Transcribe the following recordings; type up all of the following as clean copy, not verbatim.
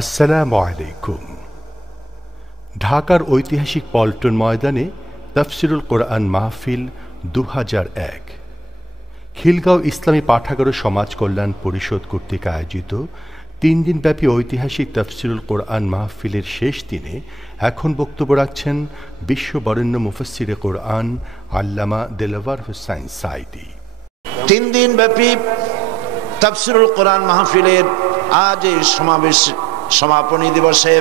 আসসালামু আলাইকুম। ঢাকার ঐতিহাসিক পল্টন ময়দানে তাফসিরুল কোরআন মাহফিল ২০০১ খিলগাঁও ইসলামী পাঠাগার ও সমাজ কল্যাণ পরিষদ কর্তৃক আয়োজিত ৩ দিনব্যাপী ঐতিহাসিক তাফসিরুল কোরআন মাহফিলের শেষ দিনে এখন বক্তব্য রাখছেন বিশ্ববরেণ্য মুফাসসিরে কোরআন আল্লামা দেলাওয়ার হোসাইন সাঈদী। ৩ দিনব্যাপী তাফসিরুল কোরআন মাহফিলের আজ এই সমাপনী দিবসে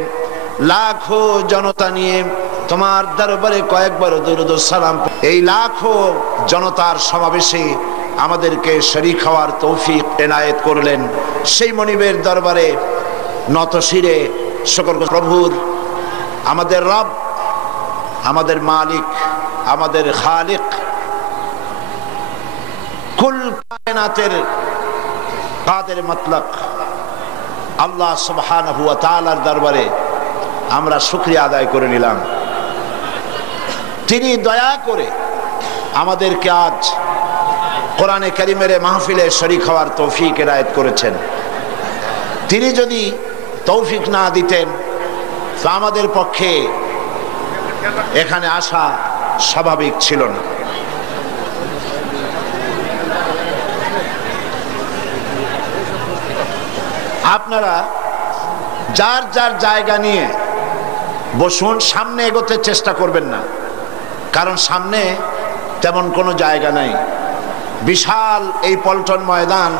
লাখো জনতা নিয়ে তোমার দরবারে কয়েকবার দরুদ ও সালাম। এই লাখো জনতার সমাবেশে আমাদেরকে শরীক হওয়ার তৌফিক এনায়েত করলেন। সেই মনিবের দরবারে নত শিরে শুকর প্রভুর, আমাদের রব, আমাদের মালিক, আমাদের খালিক, কুল কায়নাতের কাদের মতলক আল্লাহ সুবহানাহু ওয়া তাআলার দরবারে আমরা শুকরিয়া আদায় করে নিলাম। তিনি দয়া করে আমাদেরকে আজ কোরআনে কারীমের মাহফিলে শরীক হওয়ার তৌফিক এনায়েত করেছেন। তিনি যদি তৌফিক না দিতেন তো আমাদের পক্ষে এখানে আসা স্বাভাবিক ছিল না। আপনারা যার যার জায়গা নিয়ে বসুন, সামনে এগোতে চেষ্টা করবেন না, কারণ সামনে তেমন কোনো জায়গা নাই। বিশাল এই পল্টন ময়দান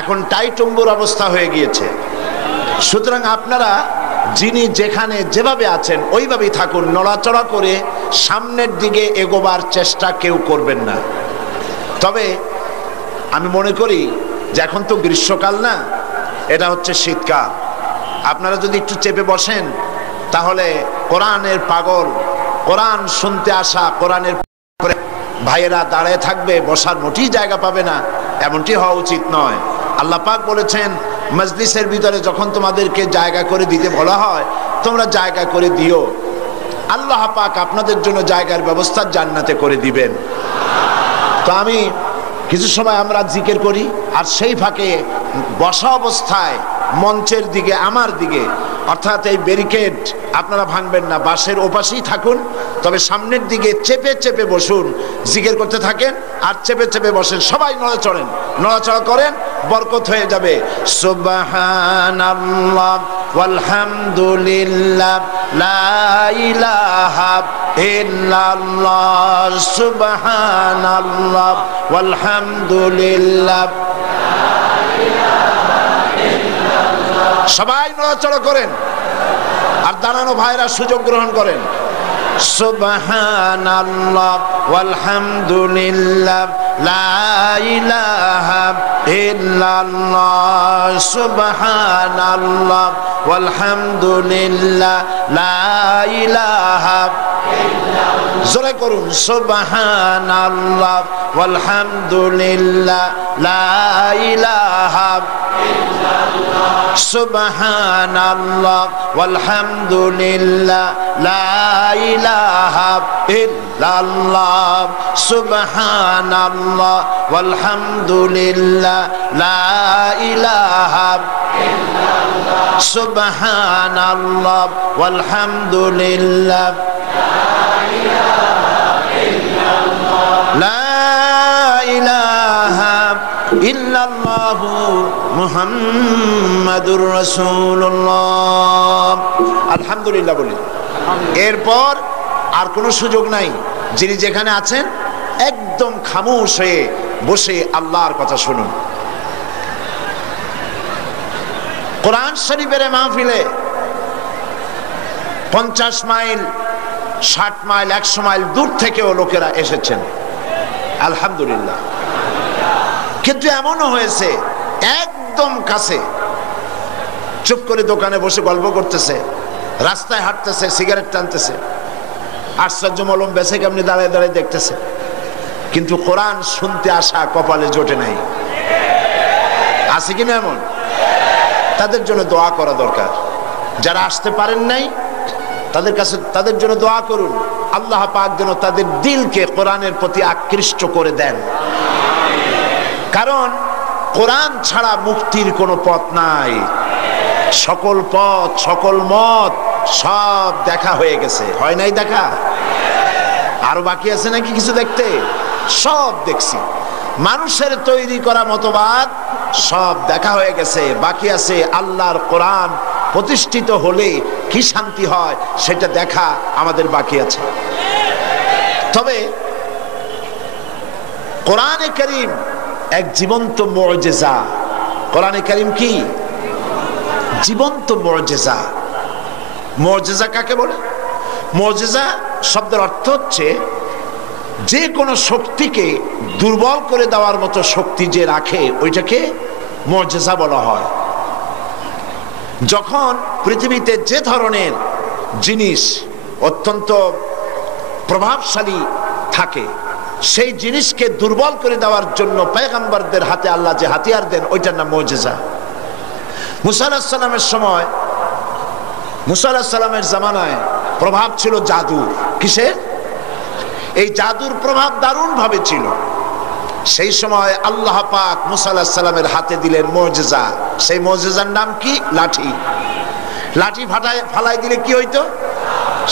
এখন টাইটুম্বুর অবস্থা হয়ে গিয়েছে। সুতরাং আপনারা যিনি যেখানে যেভাবে আছেন ওইভাবেই থাকুন, নড়াচড়া করে সামনের দিকে এগোবার চেষ্টা কেউ করবেন না। তবে আমি মনে করি যে এখন তো গ্রীষ্মকাল না, এটা হচ্ছে শীতকাল। আপনারা যদি একটু চেপে বসেন তাহলে কোরআনের পাগল, কোরআন শুনতে আসা কোরআনের ভাইয়েরা দাঁড়ায় থাকবে, বসার মোটেই জায়গা পাবে না। এমনটি হওয়া উচিত নয়। আল্লাহ পাক বলেছেন মজলিসের ভিতরে যখন তোমাদেরকে জায়গা করে দিতে বলা হয় তোমরা জায়গা করে দিও। আল্লাহ পাক আপনাদের জন্য জায়গার ব্যবস্থা জান্নাতে করে দিবেন। তো আমি কিছু সময় আমরা জিকির করি, আর সেই ফাঁকে বসা অবস্থায় মঞ্চের দিকে, আমার দিকে, অর্থাৎ এই ব্যারিকেড আপনারা ভাঙবেন না, বাসের ওপাশেই থাকুন, তবে সামনের দিকে চেপে চেপে বসুন, জিকির করতে থাকেন আর চেপে চেপে বসেন। সবাই নড়াচড়া করেন, বরকত হয়ে যাবে। সুবহানাল্লাহ ওয়ালহামদুলিল্লাহ লা ইলাহা ইল্লাল্লাহ সুবহানাল্লাহ ওয়ালহামদুলিল্লাহ। সবাই নড়াচড়া করেন আর দাঁড়ানো ভাইরা সুযোগ গ্রহণ করেন। সুবহানাল্লাহ ওয়ালহামদুলিল্লাহ লা ইলাহা ইল্লাল্লাহ সুবহানাল্লাহ ওয়ালহামদুলিল্লাহ লা ইলাহা ইল্লাল্লাহ। জোরে করুন সুবহানাল্লাহ ওয়ালহামদুলিল্লাহ লা ইলাহা ইল্লাল্লাহ সুবহানাল্লাহ ওয়ালহামদুলিল্লাহ লা ইলাহা ইল্লাল্লাহ সুবহানাল্লাহ ওয়ালহামদুলিল্লাহ লা ইলাহা ইল্লাল্লাহ সুবহানাল্লাহ ওয়ালহামদুলিল্লাহ লা ইলাহা ইল্লাল্লাহ মুহাম্মাদুর রাসূলুল্লাহ। আলহামদুলিল্লাহ বলি। এরপর আর কোনো সুযোগ নাই। যিনি যেখানে আছেন একদম খামোশ হয়ে বসে আল্লাহর কথা শুনুন। কোরআন শরীফের মাহফিলে 50 মাইল, 60 মাইল, 100 মাইল দূর থেকেও লোকেরা এসেছেন, আলহামদুলিল্লাহ। কিন্তু এমনও হয়েছে একদম কাছে, চুপ করে দোকানে বসে গল্প করতেছে, রাস্তায় হাঁটতেছে, সিগারেট টানতেছে, আশ্চর্য মলম বেছে কেমনি দাঁড়ায় দাঁড়ায় দেখতেছে, কিন্তু কোরআন শুনতে আসা কপালে জোটে নাই। আছে কিনা এমন? তাদের জন্য দোয়া করা দরকার। যারা আসতে পারেন নাই তাদের কাছে, তাদের জন্য দোয়া করুন, আল্লাহ পাক যেন তাদের দিলকে কোরআনের প্রতি আকৃষ্ট করে দেন। কারণ কোরআন ছাড়া মুক্তির কোনো পথ নাই। সকল পথ সকল মত সব দেখা হয়ে গেছে, হয় নাই দেখা? আরো বাকি আছে নাকি কিছু দেখতে? সব দেখছি। মানুষের তৈরি করা মতবাদ সব দেখা হয়ে গেছে, বাকি আছে আল্লাহর কোরআন প্রতিষ্ঠিত হলে কি শান্তি হয় সেটা দেখা আমাদের বাকি আছে। তবে কোরআনে কারীম এক জীবন্ত মুজিজা। কোরআনে কারীম কি? জীবন্ত মুজিজা। মুজিজা কাকে বলে? মুজিজা শব্দের অর্থ হচ্ছে যে কোনো শক্তিকে দুর্বল করে দেওয়ার মতো শক্তি যে রাখে ওইটাকে মুজিজা বলা হয়। যখন পৃথিবীতে যে ধরনের জিনিস অত্যন্ত প্রভাবশালী থাকে, সেই জিনিসকে দুর্বল করে দেওয়ার জন্য পয়গম্বরদের হাতে আল্লাহ যে হাতিয়ার দেন ওইটার নাম মুজিজা। মুসা আলাইহিস সালামের সময়, মুসা আলাইহিস সালামের জামানায় প্রভাব ছিল জাদু। কিসের? এই জাদুর প্রভাব দারুণ ভাবে ছিল। সেই সময় আল্লাহ পাক মুসা আলাইহিস সালামের হাতে দিলেন মুজিজা। সেই মুজিজার নাম কি? লাঠি। লাঠি ফালাই দিলে কি হইতো?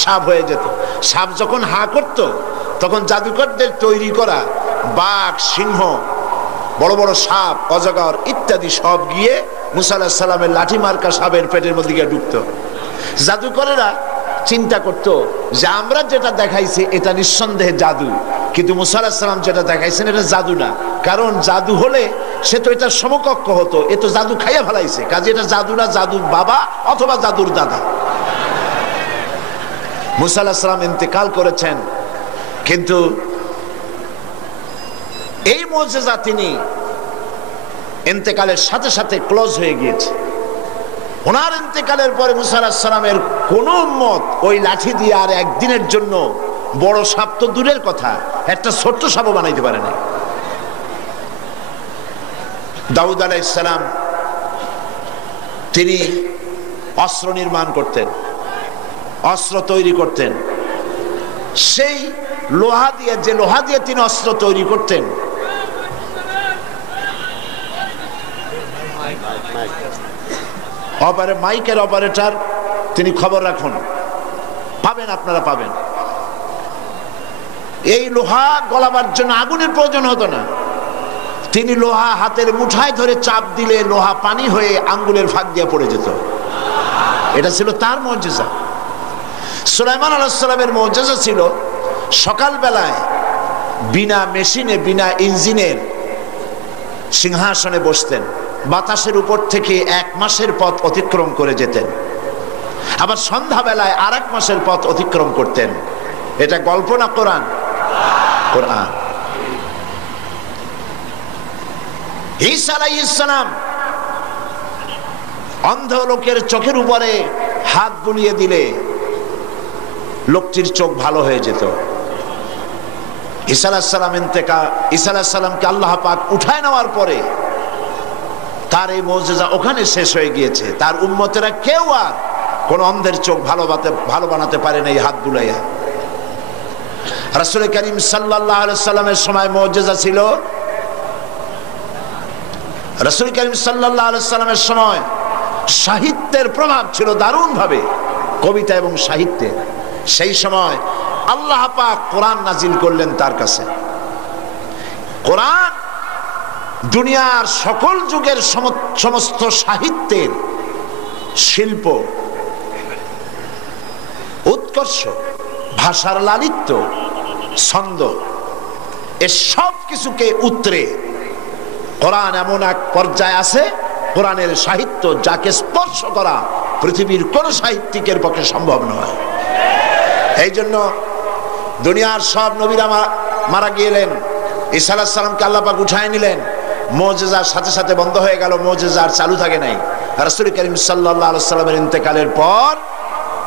সাপ হয়ে যেত। সাপ যখন হা করত তখন জাদুকরদের তৈরি করা বাঘ, সিংহ, বড় বড় সাপ, অজগর ইত্যাদি সব গিয়ে মুসা আলাইহিস সালামের লাঠি মার্কা সাপের পেটের মধ্যে গিয়ে ঢুকতো। জাদুকরেরা চিন্তা করত যে আমরা যেটা দেখাইছি এটা নিঃসন্দেহে জাদু, কিন্তু মুসা আলাইহিস সালাম যেটা দেখাইছেন এটা জাদু না। কারণ জাদু হলে সে তো এটা সমকক্ষ হতো, এ তো জাদু খাইয়া ফেলাইছে, কাজে এটা জাদু না, জাদুর বাবা অথবা জাদুর দাদা। মুসা আলাইহিস সালাম ইন্তেকাল করেছেন, কিন্তু এই মুজিজা তিনি ইন্তেকালের সাথে সাথে ক্লোজ হয়ে গিয়েছে। ওনার ইন্তেকালের পরে মুসা আলাইহিস সালামের কোন উম্মত ওই লাঠি দিয়ে আর একদিনের জন্য বড় সাপ তো দূরের কথা, একটা ছোট্ট সাপও বানাইতে পারে না। দাউদ আলাইহিস সালাম তিনি অস্ত্র নির্মাণ করতেন, অস্ত্র তৈরি করতেন। সেই লোহা দিয়ে, যে লোহা দিয়ে তিনি অস্ত্র তৈরি করতেন, মাইকের অপারেটর তিনি খবর রাখুন, পাবেন, আপনারা পাবেন। এই লোহা গলাবার জন্য আগুনের প্রয়োজন হতো না। তিনি লোহা হাতের মুঠায় ধরে চাপ দিলে লোহা পানি হয়ে আঙ্গুলের ফাঁক দিয়ে পড়ে যেত। এটা ছিল তার মুজিজা। সুলাইমান আলাইহিস সালামের মুজিজা ছিল সকালবেলায় বিনা মেশিনে, বিনা ইঞ্জিনের সিংহাসনে বসতেন, বাতাসের উপর থেকে 1 মাসের পথ অতিক্রম করে যেতেন, আবার সন্ধ্যাবেলায় আর 1 মাসের পথ অতিক্রম করতেন। এটা গল্প না কোরআন? কোরআন। ঈসা আলাইহিস সালাম অন্ধ লোকের চোখের উপরে হাত বুলিয়ে দিলে লোকটির চোখ ভালো হয়ে যেত। ঈসা আলাইহিস সালামকে আল্লাহ পাক উঠায় নেওয়ার পরে তার এই মুজিজা ওখানে শেষ হয়ে গিয়েছে। তার উম্মতেরা কেউ আর কোন অন্ধের চোখ ভালো বানাতে পারে না এই হাত বুলাইয়া। রাসূল করিম সাল্লাল্লাহু আলাইহি সাল্লামের সময় মুজিজা ছিল, রাসূল করিম সাল্লাল্লাহু আলাইহি সাল্লামের সময় সাহিত্যের প্রভাব ছিল দারুণ ভাবে, কবিতা এবং সাহিত্যে। সেই সময় আল্লাহ পাক কোরআন নাজিল করলেন তার কাছে। কোরআন দুনিয়ার সকল যুগের সমস্ত সাহিত্যের শিল্প, উৎকর্ষ, ভাষার লালিত্য, ছন্দ, এসব কিছুকে উতরে কোরআন এমন এক পর্যায়ে আছে, কোরআনের সাহিত্য যাকে স্পর্শ করা পৃথিবীর কোন সাহিত্যিকের পক্ষে সম্ভব নয়। এই জন্য দুনিয়ার সব নবীরা মারা গেলেন, ঈসা আলাইহিস সালামকে আল্লাহ পাক উঠায় নিলেন, মুজিজার সাথে সাথে বন্ধ হয়ে গেল, মুজিজা আর চালু থাকে নাই। রাসূল করিম সাল্লাল্লাহু আলাইহি সাল্লামের ইন্তেকালের পর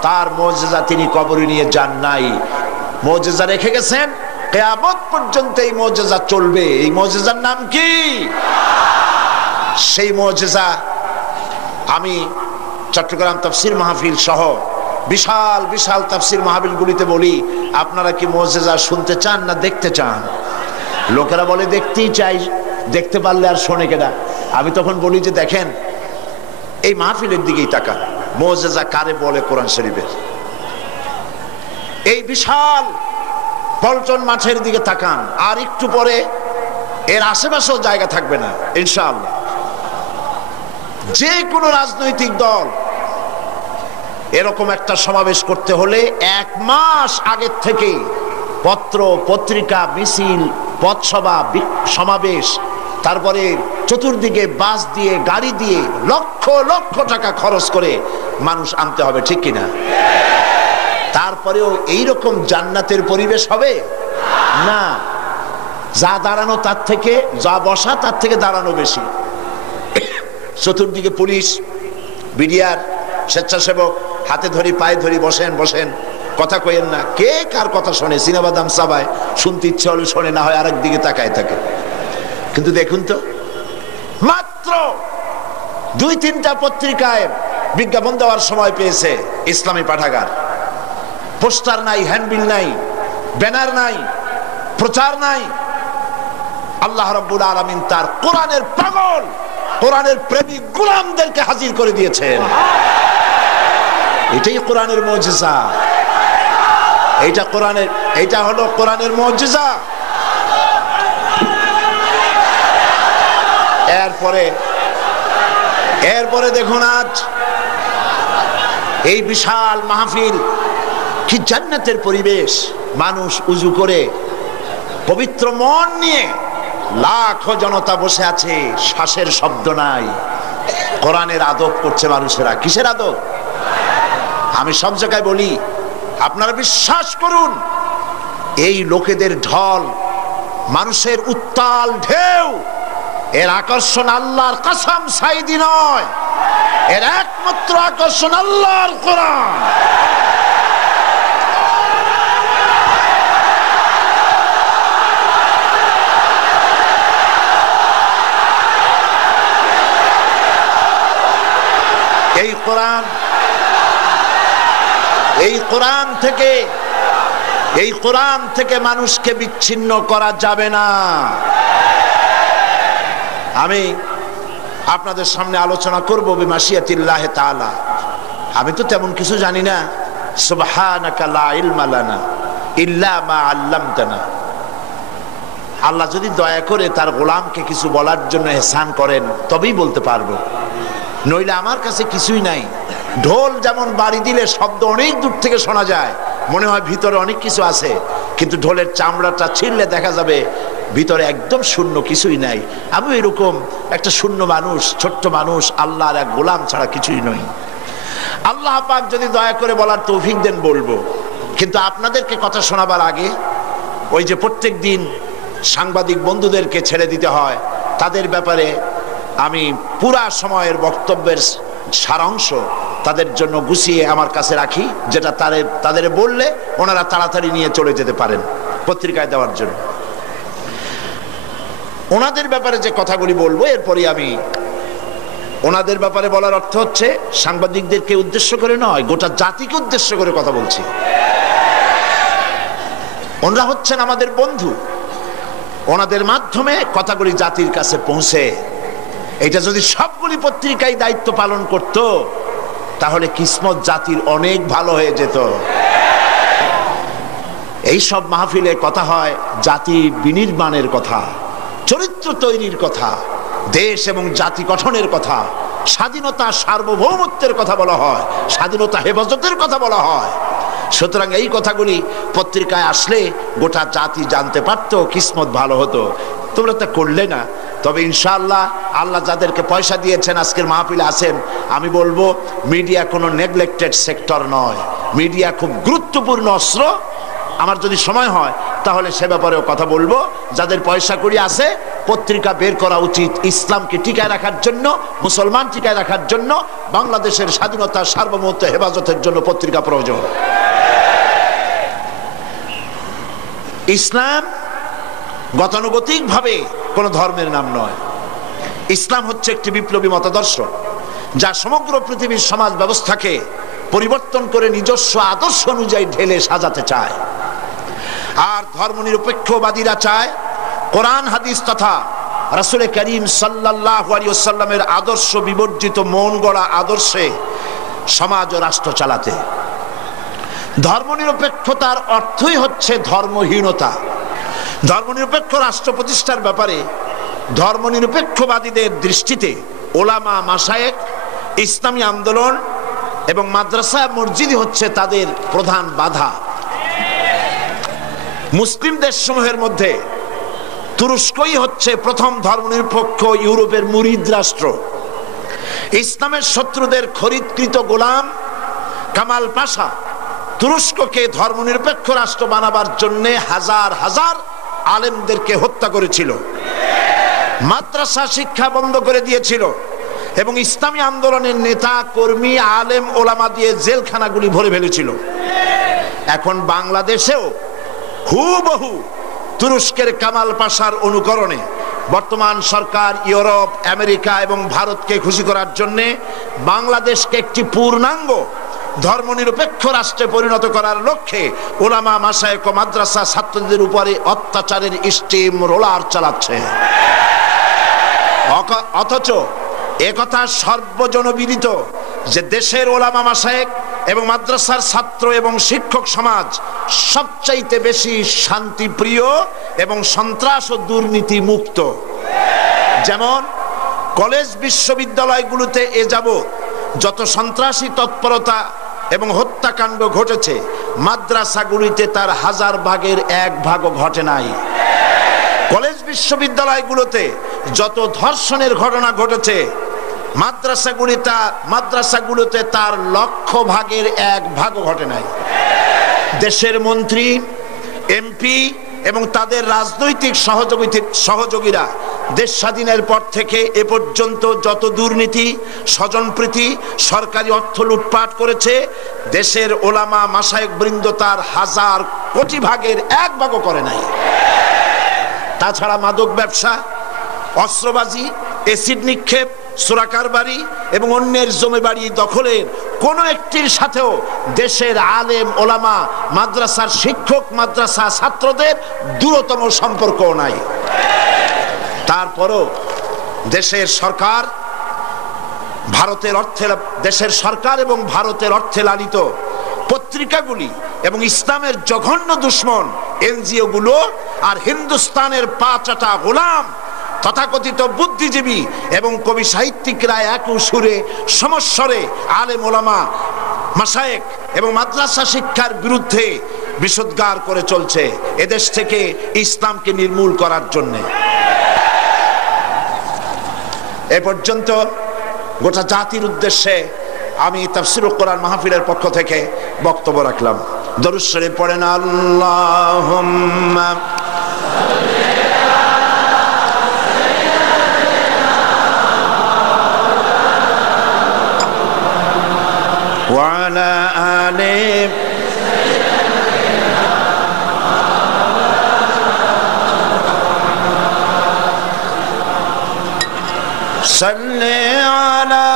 তার মুজিজা তিনি কবরে নিয়ে যান নাই, মুজিজা রেখে গেছেন। কিয়ামত পর্যন্ত এই মুজিজা চলবে। এই মুজিজার নাম কি? সেই মুজিজা আমি চট্টগ্রাম তাফসীর মাহফিল সহ বিশাল বিশাল তাফসীর মাহফিলগুলিতে বলি, আপনারা কি মুজিজা শুনতে চান না দেখতে চান? লোকেরা বলে দেখতেই চাই, দেখতে পারলে আর শোনে কেনা। আমি তখন বলি যে দেখেন, এই মাহফিলের দিকেই তাকান। মুজিজা কারে বলে কোরআন শরীফের? এই বিশাল পল্টন মাঠের দিকে তাকান, আর একটু পরে এর আশেপাশেও জায়গা থাকবে না ইনশাআল্লাহ। যে কোনো রাজনৈতিক দল এরকম একটা সমাবেশ করতে হলে 1 মাস আগের থেকে পত্র পত্রিকা, মিছিল, পথসভা, সমাবেশ, তারপরে চতুর্দিকে বাস দিয়ে, গাড়ি দিয়ে লক্ষ লক্ষ টাকা খরচ করে মানুষ আনতে হবে, ঠিক কিনা? তারপরেও এইরকম জান্নাতের পরিবেশ হবে না। যা দাঁড়ানো তার থেকে, যা বসা তার থেকে দাঁড়ানো বেশি। চতুর্দিকে পুলিশ, বিডিআর, স্বেচ্ছাসেবক, হাতে ধরি পায়ে ধরি, বসেন বসেন, কথা কইেন না। কে কার কথা শোনে? সিনেবাদাম চাবায়, শুনতে ইচ্ছে হলে শোনে, না হয় আরেক দিকে তাকায় থাকে। কিন্তু দেখুন তো, মাত্র 2-3টা পত্রিকায় বিজ্ঞাপন দেওয়ার সময় পেয়েছে ইসলামী পাঠাগার। পোস্টার নাই, হ্যান্ডবিল নাই, ব্যানার নাই, প্রচার নাই। আল্লাহ রাব্বুল আলামিন তার কোরআনের পাগল, কোরআনের প্রেমিক গোলামদেরকে হাজির করে দিয়েছেন। এটাই কোরআনের মুজিজা। এইটা হলো কোরআনের মুজিজা। এরপরে দেখুন, আজ এই বিশাল মাহফিল, কি জান্নাতের পরিবেশ। মানুষ উজু করে পবিত্র মন নিয়ে লাখো জনতা বসে আছে, শ্বাসের শব্দ নাই। কোরআনের আদব করছে মানুষেরা। কিসের আদব? আমি সব জায়গায় বলি, আপনারা বিশ্বাস করুন, এই লোকেদের ঢল, মানুষের উত্তাল ঢেউ, এর আকর্ষণ আল্লাহর কসম সাইদি নয়, এর একমাত্র আকর্ষণ আল্লাহর কোরআন। এই কোরআন থেকে মানুষকে বিচ্ছিন্ন করা যাবে না। আমি আপনাদের সামনে আলোচনা করব বিমাশিয়াতিল্লাহ তাআলা। আমি তো তেমন কিছু জানি না। সুবহানাকা লা ইলমা লানা ইল্লা মা আল্লামতানা। আল্লাহ যদি দয়া করে তার গোলামকে কিছু বলার জন্য ইহসান করেন, তবেই বলতে পারবো, নইলে আমার কাছে কিছুই নাই। ঢোল যেমন বাড়ি দিলে শব্দ অনেক দূর থেকে শোনা যায়, মনে হয় ভিতরে অনেক কিছু আছে, কিন্তু ঢোলের চামড়াটা ছিঁড়লে দেখা যাবে ভিতরে একদম শূন্য, কিছুই নাই। আমি এরকম একটা শূন্য মানুষ, ছোট্ট মানুষ, আল্লাহর এক গোলাম ছাড়া কিছুই নই। আল্লাহ পাক যদি দয়া করে বলার তৌফিক দেন বলবো। কিন্তু আপনাদেরকে কথা শোনাবার আগে, ওই যে প্রত্যেক দিন সাংবাদিক বন্ধুদেরকে ছেড়ে দিতে হয়, তাদের ব্যাপারে আমি পুরা সময়ের বক্তব্যের সারাংশ তাদের জন্য গুছিয়ে আমার কাছে রাখি, যেটা তাদের বললে ওনারা তাড়াতাড়ি নিয়ে চলে যেতে পারেন পত্রিকায় দেওয়ার জন্য। ওনাদের ব্যাপারে যে কথাগুলি বলবো, এরপরে আমি ওনাদের ব্যাপারে বলার অর্থ হচ্ছে সাংবাদিকদেরকে উদ্দেশ্য করে নয়, গোটা জাতিকে উদ্দেশ্য করে কথা বলছি। ওনারা হচ্ছেন আমাদের বন্ধু। ওনাদের মাধ্যমে কথাগুলি জাতির কাছে পৌঁছে। এটা যদি সবগুলি পত্রিকায় দায়িত্ব পালন করত, তাহলে কিসমত জাতির অনেক ভালো হয়ে যেত। এই সব মাহফিলে কথা হয় জাতি বিনির্মাণের কথা, চরিত্র তৈরির কথা, দেশ এবং জাতি গঠনের কথা, স্বাধীনতা সার্বভৌমত্বের কথা বলা হয়, স্বাধীনতা হেফাজতের কথা বলা হয়। সুতরাং এই কথাগুলি পত্রিকায় আসলে গোটা জাতি জানতে পারতো, কিসমত ভালো হতো। তোমরা তা করলে না। তবে ইনশাআল্লাহ আল্লাহ যাদেরকে পয়সা দিয়েছেন আজকের মাহফিলে আছেন, আমি বলবো মিডিয়া কোনো নেগলেক্টেড সেক্টর নয়, মিডিয়া খুব গুরুত্বপূর্ণ অস্ত্র। আমার যদি সময় হয় তাহলে সে ব্যাপারেও কথা বলবো। যাদের পয়সা কড়ি আছে, পত্রিকা বের করা উচিত ইসলামকে টিকায় রাখার জন্য, মুসলমান টিকায় রাখার জন্য, বাংলাদেশের স্বাধীনতা সার্বভৌমত্ব হেফাজতের জন্য পত্রিকা প্রয়োজন। ইসলাম গতানুগতিক ভাবে কোন ধর্মের নাম নয়। ইসলাম হচ্ছে একটি বিপ্লবী মতাদর্শ, যা সমগ্র পৃথিবীর সমাজ ব্যবস্থাকে পরিবর্তন করে নিজস্ব আদর্শ অনুযায়ী ঢেলে সাজাতে চায়। আর ধর্মনিরপেক্ষবাদীরা চায় কোরআন হাদিস তথা রাসূল করিম সাল্লাল্লাহু আলাইহি ওয়াসাল্লামের আদর্শ বিবর্জিত মন গড়া আদর্শে সমাজ ও রাষ্ট্র চালাতে। ধর্মনিরপেক্ষতার অর্থই হচ্ছে ধর্মহীনতা। ধর্মনিরপেক্ষ রাষ্ট্র প্রতিষ্ঠার ব্যাপারে ধর্মনিরপেক্ষবাদীদের দৃষ্টিতে ওলামা, মাশায়েখ, ইসলামী আন্দোলন এবং মাদ্রাসা, মসজিদই হচ্ছে তাদের প্রধান বাধা। মুসলিম দেশসমূহের মধ্যে তুরস্কই হচ্ছে প্রথম ধর্মনিরপেক্ষ ইউরোপের মুরিদ রাষ্ট্র। ইসলামের শত্রুদের খরিদকৃত গোলাম কামাল পাশা তুরস্ককে ধর্মনিরপেক্ষ রাষ্ট্র বানাবার জন্য হাজার হাজার আলেমদেরকে হত্যা করেছিল, মাদ্রাসা শিক্ষা বন্ধ করে দিয়েছিল এবং ইসলামী আন্দোলনের নেতা কর্মী, আলেম, ওলামা দিয়ে জেলখানাগুলি ভরে ফেলেছিল। এখন বাংলাদেশেও হুবহু তুরস্কের কামাল পাশার অনুকরণে বর্তমান সরকার ইউরোপ, আমেরিকা এবং ভারতকে খুশি করার জন্য বাংলাদেশকে একটি পূর্ণাঙ্গ ধর্মনিরপেক্ষ রাষ্ট্রে পরিণত করার লক্ষ্যে ওলামা, মাশায়েখ ও মাদ্রাসা ছাত্রদের উপরে অত্যাচারের স্টিম রোলার চালাচ্ছে। অথচ একথা সর্বজনবিদিত যে দেশের ওলামা, মাশায়েখ এবং মাদ্রাসার ছাত্র এবং শিক্ষক সমাজ সবচাইতে বেশি শান্তিপ্রিয় এবং সন্ত্রাস ও দুর্নীতি মুক্ত। যেমন কলেজ বিশ্ববিদ্যালয়গুলোতে এ যাবৎ যত সন্ত্রাসী তৎপরতা এবং হত্যাকাণ্ড ঘটেছে, মাদ্রাসাগুলিতে তার 1000 ভাগের 1 ভাগও ঘটে নাই। কলেজ বিশ্ববিদ্যালয়গুলোতে যত ধর্ষণের ঘটনা ঘটেছে, মাদ্রাসাগুলোতে তার 1,00,000 ভাগের 1 ভাগও ঘটে নাই। দেশের মন্ত্রী, এমপি এবং তাদের রাজনৈতিক সহযোগীরা দেশ স্বাধীনের পর থেকে এ পর্যন্ত যত দুর্নীতি, স্বজনপ্রীতি, সরকারি অর্থ লুটপাট করেছে, দেশের ওলামা, মাশায়েখ বৃন্দ তার 1000 কোটি ভাগের 1 ভাগও করে নাই। তাছাড়া মাদক ব্যবসা, অস্ত্রবাজি, এসিড নিক্ষেপ, চোরাকারবারি এবং অন্যের জমি বাড়ি দখলের কোন একটির সাথেও দেশের আলেম, ওলামা, মাদ্রাসার শিক্ষক, মাদ্রাসা ছাত্রদের দূরতম সম্পর্ক নাই। তারপরও দেশের সরকার এবং ভারতের অর্থে লালিত পত্রিকাগুলি এবং ইসলামের জঘন্য দুশ্মন এনজিও গুলো আর হিন্দুস্তানের পাঁচাটা গোলাম তথাকথিত বুদ্ধিজীবী এবং কবি সাহিত্যিকরা এক সুরে সমস্বরে আলেম, ওলামা, মাশায়েখ এবং মাদ্রাসা শিক্ষার বিরুদ্ধে বিষোদ্গার করে চলছে এদেশ থেকে ইসলামকে নির্মূল করার জন্য। এ পর্যন্ত গোটা জাতির উদ্দেশ্যে আমি তাফসীরুল কোরআন মাহফিলের পক্ষ থেকে বক্তব্য রাখলাম। দরুদ শরীফ পড়েন। আল্লাহুম্মা ওয়া আলা আলি সাল্লি আলা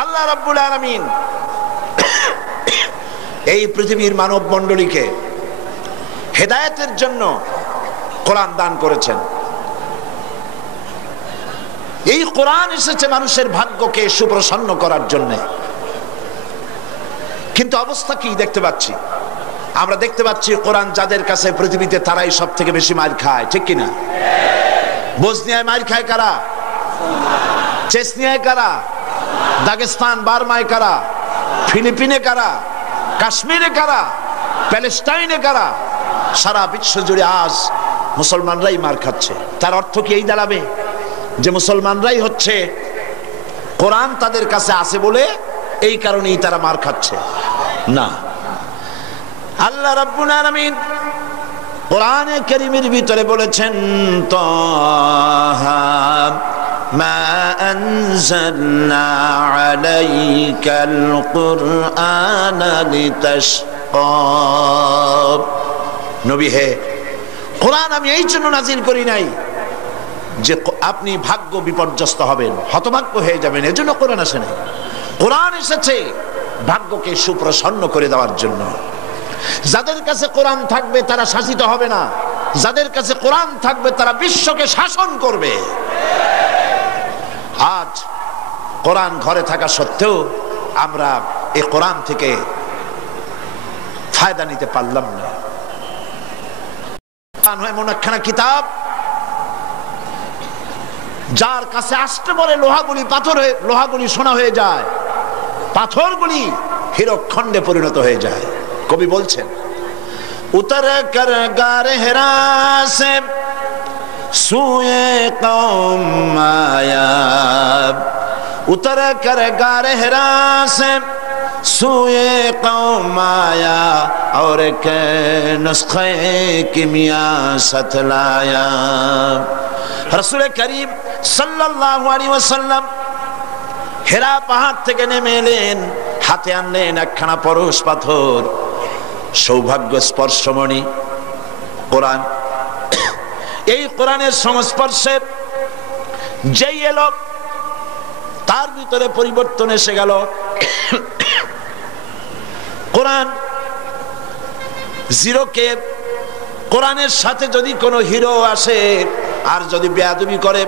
আল্লাহ রাব্বুল আলামিন এই পৃথিবীর মানব মণ্ডলীকে হেদায়েতের জন্য কোরআন দান করেছেন। এই কোরআন এসেছে মানুষের ভাগ্যকে সুপ্রসন্ন করার জন্য। কিন্তু অবস্থা কি দেখতে পাচ্ছি? আমরা দেখতে পাচ্ছি কোরআন যাদের কাছে পৃথিবীতে তারাই সব থেকে বেশি মার খায়, ঠিক কিনা? বসনিয়ায় মার খায় কারা? চেচনিয়ায় কারা? দাগেস্তান, বার্মায় কারা? ফিলিপিনে কারা? কাশ্মীরে কারা? প্যালেস্টাইনে কারা? সারা বিশ্ব জুড়ে আজ মুসলমানরাই মার খাচ্ছে। তার অর্থ কি এই দাঁড়াবে যে মুসলমানরাই হচ্ছে কোরআন তাদের কাছে আছে বলে এই কারণেই তারা মার খাচ্ছে? না। আল্লাহ রাব্বুল আলামিন কোরআনে কারীমের ভিতরে বলেছেন, তাহা মা আনজালনা আলাইকাল কুরআনা লিতাশকা। নবী হে, কোরআন আমি এই জন্য নাজিল করি নাই যে আপনি ভাগ্য বিপর্যস্ত হবেন, হতভাগ্য হয়ে যাবেন, এজন্য কোরআন আসে নাই। কোরআন এসেছে ভাগ্যকে সুপ্রসন্ন করে দেওয়ার জন্য। যাদের কাছে কোরআন থাকবে তারা শাসিত হবে না, যাদের কাছে কোরআন থাকবে তারা বিশ্বকে শাসন করবে। আজ কোরআন ঘরে থাকা সত্ত্বেও আমরা এই কোরআন থেকে ফায়দা নিতে পারলাম না। এমন একখানা কিতাব যার কাছে আসতে বলে লোহাগুলি পাথর হয়ে, লোহাগুলি সোনা হয়ে যায়, পাথরগুলি হীরকখণ্ডে পরিণত হয়ে যায়। কবি বলছেন, উতর কর গার হেরা সে সুয়ে কওম আয়া, উতর কর গার হেরা সে সুয়ে কওম আয়া, और के नुस्खे किमिया सतलाया। रसूल करीम सल्लल्लाहु अलैहि वसल्लम হেরা পাহাড় থেকে নেমে এলেন, হাতে আনলেন একখানা পরশ পাথর, সৌভাগ্য স্পর্শমণি কোরআন। এই কোরআনের সংস্পর্শে যেই এলো তার ভিতরে পরিবর্তন এসে গেল। কোরআন জিরোকে, কোরআনের সাথে যদি কোনো হিরো আসে আর যদি বেয়াদবি করে,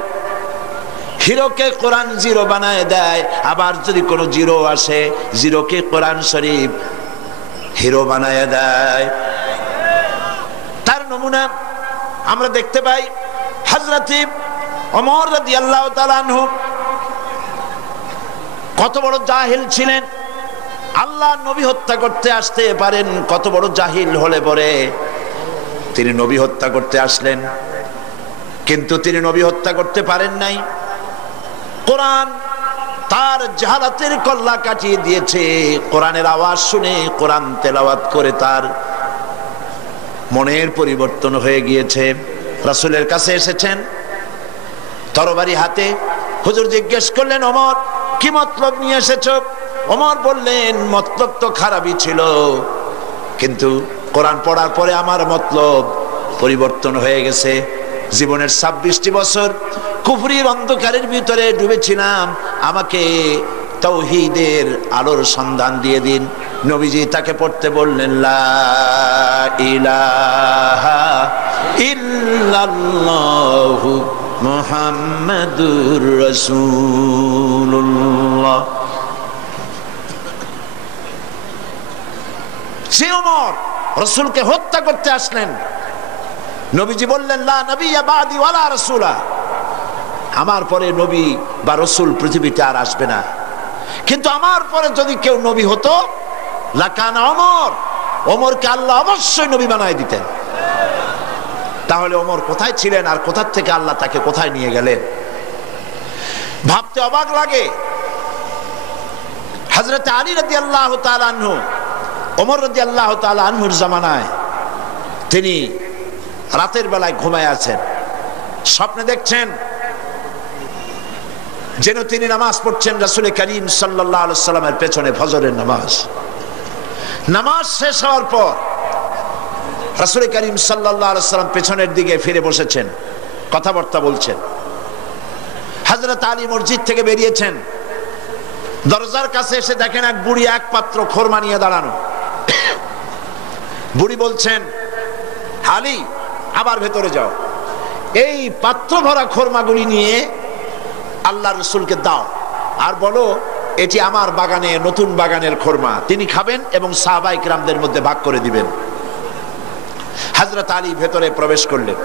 হিরোকে কোরআন জিরো বানায় দেয়। আবার যদি কোনো জিরো আসে, জিরোকে কোরআন শরীফ হিরো বানায় দেয়। তার নমুনা আমরা দেখতে পাই হযরত ওমর রাদিয়াল্লাহু তাআলা আনহু কত বড় জাহিল ছিলেন। আল্লাহ নবী হত্যা করতে আসতে পারেন, কত বড় জাহিল হলে পরে তিনি নবী হত্যা করতে আসলেন, কিন্তু তিনি নবী হত্যা করতে পারেন নাই। কোরআন তার জাহালাতের কল্লা কাটিয়ে দিয়েছে। কোরআনের আওয়াজ শুনে, কোরআন তেলাওয়াত করে তার মনের পরিবর্তন হয়ে গিয়েছে। রাসূলের কাছে এসেছেন তরবারি হাতে। হুজুর জিজ্ঞেস করলেন, ওমর কি মতলব নিয়ে এসেছো? ওমর বললেন, মতলব তো খারাপই ছিল, কিন্তু কোরআন পড়ার পরে আমার মতলব পরিবর্তন হয়ে গেছে। জীবনের 26টি বছর কুফরির অন্ধকারের ভিতরে ডুবেছিলাম, আমাকে তাওহীদের আলোর সন্ধান দিয়ে দিন। নবীজি তাকে পড়তে বললেন, লা ইলাহা ইল্লাল্লাহু মুহাম্মাদুর রাসূলুল্লাহ। যে ওমর রাসূলকে হত্যা করতে আসলেন, নবীজি বললেন, লা নবিয়্যা বাদি ওয়ালা রাসূলা, আমার পরে নবী বা রাসূল পৃথিবীতে আর আসবে না। কিন্তু আমার পরে যদি কেউ নবী হতো, লাকানা ওমর, ওমরকে আল্লাহ অবশ্যই নবী বানায় দিতেন। তাহলে ওমর কোথায় ছিলেন আর কোথা থেকে আল্লাহ তাকে কোথায় নিয়ে গেলেন? ভাবতে অবাক লাগে। হযরত আলী রাদিয়াল্লাহু তাআলা আনহু, ওমর রাদিয়াল্লাহু তাআলা আনহুর জামানায় তিনি রাতের বেলায় ঘুমায় আছেন, স্বপ্নে দেখছেন যেন তিনি নামাজ পড়ছেন রাসূল করিম সাল্লাল্লাহু আলাইহি ওয়াসাল্লামের পেছনে, ফজরের নামাজ। নামাজ শেষ হওয়ার পর রাসূল করিম সাল্লাল্লাহু আলাইহি ওয়াসাল্লাম পেছনের দিকে ফিরে বসেছেন, কথাবার্তা বলছেন। হযরত আলী মসজিদ থেকে বেরিয়েছেন, দরজার কাছে এসে দেখেন এক বুড়ি এক পাত্র খোরমা নিয়ে দাঁড়ানো। বুড়ি বলছেন, আলী আবার ভেতরে যাও, এই পাত্র ভরা খোরমাগুলি নিয়ে আল্লাহ রসুলকে দাও আর বলো এটি আমার বাগানে, নতুন বাগানের খোরমা, তিনি খাবেন এবং সাহাবায়ে কিরামদের মধ্যে ভাগ করে দিবেন। হযরত আলী ভেতরে প্রবেশ করলেন,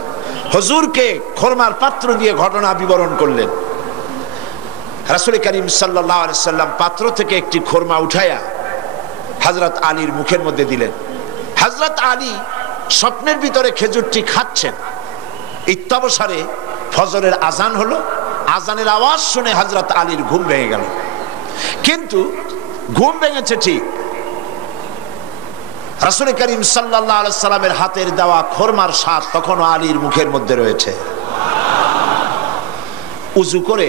হুজুরকে খোরমার পাত্র দিয়ে ঘটনা বিবরণ করলেন। রাসূল করিম সাল্লাল্লাহু আলাইহি ওয়াসাল্লাম পাত্র থেকে একটি খোরমা উঠায়া হযরত আলীর মুখের মধ্যে দিলেন। হযরত আলী স্বপ্নের ভিতরে খেজুরটি খাচ্ছেন। ইত্যাবসারে ফজরের আজান হলো। আজানের আওয়াজ শুনে হযরত আলীর ঘুম ভেঙে গেল। কিন্তু ঘুম ভেঙেছে ঠিক, রাসূল করিম সাল্লাল্লাহু আলাইহি ওয়াসাল্লামের হাতের দেওয়া খোরমার স্বাদ তখনও আলীর মুখের মধ্যে রয়েছে। উযু করে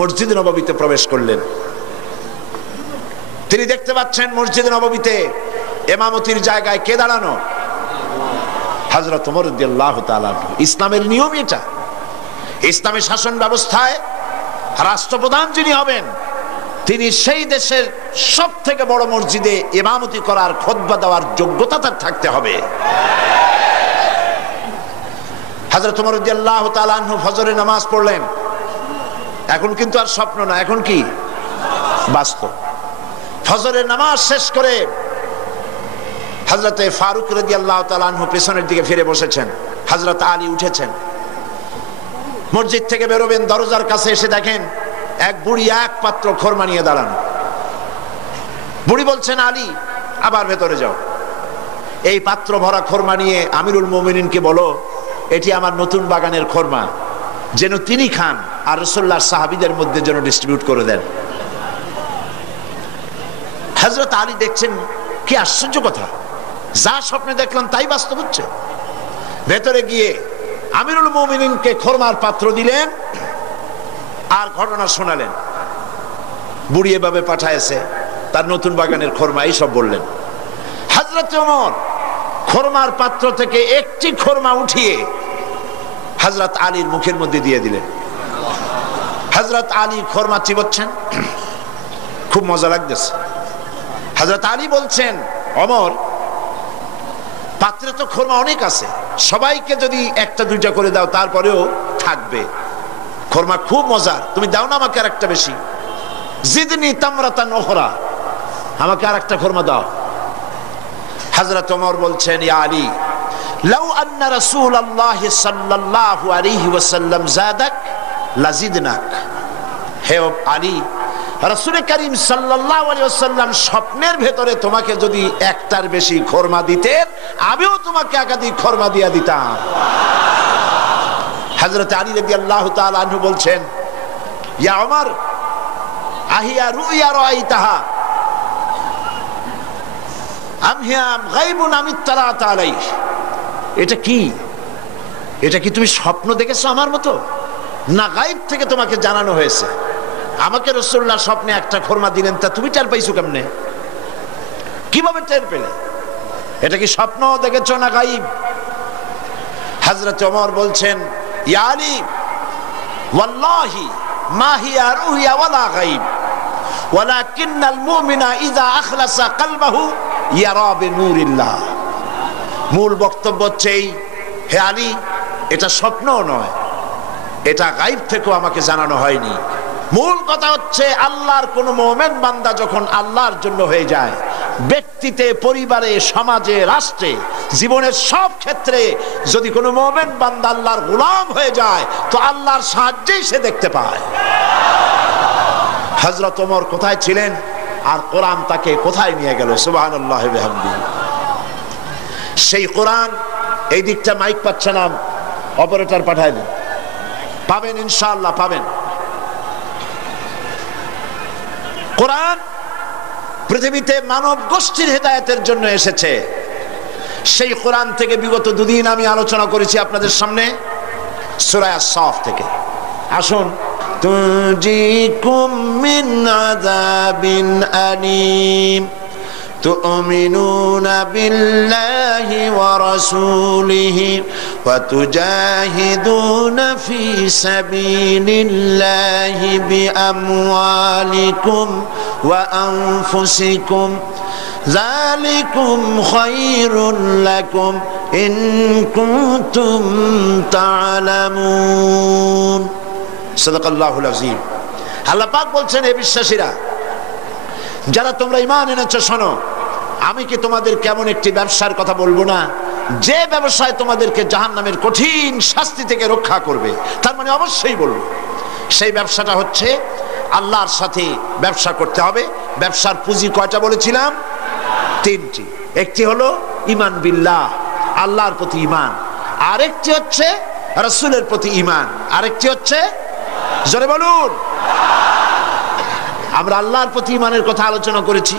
মসজিদ নববীতে প্রবেশ করলেন। তিনি দেখতে পাচ্ছেন মসজিদ নববীতে ইমামতির জায়গায় কে দাঁড়ানো? হযরত ওমর রাদিয়াল্লাহু তাআলা। ইসলামের নিয়ম এটা। ইসলামের শাসন ব্যবস্থায় রাষ্ট্রপ্রধান যিনি হবেন তিনি সেই দেশের সব থেকে বড় মসজিদে ইমামতি করার খুতবা দেওয়ার যোগ্যতা তার থাকতে হবে। হযরত ওমর রাদিয়াল্লাহু তাআলা আনহু ফজরের নামাজ পড়লেন। এখন কিন্তু আর স্বপ্ন না, এখন কি বাস্তব। ফজরের নামাজ শেষ করে হযরতে ফারুক রাদিয়াল্লাহু তাআলা আনহু পেছনের দিকে ফিরে বসেছেন। হযরত আলী উঠেছেন, মসজিদ থেকে বেরোবেন, দরজার কাছে এসে দেখেন এক বুড়ি এক পাত্র খোরমা নিয়ে দাঁড়ানো। বুড়ি বলছেন, আলী আবার ভেতরে যাও, এই পাত্র ভরা খোরমা নিয়ে আমিরুল মুমিনিনকে বলো এটি আমার নতুন বাগানের খোরমা, যেন তিনি খান আর রাসূলুল্লাহর সাহাবীদের মধ্যে যেন ডিস্ট্রিবিউট করে দেন। হযরত আলী দেখছেন কি আশ্চর্য কথা, যা স্বপ্নে দেখলাম তাই বাস্তব হচ্ছে। ভেতরে গিয়ে আমিরুল মুমিনিনকে খোরমার পাত্র দিলেন আর ঘটনা শোনালেন। বুড়ি এভাবে পাঠায়েছে, তার নতুন বাগানের খোরমা, এইসব বললেন। হযরত ওমর খোরমার পাত্র থেকে একটি খোরমা উঠিয়ে হযরত আলীর মুখের মধ্যে দিয়ে দিলেন। হযরত আলী খোরমা চিবোচ্ছেন, খুব মজা লাগতেছে। হযরত আলী বলছেন, ওমর পাত্রে তো খোরমা অনেক আছে, সবাইকে যদি একটা দুইটা করে দাও তারপরেও থাকবে, খোরমা খুব মজার, তুমি দাও না আমাকে আর একটা বেশি। জিদনি তামরাতান উখরা, আমাকে আর একটা খোরমা দাও। হযরত ওমর বলছেন, ইয়া আলী লাউ আন্না রাসূলুল্লাহ সাল্লাল্লাহু আলাইহি ওয়াসাল্লাম জাদাক লাজিদনাক। হে আলী, রাসূল করিম সাল্লাল্লাহু আলাইহি ওয়াসাল্লাম স্বপ্নের ভেতরে তোমাকে যদি একটার বেশি খোরমা দিতেন, আমিও তোমাকে একাধিক খোরমা দিয়ে দিতাম। হযরত আলী রাদিয়াল্লাহু তাআলা আনহু বলছেন, ইয়া ওমর আহিয়া রুইয়া রাআইতাহা আম হিয়া গায়বুন আম ইত্তালাত আলাইহি। এটা কি, এটা কি তুমি স্বপ্ন দেখেছো আমার মতো, না গায়েব থেকে তোমাকে জানানো হয়েছে? আমাকে রাসূলুল্লাহ স্বপ্নে একটা খোরমা দিলেন, তা তুমি টের পাইছো কেমনে, কিভাবে টের পেলে? এটা কি স্বপ্ন দেখেছো না গায়েব? হযরত ওমর বলছেন, ইয়া আলী ওয়াল্লাহি মা হিয়া রুইয়া ওয়ালা গায়ব ওয়ালাকিন্নাল মুমিনা ইযা আখলাসা কলবাহু ইয়ারা বিনূরিল্লাহ। মূল বক্তব্য হচ্ছে, হে আলী এটা স্বপ্নও নয়, এটা গায়েব থেকেও আমাকে জানানো হয়নি। মূল কথা হচ্ছে, আল্লাহর কোন মুমিন বান্দা যখন আল্লাহর জন্য হয়ে যায়, ব্যক্তিতে, পরিবারে, সমাজে, রাষ্ট্রে, জীবনের সব ক্ষেত্রে যদি কোনো মুমিন বান্দা আল্লাহর গোলাম হয়ে যায়, তো আল্লাহর সাহায্যেই সে দেখতে পায়। হযরত ওমর কোথায় ছিলেন আর কোরআন তাকে কোথায় নিয়ে গেল? সুবহানাল্লাহ ওয়া বিহামদিহি। সেই কোরআন, এই দিকটা মাইক পাচ্ছে না, অপারেটর পাঠায় দিন, পাবেন ইনশাআল্লাহ পাবেন। কোরআন পৃথিবীতে মানব গোষ্ঠীর হেদায়েতের জন্য এসেছে। সেই কোরআন থেকে বিগত দুদিন আমি আলোচনা করেছি আপনাদের সামনে, সূরা আস-সাফ থেকে। আসুন, তুজিকুম মিন আযাবিন আলীম তুমিনুনা বিল্লাহি ওয়া রাসূলিহি ওয়া তুজাহিদুনা ফি সাবিলিল্লাহি বিআমওয়ালিকুম ওয়া আনফুসিকুম যালিকুম খায়রুল লাকুম ইন কুনতুম তা'লামুন। সাদাকাল্লাহুল আযীম। আল্লাহ পাক বলছেন, হে বিশ্বাসীরা, যারা তোমরা ঈমান এনেছো, শোনো, আমি কি তোমাদের কেমন একটি ব্যবসার কথা বলবো না, যে ব্যবসায় তোমাদেরকে জাহান্নামের কঠিন শাস্তি থেকে রক্ষা করবে? তার মানে অবশ্যই বলবো, সেই ব্যবসাটা হচ্ছে আল্লাহর সাথে ব্যবসা করতে হবে। ব্যবসার পুঁজি কয়টা বলেছিলাম? তিনটি। একটি হলো ঈমান বিল্লাহ, আল্লাহর প্রতি ঈমান, আরেকটি হচ্ছে রাসূলের প্রতি ঈমান, আরেকটি হচ্ছে, জোরে বলুন, আমরা আল্লাহর প্রতি ঈমানের কথা আলোচনা করেছি,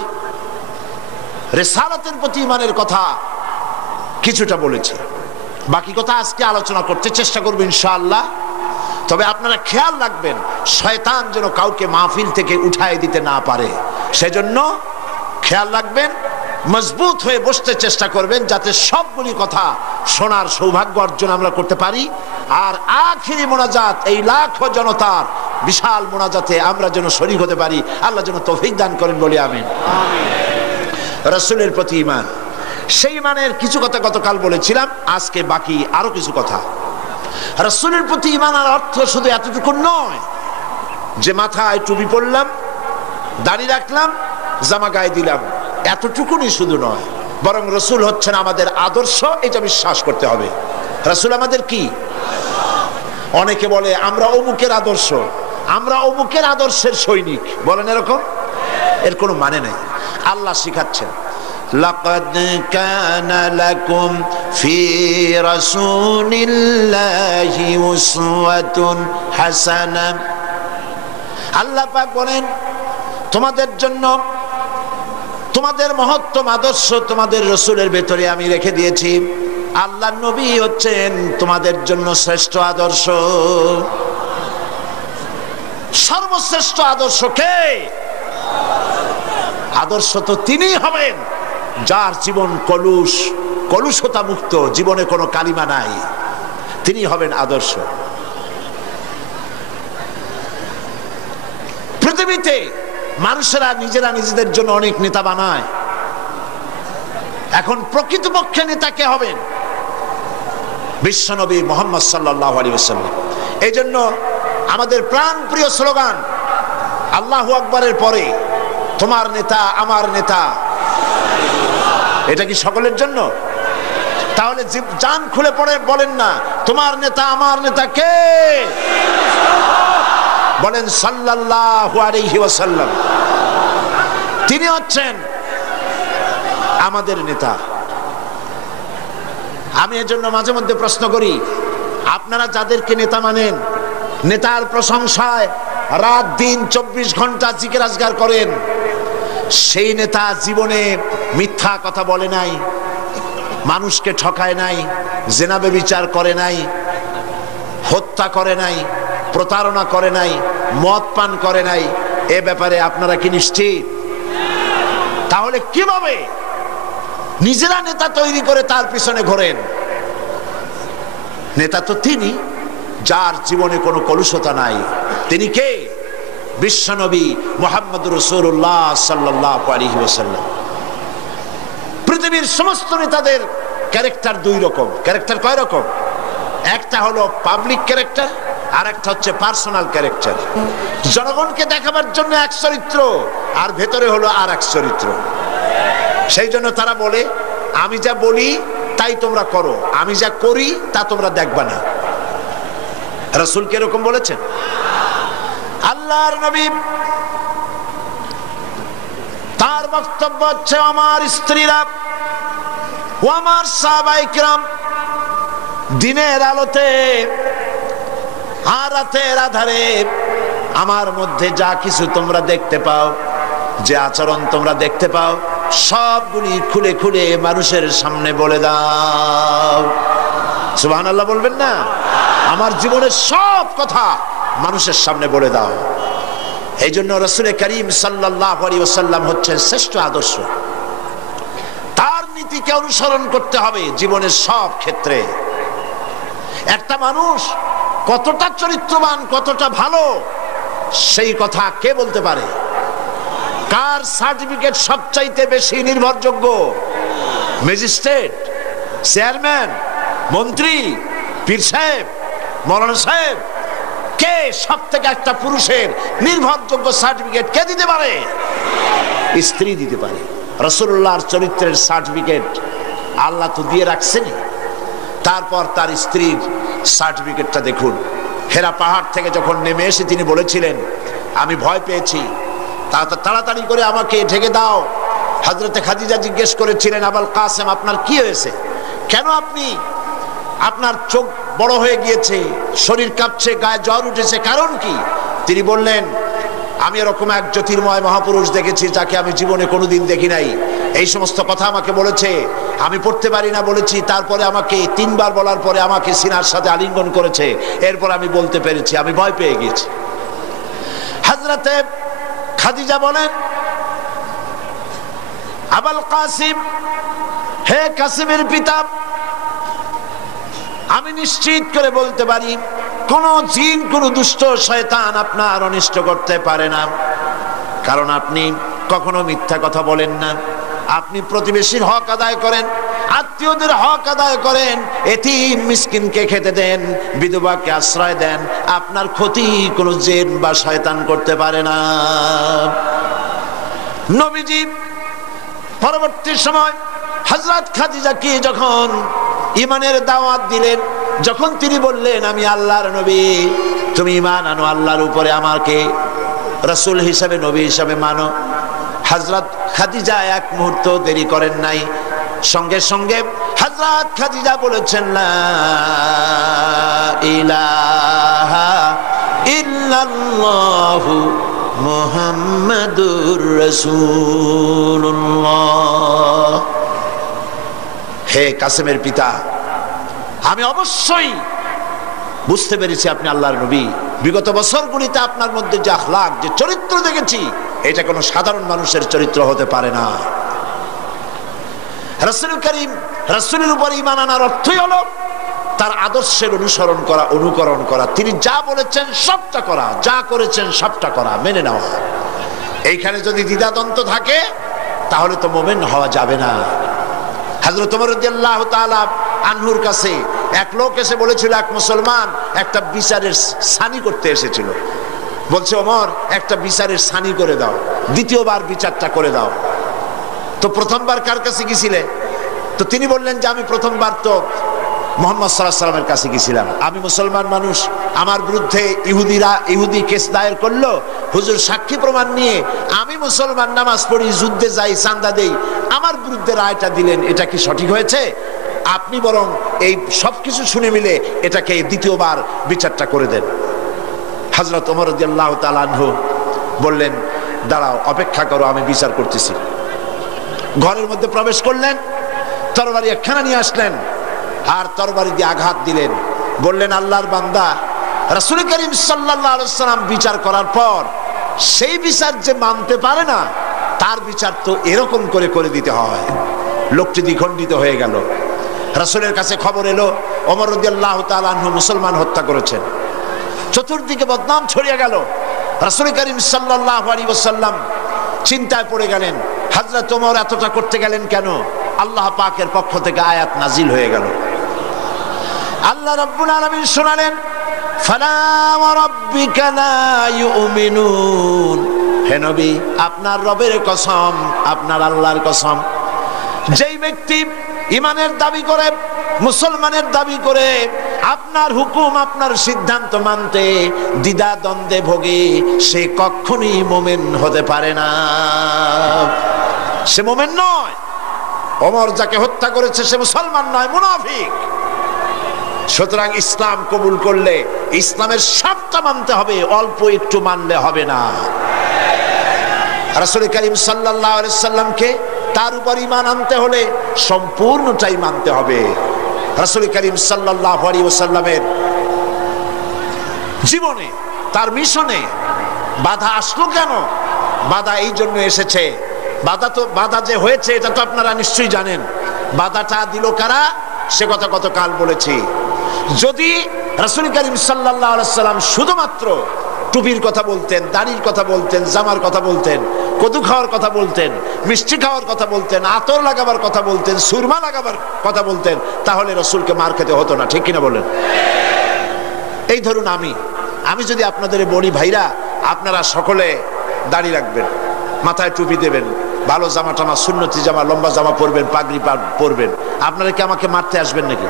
রিসালাতের প্রতি ঈমানের কথা কিছুটা বলেছি, বাকি কথা আজকে আলোচনা করতে চেষ্টা করব ইনশাআল্লাহ। তবে আপনারা খেয়াল রাখবেন, শয়তান যেন কাউকে মাহফিল থেকে উঠায় দিতে না পারে, সেজন্য খেয়াল রাখবেন, মজবুত হয়ে বসতে চেষ্টা করবেন, যাতে সবগুলি কথা শোনার সৌভাগ্য অর্জন আমরা করতে পারি। আর আখিরি মোনাজাত এই লাখো জনতার বিশাল মোনাজাতে আমরা যেন শরীক হতে পারি। আল্লাহ যেন তৌফিক দান করেন, বলি আমিন। রাসূলের প্রতি ঈমান, সেই ঈমানের কিছু কথা গতকাল বলেছিলাম, আজকে বাকি আরো কিছু কথা। রাসূলের প্রতি ঈমানের অর্থ শুধু এতটুকু নয় যে মাথায় টুপি পরলাম, দাড়ি রাখলাম, জামা গায়ে দিলাম, এতটুকুনি শুধু নয়, বরং রাসূল হচ্ছেন আমাদের আদর্শ, এটা বিশ্বাস করতে হবে। রাসূল আমাদের কি? অনেকে বলে আমরা অমুকের আদর্শ, আমরা অমুকের আদর্শের সৈনিক, বলেন এরকম? এর কোনো মানে নেই। আল্লাহ শিখাচ্ছেন, লাকাদ কানা লাকুম ফি রাসূলিল্লাহি উসওয়াতুন হাসানাহ। আল্লাহ পাক বলেন, তোমাদের জন্য তোমাদের মহত্তম আদর্শ তোমাদের রাসূলের ভেতরে আমি রেখে দিয়েছি। আল্লাহর নবী হচ্ছেন তোমাদের জন্য শ্রেষ্ঠ আদর্শ। সর্বশ্রেষ্ঠ আদর্শ কে? আদর্শ তো তিনি হবেন যার জীবন কলুষতা মুক্ত, জীবনে কোনো কালিমা নাই, তিনি হবেন আদর্শ। পৃথিবীতে মানুষেরা নিজেরা নিজেদের জন্য অনেক নেতা বানায়। এখন প্রকৃতপক্ষে নেতা কে হবেন? বিশ্বনবী মুহাম্মদ সাল্লাল্লাহু আলাইহি ওয়াসাল্লাম। এই জন্য আমাদের প্রাণ প্রিয় স্লোগান আল্লাহু আকবারের পরে তোমার নেতা আমার নেতা, এটা কি সকলের জন্য? তাহলে জান খুলে পড়ে বলেন না, তোমার নেতা আমার নেতা কে? বলেন সাল্লাল্লাহু আলাইহি ওয়াসাল্লাম। তিনি হচ্ছেন আমাদের নেতা। আমি এজন্য মাঝে মধ্যে প্রশ্ন করি, আপনারা যাদেরকে নেতা মানেন, নেতার প্রশংসায় রাত দিন 24 ঘন্টা জিকির আজগার করেন, সেই নেতা জীবনে মিথ্যা কথা বলে নাই, মানুষকে ঠকায় নাই, জেনা ব্যভিচার করে নাই, হত্যা করে নাই, প্রতারণা করে নাই, মদ পান করে নাই, এ ব্যাপারে আপনারা কি নিশ্চিত? তাহলে কিভাবে নিজেরা নেতা তৈরি করে তার পিছনে ঘোরেন? নেতা তো তিনি যার জীবনে কোনো কলুষতা নাই। তিনি কে? বিশ্বনবী মুহাম্মদুর রাসূলুল্লাহ সাল্লাল্লাহু আলাইহি ওয়াসাল্লাম। পৃথিবীর সমস্ত নেতাদের ক্যারেক্টার দুই রকম। ক্যারেক্টার কয় রকম? একটা হলো পাবলিক ক্যারেক্টার, আর একটা হচ্ছে পার্সোনাল ক্যারেক্টার। জনগণকে দেখাবার জন্য এক চরিত্র, আর ভেতরে হলো আর এক চরিত্র। সেই জন্য তারা বলে, আমি যা বলি তাই তোমরা করো, আমি যা করি তা তোমরা দেখবা না। রাসূল কি এরকম বলেছেন? আল্লাহর নবী তার বক্তব্য হচ্ছে, আমার স্ত্রীরা ও আমার সাহাবায়ে কিরাম দিনের আলোতে আর রাতের আধারে আমার মধ্যে যা কিছু তোমরা দেখতে পাও, যে আচরণ তোমরা দেখতে পাও, সবগুলি খুলে খুলে মানুষের সামনে বলে দাও। সুবহানাল্লাহ বলবেন না? আমার জীবনের সব কথা মানুষের সামনে বলে দাও। এই জন্য রাসূল করিম সাল্লাল্লাহু আলাইহি ওয়াসাল্লাম হচ্ছেন শ্রেষ্ঠ আদর্শ। তার নীতিকে অনুসরণ করতে হবে জীবনের সব ক্ষেত্রে। একটা মানুষ কতটা চরিত্রবান, কতটা ভালো, সেই কথা কে বলতে পারে? কার সার্টিফিকেট সবচাইতে বেশি নির্ভরযোগ্য? ম্যাজিস্ট্রেট, চেয়ারম্যান, মন্ত্রী, পীর সাহেব, মৌলানা সাহেব? কে সব থেকে একটা পুরুষের নির্ভরযোগ্য সার্টিফিকেট কে দিতে পারে? স্ত্রী দিতে পারে। রাসূলুল্লাহর চরিত্রের সার্টিফিকেট আল্লাহ তো দিয়ে রাখছেনই। তারপর তার স্ত্রীর সার্টিফিকেটটা দেখুন। হেরা পাহাড় থেকে যখন নেমে এসে তিনি বলেছিলেন, আমি ভয় পেয়েছি, তাড়াতাড়ি করে আমাকে ঢেকে দাও। হযরতে খাদিজা জিজ্ঞেস করেছিলেন, আবুল কাসেম আপনার কি হয়েছে? কেন আপনি, আপনার চোখ বড় হয়ে গিয়েছে, শরীর কাঁপছে, গায়ে জ্বর উঠেছে, কারণ কি? তিনি বললেন, আমি এরকম এক জ্যোতির্ময় মহাপুরুষ দেখেছি যাকে আমি জীবনে কোনোদিন দেখি নাই। এই সমস্ত কথা আমাকে বলেছে, আমি পড়তে পারি না বলেছি, তারপরে আমাকে 3 বার বলার পরে আমাকে সিনার সাথে আলিঙ্গন করেছে, এরপর আমি বলতে পেরেছি, আমি ভয় পেয়ে গেছি। হযরতে খাদিজা বলেন, আবুল কাসিম, হে কাসিমের পিতা, আমি নিশ্চিত করে বলতে পারি কোন জিন, কোন দুষ্ট শয়তান আপনার অনিষ্ট করতে পারে না, কারণ আপনি কখনো মিথ্যা কথা বলেন না, আপনি প্রতিবেশীর হক আদায় করেন, আত্মীয়দের হক আদায় করেন, এতিম মিসকিনকে খেতে দেন, বিধবাকে আশ্রয় দেন, আপনার ক্ষতি কোনো জিন বা শয়তান করতে পারে না। নবীজি পরবর্তী সময় হযরত খাদিজাকে যখন ঈমানের দাওয়াত দিলেন, যখন তিনি বললেন আমি আল্লাহর নবী, তুমি ঈমান আনো আল্লাহর উপরে, আমাকে রাসূল হিসাবে নবী হিসাবে মানো, হযরত খাদিজা এক মুহূর্ত দেরি করেন নাই, সঙ্গে সঙ্গে হযরত খাদিজা বলেছেন লা ইলাহা ইল্লাল্লাহু মুহাম্মাদুর রাসূলুল্লাহ। হে কাসেমের পিতা, আমি অবশ্যই বুঝতে পেরেছি আপনি আল্লাহর নবী। বিগত বছরগুলিতে আপনার মধ্যে যে আখলাক, যে চরিত্র দেখেছি, এটা কোনো সাধারণ মানুষের চরিত্র হতে পারে না। রাসূল করিম রাসূলের উপর ঈমান আনার অর্থই হলো তার আদর্শের অনুসরণ করা, অনুকরণ করা, তিনি যা বলেছেন সবটা করা, যা করেছেন সবটা করা, মেনে নেওয়া। এইখানে যদি দ্বিধাদ্বন্দ্ব থাকে তাহলে তো মুমিন হওয়া যাবে না। হযরত ওমর রাদিয়াল্লাহু তাআলা আনহুর কাছে এক লোক এসে বলেছিল, এক মুসলমান একটা বিচারের সানি করতে এসেছিল, বলছে ওমর একটা বিচারের সানি করে দাও, দ্বিতীয়বার বিচারটা করে দাও। তো প্রথমবার কার কাছে গিয়েছিলে? তো তিনি বললেন যে আমি প্রথমবার তো মুহাম্মদ সাল্লাল্লাহু আলাইহি ওয়াসাল্লামের কাছে গিয়েছিলাম, আমি মুসলমান মানুষ, আমার বিরুদ্ধে ইহুদি কেস দায়ের করলো, হুজুর সাক্ষী প্রমাণ নিয়ে আমি মুসলমান, নামাজ পড়ি, যুদ্ধে যাই, চাঁদা দেই, আমার বিরুদ্ধে রায়টা দিলেন, এটা কি সঠিক হয়েছে? আপনি বরং এই সবকিছু শুনে মিলে এটাকে দ্বিতীয়বার বিচারটা করে দেন। হযরত ওমর রাদিয়াল্লাহু তাআলা আনহু বললেন দাঁড়াও, অপেক্ষা করো, আমি বিচার করতেছি। ঘরের মধ্যে প্রবেশ করলেন, তরবারি একখানা নিয়ে আসলেন, আর তরবারি দিয়ে আঘাত দিলেন, বললেন আল্লাহর বান্দা, রাসূল করিম সাল্লাল্লাহু আলাইহি ওয়াসাল্লাম বিচার করার পর সেই বিচার যে মানতে পারে না, তার বিচার তো এরকম করে করে দিতে হয়। লোকটি দ্বিখণ্ডিত হয়ে গেল। রাসূলের কাছে খবর এলো ওমর রাদিয়াল্লাহু তাআলা আনহু মুসলমান হত্যা করেছেন। চতুর্দিকে বদনাম ছড়িয়ে গেল। রাসূল করিম সাল্লাল্লাহু আলাইহি ওয়াসাল্লাম চিন্তায় পড়ে গেলেন, হযরত ওমর এতটা করতে গেলেন কেন? আল্লাহ পাকের পক্ষ থেকে আয়াত নাজিল হয়ে গেল। আল্লাহ রাব্বুল আলামিন শোনালেন, ফালা ওয়া রাব্বিকা লা ইউমিনুন, হে নবী আপনার রবের কসম, আপনার আল্লাহর কসম, যেই ব্যক্তি ঈমানের দাবি করে, মুসলমানের দাবি করে, আপনার হুকুম, আপনার সিদ্ধান্ত মানতে দ্বিধা দ্বন্দ্বে ভোগে, সে কখনোই মুমিন হতে পারে না, সে মুমিন নয়। ওমর যাকে হত্যা করেছে সে মুসলমান নয়, মুনাফিক। সুতরাং ইসলাম কবুল করলে ইসলামের সবটা মানতে হবে, অল্প একটু মানলে হবে না। রাসূল করিম সাল্লাল্লাহু আলাইহি ওয়াসাল্লামকে তার উপর ঈমান আনতে হলে সম্পূর্ণটাই মানতে হবে। রাসূল করিম সাল্লাল্লাহু আলাইহি ওয়াসাল্লামের জীবনে, তার মিশনে বাধা আসলো কেন? বাধা এই জন্য এসেছে, বাধা যে হয়েছে এটা তো আপনারা নিশ্চয়ই জানেন। বাধাটা দিল কারা? সে কথা গতকাল বলেছি। যদি রাসূল করিম সাল্লাল্লাহু আলাইহি ওয়াসাল্লাম শুধুমাত্র টুপির কথা বলতেন, দাড়ির কথা বলতেন, জামার কথা বলতেন, কদু খাওয়ার কথা বলতেন, মিষ্টি খাওয়ার কথা বলতেন, আতর লাগাবার কথা বলতেন, সুরমা লাগাবার কথা বলতেন, তাহলে রাসূলকে মার খেতে হতো না, ঠিক কিনা বলেন? এই ধরুন আমি যদি আপনাদের বলি, ভাইরা আপনারা সকলে দাড়ি রাখবেন, মাথায় টুপি দেবেন, ভালো জামা টামা, সুন্নতি জামা, লম্বা জামা পরবেন, পাগড়ি পরবেন, আপনারা কি আমাকে মারতে আসবেন নাকি?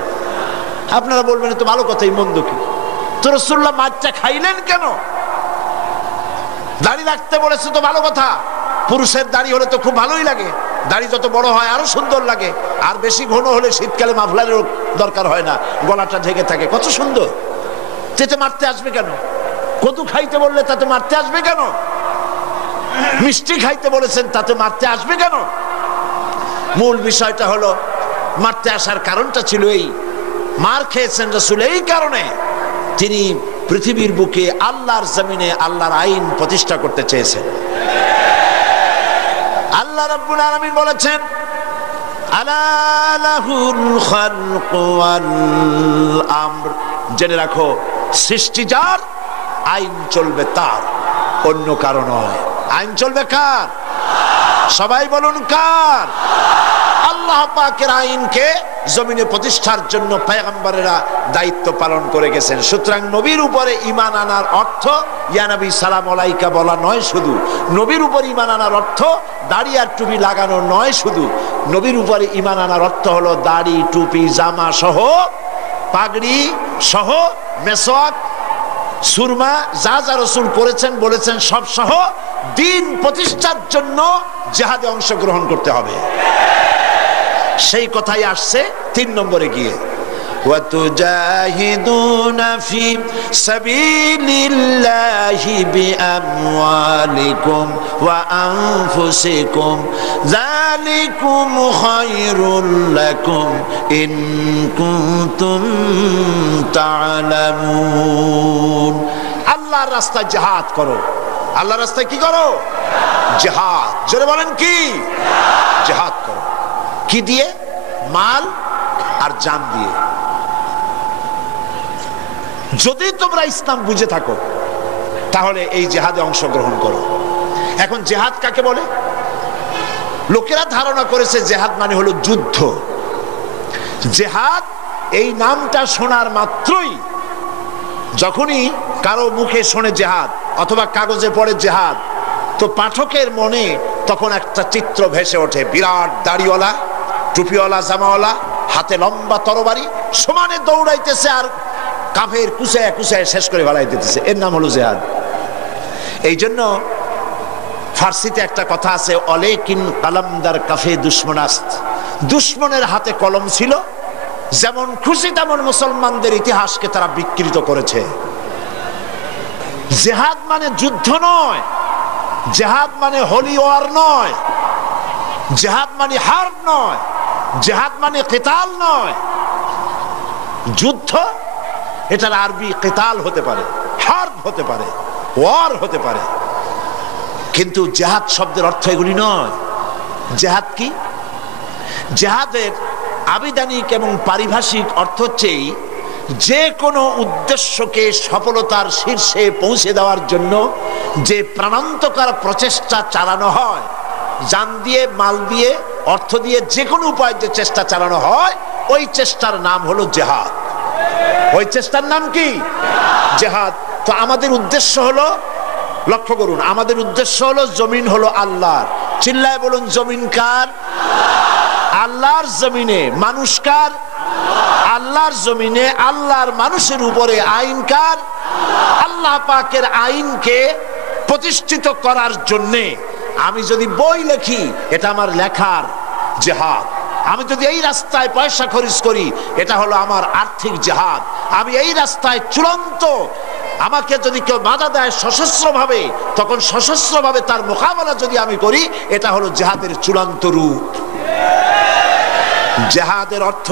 আপনারা বলবেন তো ভালো কথাই, মন্দ কি? তো রাসূলুল্লাহ মারটা খাইলেন কেন? দাড়ি রাখতে বলেছে তো ভালো কথা, পুরুষের দাড়ি হলে তো খুব ভালোই লাগে, দাড়ি যত বড় হয় আরো সুন্দর লাগে, আর বেশি ঘন হলে শীতকালে মাফলারের দরকার হয় না, গলাটা ঢেকে থাকে, কত সুন্দর। তেতে মারতে আসবে কেন? কদু খাইতে বললে তাতে মারতে আসবে কেন? মিষ্টি খাইতে বলেছেন তাতে মারতে আসবে কেন? মূল বিষয়টা হলো, মারতে আসার কারণটা ছিল এই, মার খেয়েছেন রাসূল এই কারণে, তিনি পৃথিবীর বুকে আল্লাহর জমিনে আল্লাহর আইন প্রতিষ্ঠা করতে চেয়েছেন। আল্লাহ রাব্বুল আলামিন বলেছেন, আলা লাহুল খালকু ওয়াল আমর, জেনে রাখো সৃষ্টি যার, আইন চলবে তার, অন্য কারো নয়। আইন চলবে কার? সবাই বলুন কার? আল্লাহ পাকের আইনকে জমিনে প্রতিষ্ঠার জন্য পয়গম্বরেরা দায়িত্ব পালন করে গেছেন। সুতরাং নবীর উপরে ঈমান আনার অর্থ ইয়া নবী সালাম আলাইকা বলা নয় শুধু। নবীর উপর ঈমান আনার অর্থ দাড়ি আর টুপি লাগানো নয় শুধু। নবীর উপরে ঈমান আনার অর্থ হলো দাড়ি, টুপি, জামা সহ, পাগড়ি সহ, মেসওয়াক, সুরমা, যা যা রাসূল করেছেন বলেছেন সব সহ দ্বীন প্রতিষ্ঠার জন্য জিহাদে অংশগ্রহণ করতে হবে। সেই কথাই আসছে 3 নম্বরে গিয়ে, ওয়াতুজাহিদুনা ফি সাবিলিল্লাহি বিআমওয়ালিকুম ওয়া আনফুসিকুম যালিকুম খায়রুল লাকুম ইন কুনতুম তা'লামুন। আল্লাহর রাস্তায় জিহাদ করো। আল্লাহর রাস্তায় কি করো? জিহাদ। জোরে বলেন কি? জিহাদ করো। কি দিয়ে? মাল আর জান দিয়ে। যদি তোমরা ইসলাম বুঝে থাকো তাহলে এই জিহাদে অংশগ্রহণ করো। এখন জিহাদ কাকে বলে? লোকেরা ধারণা করেছে জিহাদ মানে হলো যুদ্ধ। জিহাদ এই নামটা শোনার মাত্রই, যখনই কারো মুখে শোনে জিহাদ অথবা কাগজে পড়ে জিহাদ, তো পাঠকের মনে তখন একটা চিত্র ভেসে ওঠে। বিরাট দাড়িওয়ালা, টুপিওয়ালা, জামাওয়ালা, হাতে লম্বা তরবারি, সমানে দৌড়াইতেছে আর কাফের কুচায় কুচায় শেষ করে ফেলাই দিতেছে। এর নাম হলো জিহাদ। এই জন্য ফার্সিতে একটা কথা আছে, অলেকিন কালামদার কাফে দুশ্মনাস্ত। দুশ্মনের হাতে কলম ছিল, যেমন খুশি তেমন মুসলমানদের ইতিহাসকে তারা বিকৃত করেছে। জিহাদ মানে যুদ্ধ নয়, জিহাদ মানে হোলি ওয়ার নয়, জিহাদ মানে হার্ব নয়, জিহাদ মানে কিতাল নয়। যুদ্ধ, এটার আরবি কিতাল হতে পারে, হার্ব হতে পারে, ওয়ার হতে পারে, কিন্তু জিহাদ শব্দের অর্থ এগুলি নয়। জিহাদ কি? জিহাদের আবিধানিক এবং পারিভাষিক অর্থ হচ্ছে যে কোনো উদ্দেশ্যকে সফলতার শীর্ষে পৌঁছে দেওয়ার জন্য যে প্রাণান্তকর প্রচেষ্টা চালানো হয়, জান দিয়ে, মাল দিয়ে, অর্থ দিয়ে, যে কোনো উপায়ে যে চেষ্টা চালানো হয়, ওই চেষ্টার নাম হলো জিহাদ। ওই চেষ্টার নাম কি? জিহাদ। তো আমাদের উদ্দেশ্য হলো, লক্ষ্য করুন, আমাদের উদ্দেশ্য হলো জমিন হলো আল্লাহর। চিল্লায় বলুন, জমিন কার? আল্লাহর জমিনে। মানুষ কার? আল্লাহর জমিনে। আল্লাহর মানুষের উপরে আইন কার? আল্লাহ পাকের আইনকে প্রতিষ্ঠিত করার জন্যে আমি যদি বই লিখি, এটা আমার লেখার জিহাদ। আমি যদি এই রাস্তায় পয়সা খরচ করি, এটা হলো আমার আর্থিক জিহাদ। আমি এই রাস্তায় চূড়ান্ত, আমাকে যদি কেউ বাধা দেয় সশস্ত্রভাবে, তখন সশস্ত্রভাবে তার মোকাবেলা যদি আমি করি, এটা হলো জিহাদের চূড়ান্ত রূপ। জিহাদের অর্থ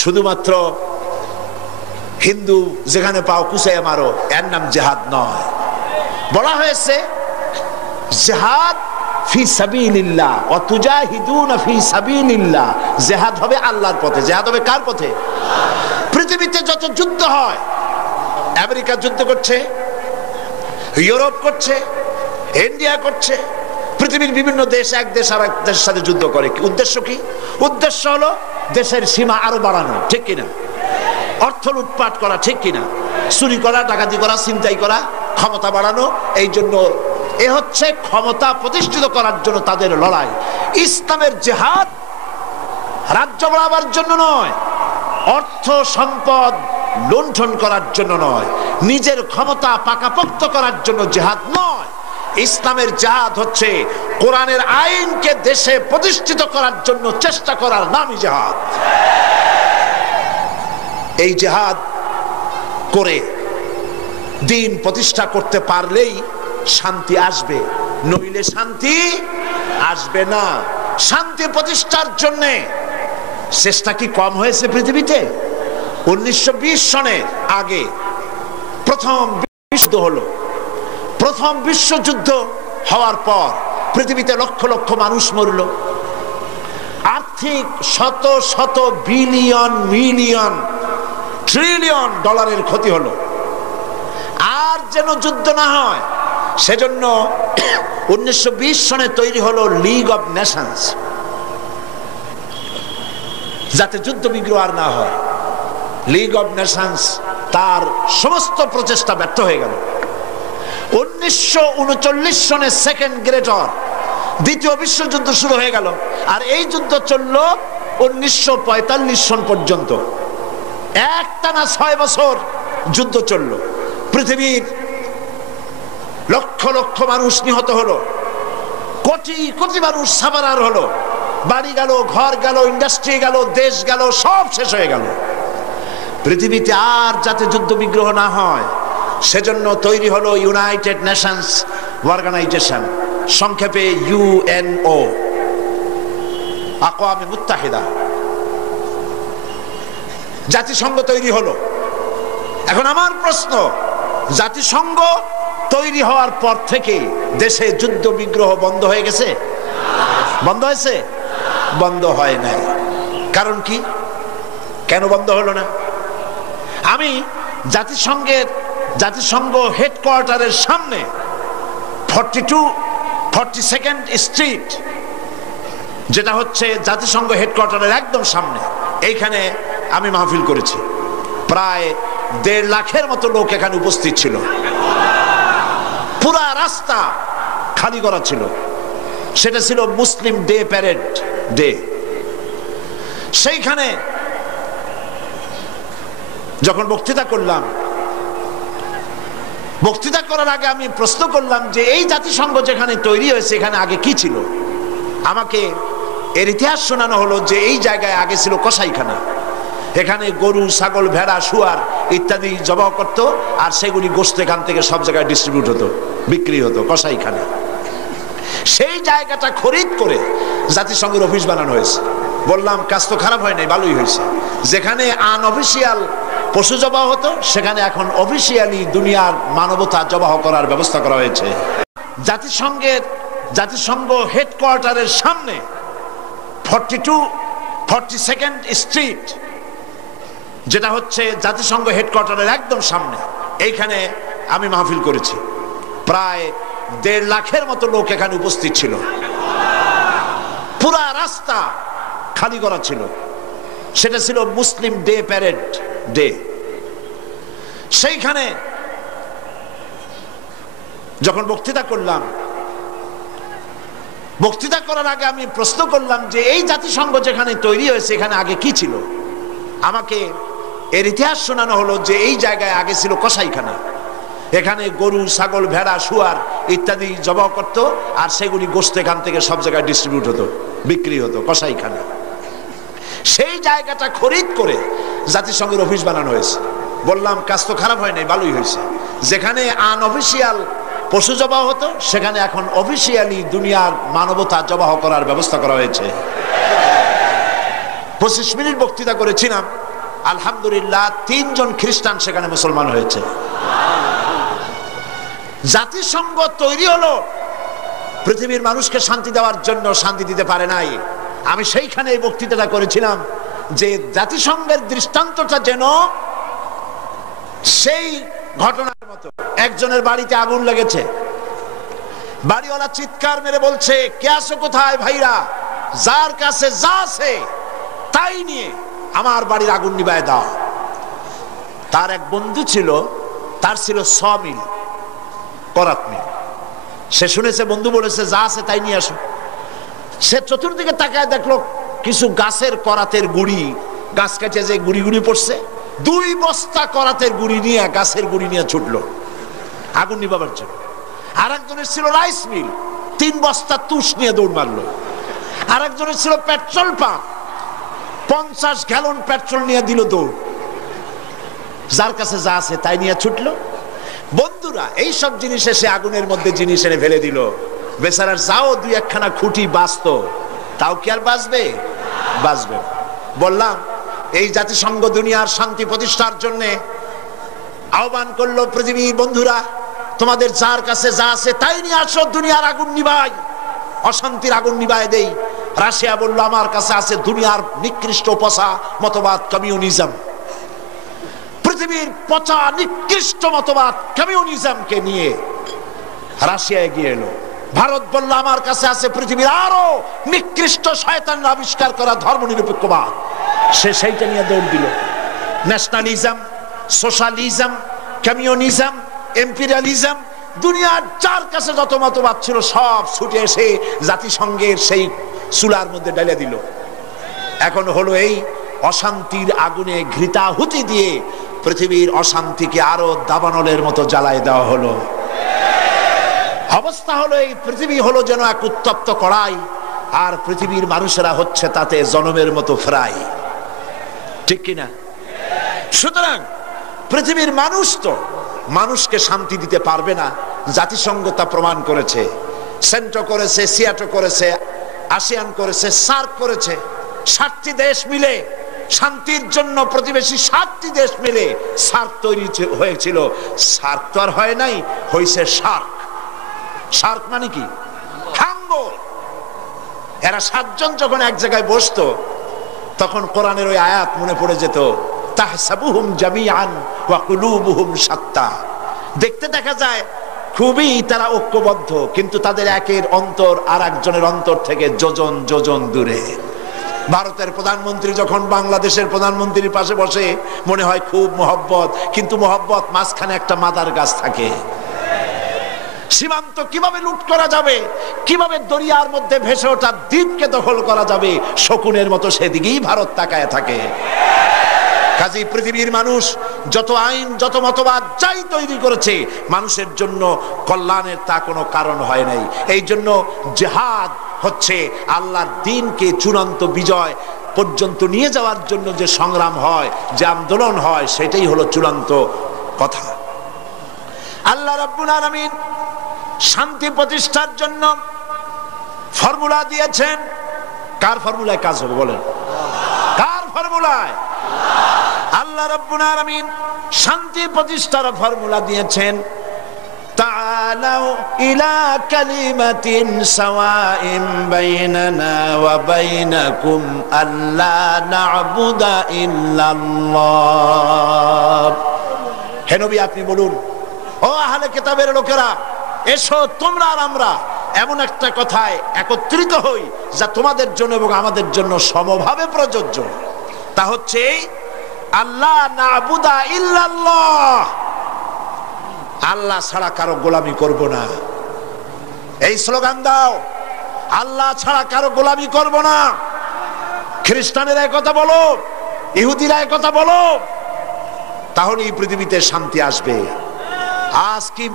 শুধুমাত্র হিন্দু যেখানে পাও কুচাইয়া মারো, এর নাম জিহাদ নয়। বলা হয়েছে জিহাদ ফি সাবিলিল্লাহ ওয়া তুজাহিদুনা ফি সাবিলিল্লাহ। জিহাদ হবে আল্লাহর পথে। জিহাদ হবে কার পথে? পৃথিবীতে যত যুদ্ধ হয়, আমেরিকা যুদ্ধ করছে, ইউরোপ করছে, ইন্ডিয়া করছে, পৃথিবীর বিভিন্ন দেশ এক দেশ আর এক দেশের সাথে যুদ্ধ করে। উদ্দেশ্য কি? উদ্দেশ্য হলো দেশের সীমা আরো বাড়ানো, ঠিক কিনা? অর্থ লুটপাট করা, ঠিক কিনা? চুরি করা, ডাকাতি করা, ছিনতাই করা, ক্ষমতা বাড়ানো। এই জন্য এ হচ্ছে ক্ষমতা প্রতিষ্ঠিত করার জন্য তাদের লড়াই। ইসলামের জিহাদ রাজ্য বাড়াবার জন্য নয়, অর্থ সম্পদ লুণ্ঠন করার জন্য নয়, নিজের ক্ষমতা পাকাপোক্ত করার জন্য জিহাদ নয়। ইসলামের জিহাদ হচ্ছে কোরআনের আইনকে দেশে প্রতিষ্ঠিত করার জন্য চেষ্টা করার নামই জিহাদ। এই জিহাদ করে দ্বীন প্রতিষ্ঠা করতে পারলেই শান্তি আসবে, নইলে শান্তি আসবে না। শান্তি প্রতিষ্ঠার জন্য চেষ্টা কি কম হয়েছে পৃথিবীতে? 1920 সনের আগে প্রথম বিশ্বযুদ্ধ হলো। প্রথম বিশ্বযুদ্ধ হওয়ার পর পৃথিবীতে লক্ষ লক্ষ মানুষ মরল। আর্থিক শত শত বিলিয়ন মিলিয়ন ট্রিলিয়ন ডলারের ক্ষতি হলো। আর যেন যুদ্ধ না হয় সেজন্য 1920 সনে তৈরি হলো লিগ অব নেশনস, যাতে যুদ্ধ বিগ্রহ আর না হয়। লিগ অব নেশনস তার সমস্ত প্রচেষ্টা ব্যর্থ হয়ে গেল। 1939 সনে সেকেন্ড গ্রেট ওয়ার, দ্বিতীয় বিশ্বযুদ্ধ শুরু হয়ে গেল। আর এই যুদ্ধ চলল 1945 সন পর্যন্ত। একটানা 6 বছর যুদ্ধ চলল। পৃথিবীর লক্ষ লক্ষ মানুষ নিহত হলো, কোটি কোটি মানুষ সাবারার হলো, বাড়ি গেল, ঘর গেল, ইন্ডাস্ট্রি গেল, দেশ গেল, সব শেষ হয়ে গেল। পৃথিবীতে আর যাতে যুদ্ধ বিগ্রহ না হয় সেজন্য তৈরি হলো ইউনাইটেড নেশনস অর্গানাইজেশন, সংক্ষেপে ইউএনও, আকওয়ামে মুত্তাহিদা, জাতিসংঘ তৈরি হলো। এখন আমার প্রশ্ন, জাতিসংঘ তৈরি হওয়ার পর থেকে দেশে যুদ্ধ বিগ্রহ বন্ধ হয়ে গেছে? বন্ধ হয়েছে? বন্ধ হয় নাই। কারণ কি? কেন বন্ধ হলো না? আমি জাতিসংঘ হেডকোয়ার্টারের সামনে 42 স্ট্রিট, যেটা হচ্ছে জাতিসংঘ হেডকোয়ার্টারের একদম সামনে, এইখানে আমি মাহফিল করেছি। প্রায় 1.5 লাখের মতো লোক এখানে উপস্থিত ছিল। পুরা রাস্তা খালি করা ছিল। সেটা ছিল মুসলিম ডে, প্যারেড ডে। সেইখানে যখন বক্তৃতা করলাম, বক্তৃতা করার আগে আমি প্রশ্ন করলাম যে এই জাতিসংঘ যেখানে তৈরি হয়েছে এখানে আগে কি ছিল? আমাকে এর ইতিহাস শোনানো হলো যে এই জায়গায় আগে ছিল কসাইখানা। এখানে গরু, ছাগল, ভেড়া, শুয়ার ইত্যাদি জবাই করতো, আর সেগুলি গোশত এখান থেকে সব জায়গায় ডিস্ট্রিবিউট হতো, বিক্রি হতো কসাইখানা। সেই জায়গাটা খরিদ করে জাতিসংঘের অফিস বানানো হয়েছে। বললাম কাজ তো খারাপ হয় নাই, ভালোই হয়েছে। যেখানে আনঅফিসিয়াল পশু জবাই হতো সেখানে এখন অফিসিয়ালি দুনিয়ার মানবতা জবাই করার ব্যবস্থা করা হয়েছে। জাতিসংঘ হেডকোয়ার্টারের সামনে 42 স্ট্রিট, যেটা হচ্ছে জাতিসংঘ হেডকোয়ার্টারের একদম সামনে, এইখানে আমি মাহফিল করেছি। প্রায় 1.5 লাখের মতো লোক এখানে উপস্থিত ছিল। পুরা রাস্তা খালি করা ছিল। সেটা ছিল মুসলিম ডে, প্যারেড ডে। সেইখানে যখন বক্তৃতা করলাম, বক্তৃতা করার আগে আমি প্রশ্ন করলাম যে এই জাতিসংঘ যেখানে তৈরি হয়েছে এখানে আগে কি ছিল? আমাকে এর ইতিহাস শোনানো হলো যে এই জায়গায় আগে ছিল কসাইখানা। এখানে গরু, ছাগল, ভেড়া, শুয়ার ইত্যাদি জবাই করতো, আর সেগুলি গোশত এখান থেকে সব জায়গায় ডিস্ট্রিবিউট হতো, বিক্রি হতো, কসাইখানা। সেই জায়গাটা খরিদ করে জাতিসংঘের অফিস বানানো হয়েছে। বললাম কাজ তো খারাপ হয় নাই, ভালোই হয়েছে। যেখানে আনঅফিসিয়াল পশু জবাই হতো সেখানে এখন অফিসিয়ালি দুনিয়ার মানবতা জবাই করার ব্যবস্থা করা হয়েছে। 25 মিনিট বক্তৃতা করেছিলাম। আলহামদুলিল্লাহ 3 জন খ্রিস্টান সেখানে মুসলমান হয়েছে। জাতিসংঘ তৈরি হলো পৃথিবীর মানুষকে শান্তি দেওয়ার জন্য, শান্তি দিতে পারে নাই। আমি সেইখানে এই বক্তৃতাটা করেছিলাম যে জাতিসংঘের দৃষ্টান্তটা যেন সেই ঘটনার মতো। একজনের বাড়িতে আগুন লেগেছে, বাড়িওয়ালা চিৎকার মেরে বলছে কে আছো কোথায় ভাইরা, যার কাছে যা আছে তাই নিয়ে আমার বাড়ির আগুন নিভায় দাও। তার এক বন্ধু ছিল, তার ছিল সমিল, করাত মিল। সে শুনেছে বন্ধু বলেছে যা আছে তাই নিয়ে আসো। সে চতুর্দিকে তাকায় দেখলো কিছু গাছের করাতের গুড়ি, গাছ কাটে যে গুড়ি গুড়ি পড়ছে। 2 বস্তা করাতের গুড়ি নিয়ে, গাছের গুড়ি নিয়ে ছুটলো আগুন নিভাবার জন্য। আর একজনের ছিল রাইস মিল, 3 বস্তা তুষ নিয়ে দৌড় মারলো। আর একজনের ছিল পেট্রোল পাম্প, 50 গ্যালন পেট্রোল নিয়ে দিল দৌড়। যার কাছে যা আছে তাই নিয়ে ছুটলো। বন্ধুরা, এই সব জিনিস এসে আগুনের মধ্যে জিনিস এনে ফেলে দিল। বেচারার যাও 2-1খানা খুঁটি বাঁচত, তাও কি আর বাঁচবে? বাঁচবে। বললাম এই জাতিসংঘ দুনিয়ার শান্তি প্রতিষ্ঠার জন্য আহ্বান করলো, পৃথিবীর বন্ধুরা তোমাদের যার কাছে যা আছে তাই নিয়ে আসো, দুনিয়ার আগুন নিভাই, অশান্তির আগুন নিভায় দেই। রাশিয়া বলল আমার কাছে আছে দুনিয়ার নিকৃষ্ট পচা মতবাদ, কমিউনিজম। পৃথিবীর পচা নিকৃষ্ট মতবাদ কমিউনিজমকে নিয়ে রাশিয়া এগিয়ে এলো। ভারত বলল আমার কাছে আছে পৃথিবীর আরো নিকৃষ্ট শয়তানরা আবিষ্কার করা ধর্মনিরপেক্ষবাদ। সে সেইটা নিয়ে দৌড় দিল। ন্যাশনালিজম, সোশ্যালিজম, কমিউনিজম, এম্পিরিয়ালিজম, দুনিয়ার যার কাছে যত মতবাদ ছিল সব ছুটে এসে জাতিসংঘের সেই চুলার মধ্যে ঢেলে দিল। এখন হলো এই অশান্তির আগুনে ঘৃতাহুতি দিয়ে পৃথিবীর অশান্তিকে আরো দাবানলের মতো জ্বালায় দেওয়া হলো। অবস্থা হলো এই পৃথিবী হলো যেন এক উত্তপ্ত কড়াই, আর পৃথিবীর মানুষেরা হচ্ছে তাতে জনমের মতো ফ্রাই। ঠিক কিনা? সুতরাং পৃথিবীর মানুষ তো মানুষকে শান্তি দিতে পারবে না, জাতিসংঘ তা প্রমাণ করেছে। সেন্টো করেছে, সিয়াটো করেছে, আসিয়ান করেছে, সার্ক করেছে। 7টি দেশ মিলে শান্তির জন্য, প্রতিবেশী 7টি দেশ মিলে সার্ক তৈরি হয়েছিল। সার্ক তো আর হয় নাই, হয়েছে শার্ক। শার্ক মানে কি? হাঙ্গর। এরা 7 জন যখন এক জায়গায় বসতো তখন কোরআনের ওই আয়াত মনে পড়ে যেত, তাহসাবুহুম জামিআন ওয়া কুলুবুহুম শাত্তা। দেখতে দেখা যায় খুবই তারা ঐক্যবদ্ধ, কিন্তু তাদের একের অন্তর আর একজনের অন্তর থেকে যোজন যোজন দূরে। ভারতের প্রধানমন্ত্রী যখন বাংলাদেশের প্রধানমন্ত্রীর পাশে বসে মনে হয় খুব মহব্বত, কিন্তু মহব্বত মাঝখানে একটা মাদার গাছ থাকে। সীমান্ত কিভাবে লুট করা যাবে, কিভাবে দরিয়ার মধ্যে ভেসে ওঠা দ্বীপকে দখল করা যাবে, শকুনের মতো সেদিকেই ভারত তাকায় থাকে। কাজেই পৃথিবীর মানুষ যত আইন, যত মতবাদ যাই তৈরি করেছে, মানুষের জন্য কল্যাণের তা কোনো কারণ হয় নাই। এই জন্য জিহাদ হচ্ছে আল্লাহর দ্বীনকে চূড়ান্ত বিজয় পর্যন্ত নিয়ে যাওয়ার জন্য যে সংগ্রাম হয়, যে আন্দোলন হয়, সেটাই হলো চূড়ান্ত কথা। আল্লাহ রাব্বুল আলামিন শান্তি প্রতিষ্ঠার জন্য ফর্মুলা দিয়েছেন। কার ফর্মুলায় কাজ হবে বলেন? কার ফর্মুলায়? আল্লাহ রাব্বুল আলামিন শান্তি প্রতিষ্ঠার ফর্মুলা দিয়েছেন। তাআলাউ ইলা কালিমাতিন সাওয়াইন বাইনানা ওয়া বাইনাকুম আল্লা না'বুদা ইল্লাল্লাহ। হে নবী, আপনি বলুন, ও আহলে কিতাবের লোকেরা, এসো তোমরা আর আমরা এমন একটা কথায় একত্রিত হই যা তোমাদের জন্য এবং আমাদের জন্য সমভাবে প্রযোজ্য। তা হচ্ছে আল্লাহ না'বুদা ইল্লাল্লাহ, আল্লাহ ছাড়া কারো গোলামি করব না। এই স্লোগান দাও, আল্লাহ ছাড়া কারো গোলামি করব না। খ্রিস্টানেরা কথা বলো, ইহুদিরা কথা বলো, তাহলেই পৃথিবীতে শান্তি আসবে। আজ কি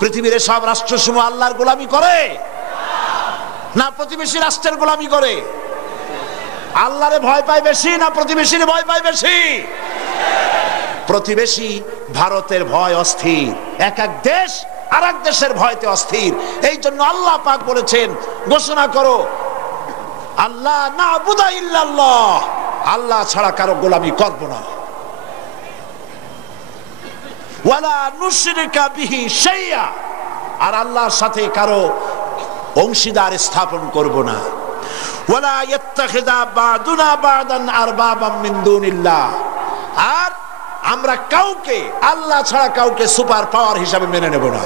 পৃথিবীর সব রাষ্ট্রসমূহ আল্লাহর গোলামি করে না প্রতিবেশী রাষ্ট্রের গোলামি করে? আল্লাহরে ভয় পায় বেশি না প্রতিবেশীর ভয় পায় বেশি? প্রতিবেশী ভারতের ভয় অস্থির, এক এক দেশ আর এক দেশের ভয়তে অস্থির। এই জন্য আল্লাহ পাক বলেছেন, ঘোষণা করো আল্লাহ না'বুদা ইল্লাল্লাহ, আল্লাহ ছাড়া কারো গোলামি করব না। ওয়ালা নুশরিকা বিহি শাইআ, আর আল্লাহর সাথে কারো অংশীদার স্থাপন করব না। ওয়ালা ইয়াত্তাখিযা বা'দুনা বা'দান আরবাবাম মিন দুনিল্লাহ, আর আমরা কাউকে আল্লাহ ছাড়া কাউকে সুপার পাওয়ার হিসাবে মেনে নেব না।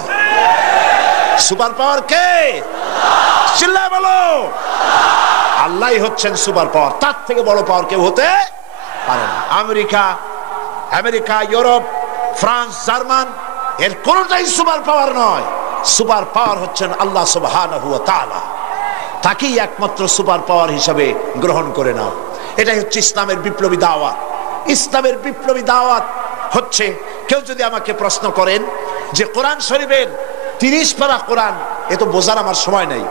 সুপার পাওয়ার কে? চিল্লায় বলো। আল্লাহই হচ্ছেন সুপার পাওয়ার, তার থেকে বড় পাওয়ার কেউ হতে পারে না। আমেরিকা, ইউরোপ, ফ্রান্স, জার্মান, এর কোনটাই সুপার পাওয়ার নয়। সুপার পাওয়ার হচ্ছেন আল্লাহ সুবহানাহু ওয়া তাআলা, তাকেই একমাত্র সুপার পাওয়ার হিসাবে গ্রহণ করে নাও। এটাই হচ্ছে ইসলামের বিপ্লবী দাওয়াত। ইসলামের বিপ্লবী দাওয়াত হচ্ছে, কেউ যদি আমাকে প্রশ্ন করেন যে কোরআন শরীফের 30 পারা কোরআন, এ তো বোঝার আমার সময় নাই,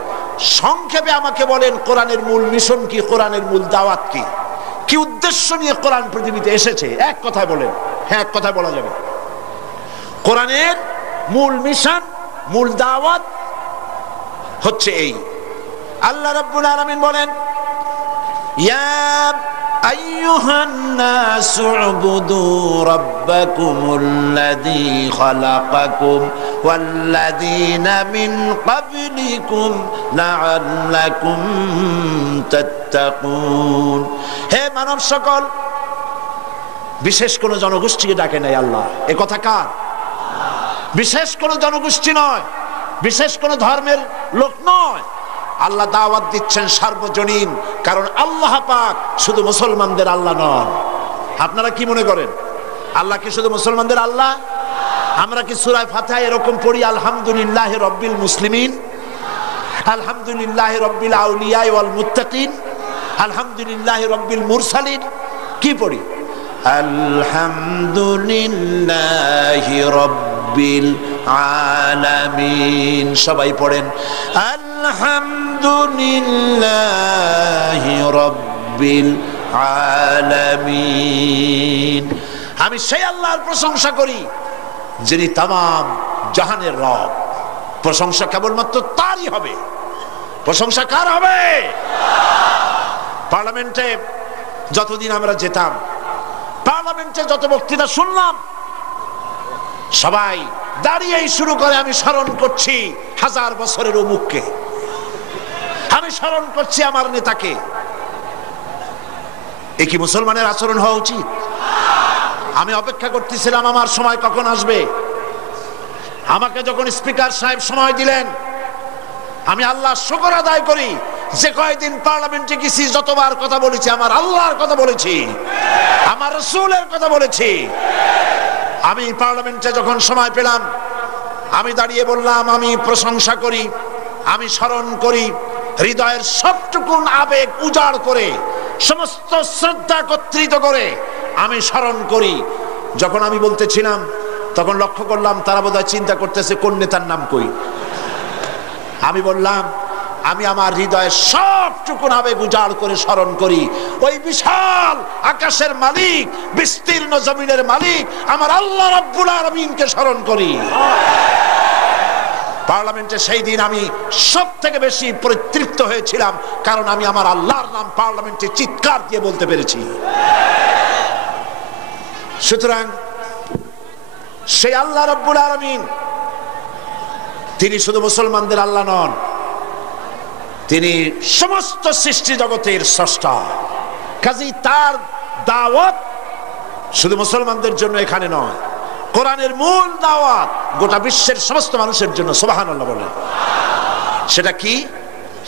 সংক্ষেপে আমাকে বলেন কোরআনের মূল মিশন কি, কোরআনের মূল দাওয়াত কি, কি উদ্দেশ্য নিয়ে কোরআন পৃথিবীতে এসেছে, এক কথায় বলেন। হ্যাঁ, এক কথায় বলা যাবে, কোরআনের মূল মিশন, মূল দাওয়াত হচ্ছে এই। আল্লাহ রাব্বুল আলামিন বলেন, ইয়া আইয়ুহান নাসু উবুদু রাব্বাকুমুল্লাযী খালাকাকুম ওয়াল্লাযীনা মিন ক্বাবলিকুম লাআল্লাকুম তাত্তাকুন। হে মানব সকল, বিশেষ কোন জনগোষ্ঠীকে ডাকে নাই আল্লাহ। এ কথা কার? বিশেষ কোন জনগোষ্ঠী নয়, বিশেষ কোন ধর্মের লোক নয়। আল্লাহ দাওয়াত দিচ্ছেন সার্বজনীন, কারণ আল্লাহ পাক শুধু মুসলমানদের আল্লাহ নন। আপনারা কি মনে করেন আল্লাহ কি শুধু মুসলমানদের আল্লাহ? আমরা কি সূরা ফাতিহা এরকম পড়ি আলহামদুলিল্লাহি রাব্বিল মুসলিমিন, আলহামদুলিল্লাহি রাব্বিল আউলিয়া ওয়াল মুত্তাকিন, আলহামদুলিল্লাহি রাব্বিল মুরসালিন? কি পড়ি? আলহামদুলিল্লাহি রাব্বিল আলামিন। সবাই পড়েন আলহামদুলিল্লাহি রাব্বিল আলামিন। আমি সেই আল্লাহর প্রশংসা করি যিনি তামাম জাহানের রব। প্রশংসা কেবলমাত্র তারই হবে। প্রশংসা কার হবে? পার্লামেন্টে যতদিন আমরা যেতাম, পার্লামেন্টে যত বক্তৃতা শুনলাম, সবাই দাঁড়িয়েই শুরু করে আমি স্মরণ করছি হাজার বছরের অমুককে, আমি স্মরণ করছি আমার নেতাকে। এ কি মুসলমানের আচরণ হওয়া উচিত? আমি অপেক্ষা করতেছিলাম আমার সময় কখন আসবে। আমাকে যখন স্পিকার সাহেব সময় দিলেন, আমি আল্লাহর শুকর আদায় করি যে কয়েকদিন পার্লামেন্টে গেছি, যতবার কথা বলেছি আমার আল্লাহর কথা বলেছি, আমার রাসূলের কথা বলেছি। আমি পার্লামেন্টে যখন সময় পেলাম, আমি দাঁড়িয়ে বললাম আমি প্রশংসা করি, আমি স্মরণ করি, হৃদয়ের সবটুকুন আবেগ উজাড় করে, সমস্ত শ্রদ্ধা একত্রিত করে আমি স্মরণ করি। যখন আমি বলতেছিলাম তখন লক্ষ্য করলাম তারা বোধহয় চিন্তা করতেছে কোন নেতার নাম কই। আমি বললাম আমি আমার হৃদয়ের সবটুকুন আবেগ উজাড় করে স্মরণ করি ওই বিশাল আকাশের মালিক, বিস্তীর্ণ জমিনের মালিক আমার আল্লাহ রাব্বুল আলামিনকে স্মরণ করি। পার্লামেন্টে সেই দিন আমি সব থেকে বেশি পরিতৃপ্ত হয়েছিলাম, কারণ আমি আমার আল্লাহর নাম পার্লামেন্টে চিৎকার দিয়ে বলতে পেরেছি। সুতরাং সেই আল্লাহ রাব্বুল আলামিন তিনি শুধু মুসলমানদের আল্লাহ নন, তিনি সমস্ত সৃষ্টি জগতের স্রষ্টা। কাজেই তার দাওয়াত শুধু মুসলমানদের জন্য এখানে নয়, কোরআনের মূল দাওয়াত গোটা বিশ্বের সমস্ত মানুষের জন্য। সুবহানাল্লাহ বলেন। সেটা কি?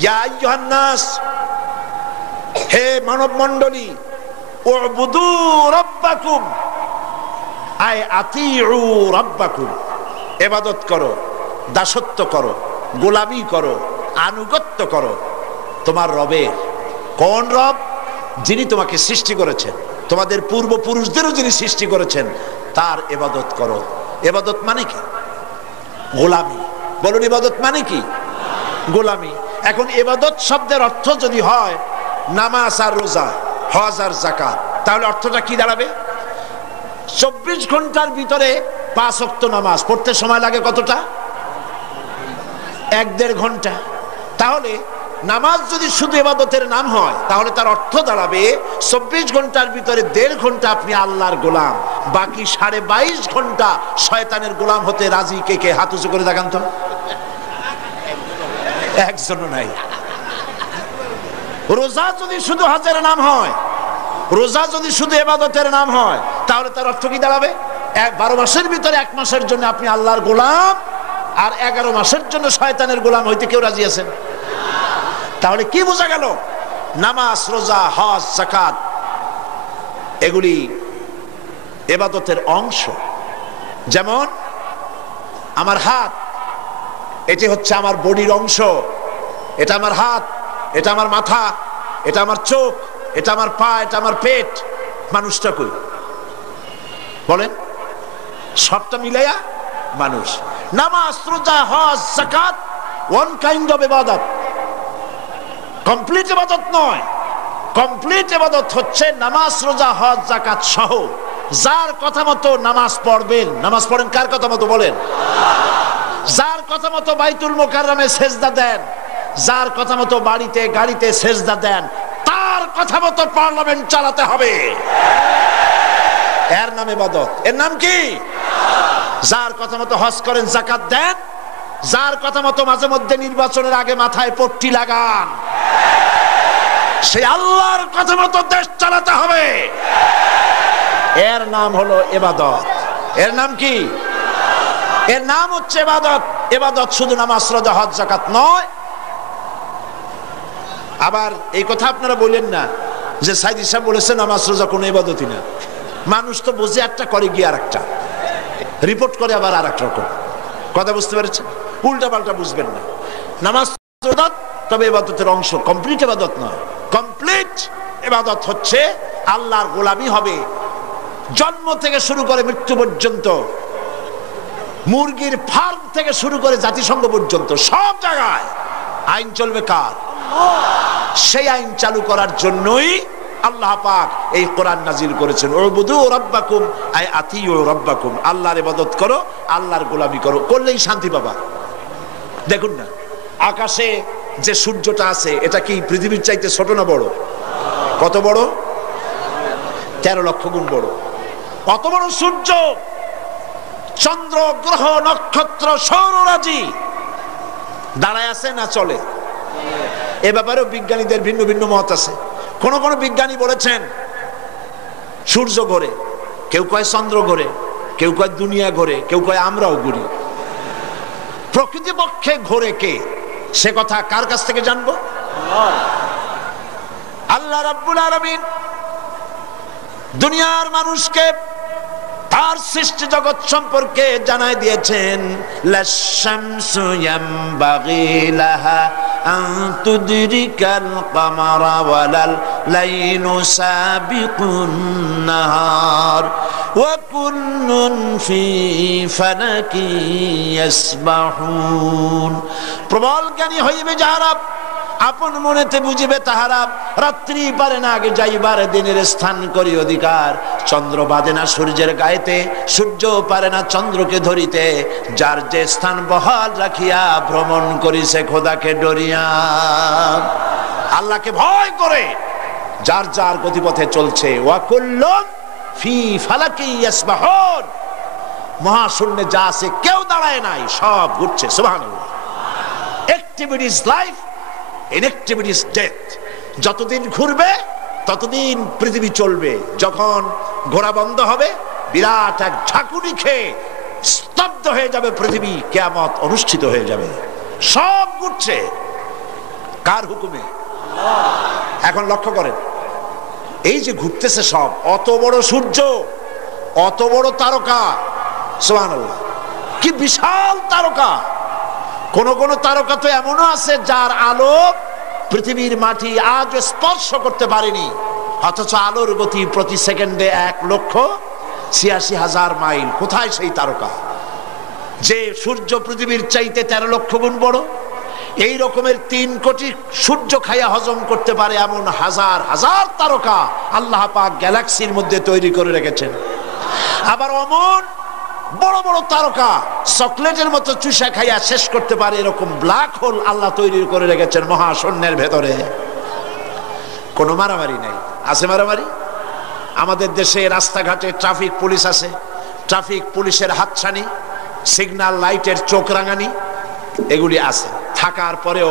ইয়া আইয়ুহান নাস, হে মানব মণ্ডলী, উবুদু রাব্বাকুম, আয় আতিউ রাব্বাকুম, ইবাদত করো, দাসত্ব করো, গোলামি করো, আনুগত্য করো তোমার রবের। কোন রব? যিনি তোমাকে সৃষ্টি করেছেন, তোমাদের পূর্বপুরুষদেরও যিনি সৃষ্টি করেছেন, তার ইবাদত করো। ইবাদত মানে কি? গোলামি। বলুন ইবাদত মানে কি? গোলামি। এখন ইবাদত শব্দের অর্থ যদি হয় নামাজ আর রোজা, হজ আর যাকাত, তাহলে অর্থটা কি দাঁড়াবে? 24 ঘন্টার ভিতরে 5 ওয়াক্ত নামাজ পড়তে সময় লাগে কতটা? 1-1.5 ঘন্টা। তাহলে নামাজ যদি শুধু ইবাদতের নাম হয়, তাহলে তার অর্থ দাঁড়াবে 24 ঘন্টার ভিতরে 1.5 ঘন্টা আপনি আল্লাহর গোলাম, বাকি 22.5 ঘন্টা শয়তানের গোলাম হতে রাজি। কে কে হাত উঁচু করে দেখান তো? একজনও নাই। রোজা যদি শুধু হজের নাম হয়, রোজা যদি শুধু ইবাদতের নাম হয়, তাহলে তার অর্থ কি দাঁড়াবে? 12 মাসের ভিতরে 1 মাসের জন্য আপনি আল্লাহর গোলাম, আর 11 মাসের জন্য শয়তানের গোলাম হইতে কেউ রাজি আছেন? তাহলে কি বোঝা গেল? নামাজ, রোজা, হজ, যাকাত এগুলি ইবাদতের অংশ। যেমন আমার হাত, এটি হচ্ছে আমার বডির অংশ। এটা আমার হাত, এটা আমার মাথা, এটা আমার চোখ, এটা আমার পা, এটা আমার পেট। মানুষটা কই বলেন? সবটা মিলাইয়া মানুষ। নামাজ, রোজা, হজ, যাকাত ওয়ান কাইন্ড অফ ইবাদত, কমপ্লিট ইবাদত নয়। কমপ্লিট ইবাদত হচ্ছে নামাজ, রোজা, হজ, যাকাত সহ। যার কথা মতো নামাজ পড়বেন, নামাজ পড়েন কার কথা মতো বলেন? যার কথা মতো বাইতুল মুকাররমে সেজদা দেন, যার কথা মতো বাড়িতে গাড়িতে সেজদা দেন, তার কথা মতো পার্লামেন্ট চালাতে হবে। এর নাম ইবাদত। এর নাম কি? যার কথা মতো হজ করেন, যাকাত দেন, যার কথা মতো মাঝে মধ্যে নির্বাচনের আগে মাথায় পট্টি লাগান, সেই আল্লাহর কথা মতো দেশ চালাতে হবে। এর নাম হলো ইবাদত। এর নাম কি? এর নাম হচ্ছে ইবাদত। ইবাদত শুধু নামাজ, রোজা, হজ, যাকাত নয়। আবার এই কথা আপনারা বললেন না যে সাইদি সাহেব বলেছেন নামাজ রোজা কোনো ইবাদতই না। মানুষ তো বুঝে একটা, করে গিয়ে আর একটা, রিপোর্ট করে আবার আর এক রকম। কথা বুঝতে পেরেছেন? উল্টা পাল্টা বুঝবেন না। নামাজ ইবাদত, তবে ইবাদতের অংশ, কমপ্লিট ইবাদত নয়। কমপ্লিট ইবাদত হচ্ছে আল্লাহর গোলামি হবে জন্ম থেকে শুরু করে মৃত্যু পর্যন্ত, মুরগির ফার্ম থেকে শুরু করে জাতিসংঘ পর্যন্ত সব জায়গায় আইন চলবে কার? সেই আইন চালু করার জন্যই আল্লাহ পাক এই কোরআন নাজিল করেছেন। উবুদু রাব্বাকুম আই আতিউ রাব্বাকুম, আল্লাহর ইবাদত করো, আল্লাহর গোলামি করো, করলেই শান্তি পাবা। দেখুন না, আকাশে যে সূর্যটা আছে এটা কি পৃথিবীর চাইতে ছোট না বড়? কত বড়? 13 লক্ষ গুণ বড়। কত বড় সূর্য, চন্দ্র, গ্রহ, নক্ষত্র, সৌররাজি দাঁড়ায় আছে না চলে? এ ব্যাপারেও বিজ্ঞানীদের ভিন্ন ভিন্ন মত আছে। কোন কোন বিজ্ঞানী বলেছেন সূর্য ঘোরে, কেউ কয় চন্দ্র ঘোরে, কেউ কয় দুনিয়া ঘোরে, কেউ কয় আমরাও ঘুরি। প্রকৃতপক্ষে ঘোরে কে, সে কথা কার কাছ থেকে জানবো? আল্লাহ রাব্বুল আলামিন দুনিয়ার মানুষকে তার সৃষ্টি জগৎ সম্পর্কে জানাই দিয়েছেন। লাশ-শামসু ইয়ামবাগি লাহা আন তুদরিকাল কামারা ওয়ালাল লাইলু সাবিকুন নাহার ওয়া কুল্লুন ফি ফালাকি ইয়াসবাহুন। প্রবল জ্ঞানী হইবে যাহারা, আপন মনেতে বুঝিবে তাহারা। রাত্রি পারে না আগে যাইবার দিনের স্থান করি অধিকার। চন্দ্র বাঁধে না সূর্যের গায়েতে, সূর্য পারে না চন্দ্রকে ধরিতে। যার যে স্থান বহাল রাখিয়া ভ্রমণ করিছে খোদাকে ডরিয়া। আল্লাহকে ভয় করে যার যার গতিপথে চলছে। ওয়া কুল্লুন ফি ফালাকি ইয়াসবাহুন, মহাশূন্যে যা আছে কেউ দাঁড়ায় নাই, সব ঘুরছে। সুবহানাল্লাহ। Activity is life, inactivity is death. যতদিন ঘুরবে ততদিন পৃথিবী চলবে। যখন ঘোরা বন্ধ হবে, বিরাট এক ঝাঁকুনি খেয়ে স্তব্ধ হয়ে যাবে পৃথিবী, কিয়ামত অনুষ্ঠিত হয়ে যাবে। সব ঘুরছে কার হুকুমে? এখন লক্ষ্য করেন, এই যে ঘুরতেছে সব, অত বড় সূর্য, অত বড় তারকা, সুবহানাল্লাহ, কি বিশাল তারকা। কোন কোন তারকা তো এমনও আছে যার আলো পৃথিবীর মাটি আজ স্পর্শ করতে পারেনি, অথচ আলোর গতি প্রতি সেকেন্ডে 1,86,000 মাইল। কোথায় সেই তারকা? যে সূর্য পৃথিবীর চাইতে 13 লক্ষ গুণ বড়। এই রকমের 3 কোটি সূর্য খাইয়া হজম করতে পারে এমন হাজার হাজার তারকা আল্লাহ পাক গ্যালাক্সির মধ্যে তৈরি করে রেখেছেন। আবার অমন বড় বড় তারকা চকলেটের মতো চুষা খাইয়া শেষ করতে পারে এরকম ব্ল্যাক হোল আল্লাহ তৈরি করে রেখেছেন মহাশূন্যের ভেতরে। কোনো মারামারি নাই। আছে মারামারি? আমাদের দেশে রাস্তাঘাটে ট্রাফিক পুলিশ আছে, ট্রাফিক পুলিশের হাতছানি, সিগন্যাল লাইটের চোখ রাঙানি, এগুলি আছে। থাকার পরেও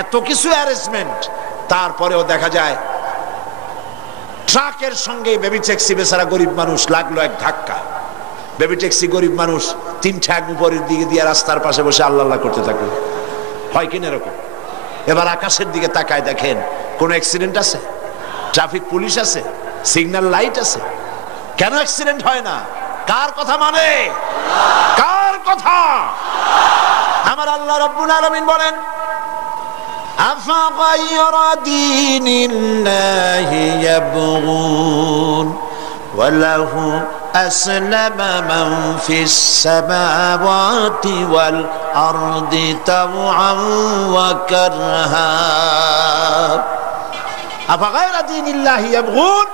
এত কিছু অ্যারেঞ্জমেন্ট, তারপরেও দেখা যায় ট্রাকের সঙ্গে বেবি ট্যাক্সি বেচারা গরিব মানুষ লাগলো এক ধাক্কা। বেবি ট্যাক্সি গরিব মানুষ 3 ঠ্যাং উপরের দিকে দিয়ে রাস্তার পাশে বসে আল্লাহ আল্লাহ করতে থাকলো। হয় কিনা এরকম? এবার আকাশের দিকে তাকায় দেখেন কোন অ্যাক্সিডেন্ট আছে? ট্রাফিক পুলিশ আছে, সিগন্যাল লাইট আছে, কেন অ্যাক্সিডেন্ট হয় না? কার কথা মানে? কার কথা? আমার আল্লাহ রাব্বুল আলামিন বলেন, আফা গায়রা দীনিল্লাহি ইয়াবগুন ওয়া লাহু আসলামা মান ফিস সামাওয়াতি ওয়াল আরদি তাওআন ওয়া কারহা। আফা গায়রা দীনিল্লাহি ইয়াবগুন,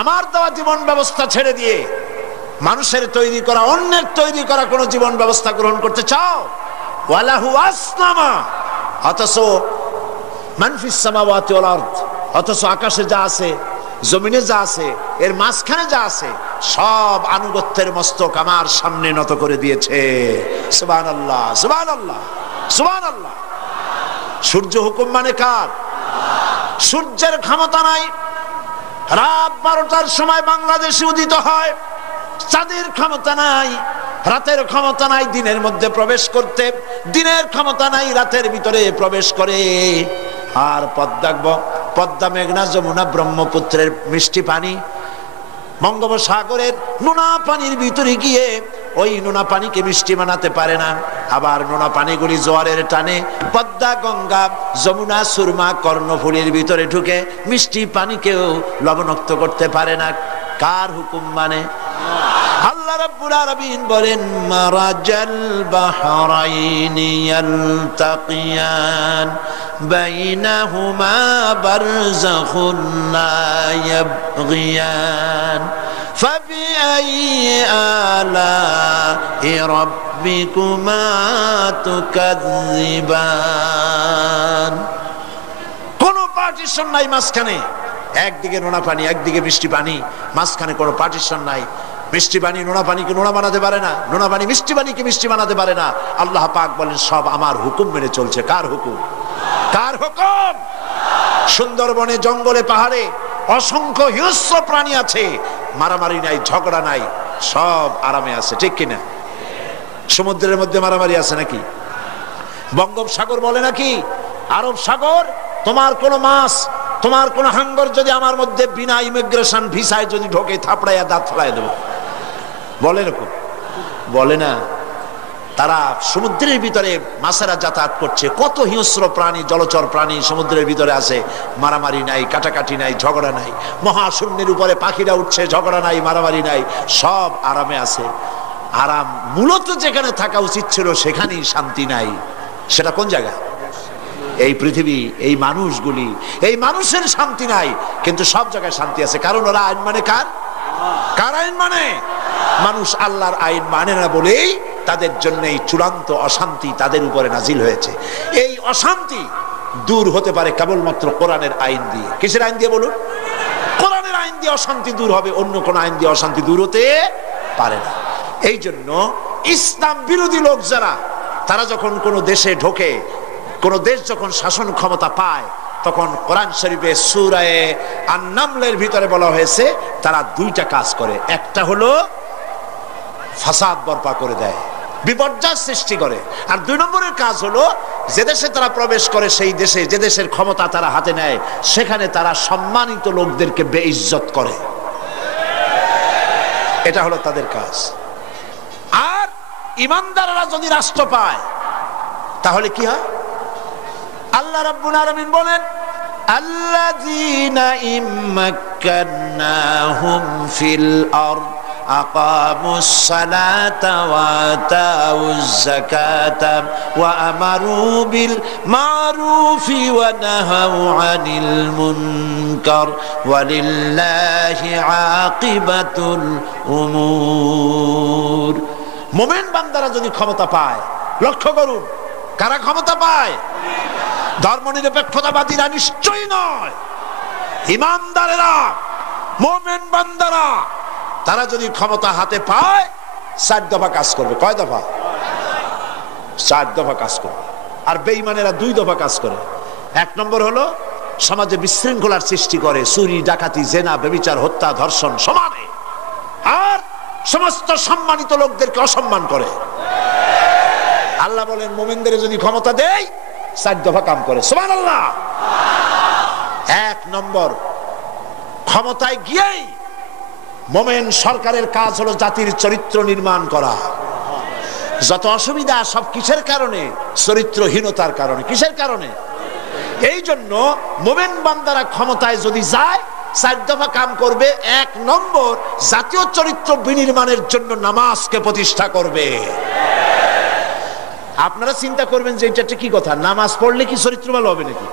আমার দেওয়া জীবন ব্যবস্থা ছেড়ে দিয়ে মানুষের তৈরি করা, অন্যের তৈরি করা কোন জীবন ব্যবস্থা গ্রহণ করতে চাও? ওয়ালাহু আসলামা, অথচ মান ফিস সামাওয়াতি ওয়াল আরদ, অথচ আকাশে যা আছে, জমিনে যা আছে, এর মাঝখানে যা আছে, সব আনুগত্যের মস্তক আমার সামনে নত করে দিয়েছে। সুবহানাল্লাহ, সুবহানাল্লাহ, সুবহানাল্লাহ। সূর্য হুকুম মানে কার? সূর্যের ক্ষমতা নাই রাত 12টার সময় বাংলাদেশে উদিত হয়। চাঁদের ক্ষমতা নাই, রাতের ক্ষমতা নাই দিনের মধ্যে প্রবেশ করতে, দিনের ক্ষমতা নাই রাতের ভিতরে প্রবেশ করে। আর পদ্মা, মেঘনা, যমুনা, ব্রহ্মপুত্রের মিষ্টি পানি বঙ্গোপসাগরের নোনা পানির ভিতরে গিয়ে ওই নোনা পানিকে মিষ্টি বানাতে পারে না। আবার নোনা পানিগুলি জোয়ারের টানে পদ্মা, গঙ্গা, যমুনা, সুরমা, কর্ণফুলীর ভিতরে ঢুকে মিষ্টি পানিকেও লবণাক্ত করতে পারে না। কার হুকুম মানে? আল্লাহ রাব্বুল আলামিন বলেন মারাজাল বাহরাইনি ইয়ালতাকিয়ান বাইনাহুমা বারযাখুন লা ইয়াবগিয়ান ফাবিআইয়ি আলা'i রাব্বিকুমা তুকাযযিবান। কোন পার্টিশন নাই মাঝখানে, একদিকে নোনা পানি একদিকে মিষ্টি পানি, মাঝখানে কোনো পার্টিশন নাই। মিষ্টি পানি নোনা পানিকে নোনা বানাতে পারে না, নোনা পানি মিষ্টি পানিকে মিষ্টি বানাতে পারে না। আল্লাহ পাক বলেন সব আমার হুকুম মেনে চলছে। কার হুকুম? কার হুকুম? সুন্দরবনে, জঙ্গলে, পাহাড়ে অসংখ্য হিংস্র প্রাণী আছে, মারামারি নাই, ঝগড়া নাই, সব আরামে আছে, ঠিক কিনা? সমুদ্রের মধ্যে মারামারি আছে নাকি? বঙ্গোপসাগর বলে নাকি আরব সাগর? তোমার কোন মাছ, তোমার কোন হাঙ্গর যদি আমার মধ্যে বিনা ইমিগ্রেশন ভিসায় যদি ঢোকে, থাপড়াইয়া দাঁত ফেলাই দেবো। বলে এরকম? বলে না। তারা সমুদ্রের ভিতরে মাছেরা যাতায়াত করছে, কত হিংস্র প্রাণী, জলচর প্রাণী সমুদ্রের ভিতরে আছে, মারামারি নাই, কাটাকাটি নাই, ঝগড়া নাই। মহাশূন্যের উপরে পাখিরা উঠছে, ঝগড়া নাই, মারামারি নাই, সব আরামে আছে। আরাম মূলত যেখানে থাকা উচিত ছিল সেখানেই শান্তি নাই। সেটা কোন জায়গা? এই পৃথিবী, এই মানুষগুলি, এই মানুষের শান্তি নাই, কিন্তু সব জায়গায় শান্তি আছে। কারণ ওরা আইন মানে কার? কার আইন মানে? মানুষ আল্লাহর আইন মানে না বলেই তাদের জন্য এই চূড়ান্ত অশান্তি তাদের উপরে নাজিল হয়েছে। এই অশান্তি দূর হতে পারে কেবলমাত্র কোরআনের আইন দিয়ে। কিসের আইন দিয়ে বলুন? কোরআনের আইন দিয়ে অশান্তি দূর হবে, অন্য কোন আইন দিয়ে অশান্তি দূর হতে পারে না। এই জন্য ইসলাম বিরোধী লোক যারা, তারা যখন কোনো দেশে ঢোকে, কোন দেশ যখন শাসন ক্ষমতা পায়, তখন কোরআন শরীফে সূরা আন-নামলের ভিতরে বলা হয়েছে তারা দুইটা কাজ করে। একটা হলো ফাসাদ বরপা করে দেয়, বিপর্যয় সৃষ্টি করে। আর দুই নম্বরের কাজ হলো যে দেশে তারা প্রবেশ করে, সেই দেশে যে দেশের ক্ষমতা তারা হাতে নেয়, সেখানে তারা সম্মানিত লোকদেরকে বেইজ্জত করে। এটা হলো তাদের কাজ। আর ইমানদাররা যদি রাষ্ট্র পায় তাহলে কি হয়? আল্লাহ রাব্বুল আলামিন বলেন আল্লাযীনা ইম্মাক্কান্নাহুম ফিল আরদ আকামুস সালাতা ওয়া আতাউজ যাকাতা ওয়া আমারু বিল মারুফি ওয়া নাহাউ আনিল মুনকার ওয়ালিল্লাহি আকিবাতুল উমুর। মুমিন বান্দারা যদি ক্ষমতা পায়, লক্ষ্য করুন কারা ক্ষমতা পায়? ধর্মনিরপেক্ষতাবাদীরা নিশ্চয়ই নয়, ইমানদারেরা, মুমিন বান্দারা। তারা যদি ক্ষমতা হাতে পায়, 4 দফা কাজ করবে। কয় দফা? 4 দফা কাজ করবে। আর বেঈমানেরা 2 দফা কাজ করে। 1 নম্বর হলো সমাজে বিশৃঙ্খলার সৃষ্টি করে, চুরি, ডাকাতি, জেনা, ব্যভিচার, হত্যা, ধর্ষণ সমানে। আর সমস্ত সম্মানিত লোকদেরকে অসম্মান করে। আল্লাহ বলেন মুমিনদের যদি ক্ষমতা দেয়, 4 দফা কাম করে। সুবহানাল্লাহ। 1 নম্বর, ক্ষমতায় গিয়েই মুমিন সরকারের কাজ হলো জাতির চরিত্র নির্মাণ করা। যত অসুবিধা সব কিসের কারণে? চরিত্রহীনতার কারণে। কিসের কারণে? এই জন্য মুমিন বান্দারা ক্ষমতায় যদি যায়, 4 দফা কাম করবে। 1 নম্বর, জাতীয় চরিত্র বিনির্মাণের জন্য নামাজকে প্রতিষ্ঠা করবে। আপনারা চিন্তা করবেন যে এটা কি কথা, নামাজ পড়লে কি চরিত্র ভালো হবে নাকি?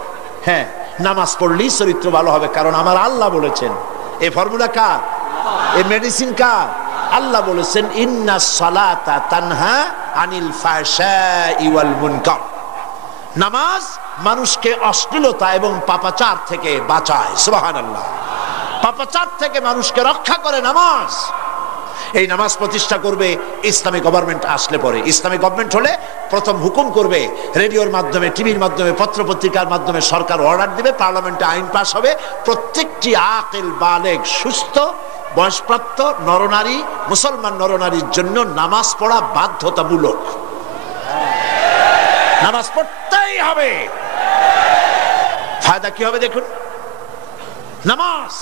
হ্যাঁ, নামাজ পড়লেই চরিত্র ভালো হবে, কারণ আমার আল্লাহ বলেছেন। এই ফর্মুলা কার? এই মেডিসিন কার? আল্লাহ বলেছেন ইন্নাস সালাতা তানহা আনিল ফাহশাই ওয়াল মুনকার। নামাজ মানুষকে অশ্লীলতা এবং পাপাচার থেকে বাঁচায়। সুবহানাল্লাহ। পাপাচার থেকে মানুষকে রক্ষা করে নামাজ। এই নামাজ প্রতিষ্ঠা করবে ইসলামিক গভর্নমেন্ট আসলে পরে। ইসলামিক গভর্নমেন্ট হলে প্রথম হুকুম করবে, রেডিওর মাধ্যমে, টিভির মাধ্যমে, পত্রপত্রিকার মাধ্যমে সরকার অর্ডার দিবে, পার্লামেন্টে আইন পাস হবে, প্রত্যেকটি আকিল বালেগ সুস্থ বয়সপ্রাপ্ত নরনারী, মুসলমান নরনারীর জন্য নামাজ পড়া বাধ্যতামূলক। নামাজ পড়তেই হবে। ফায়দা কি হবে দেখুন, নামাজ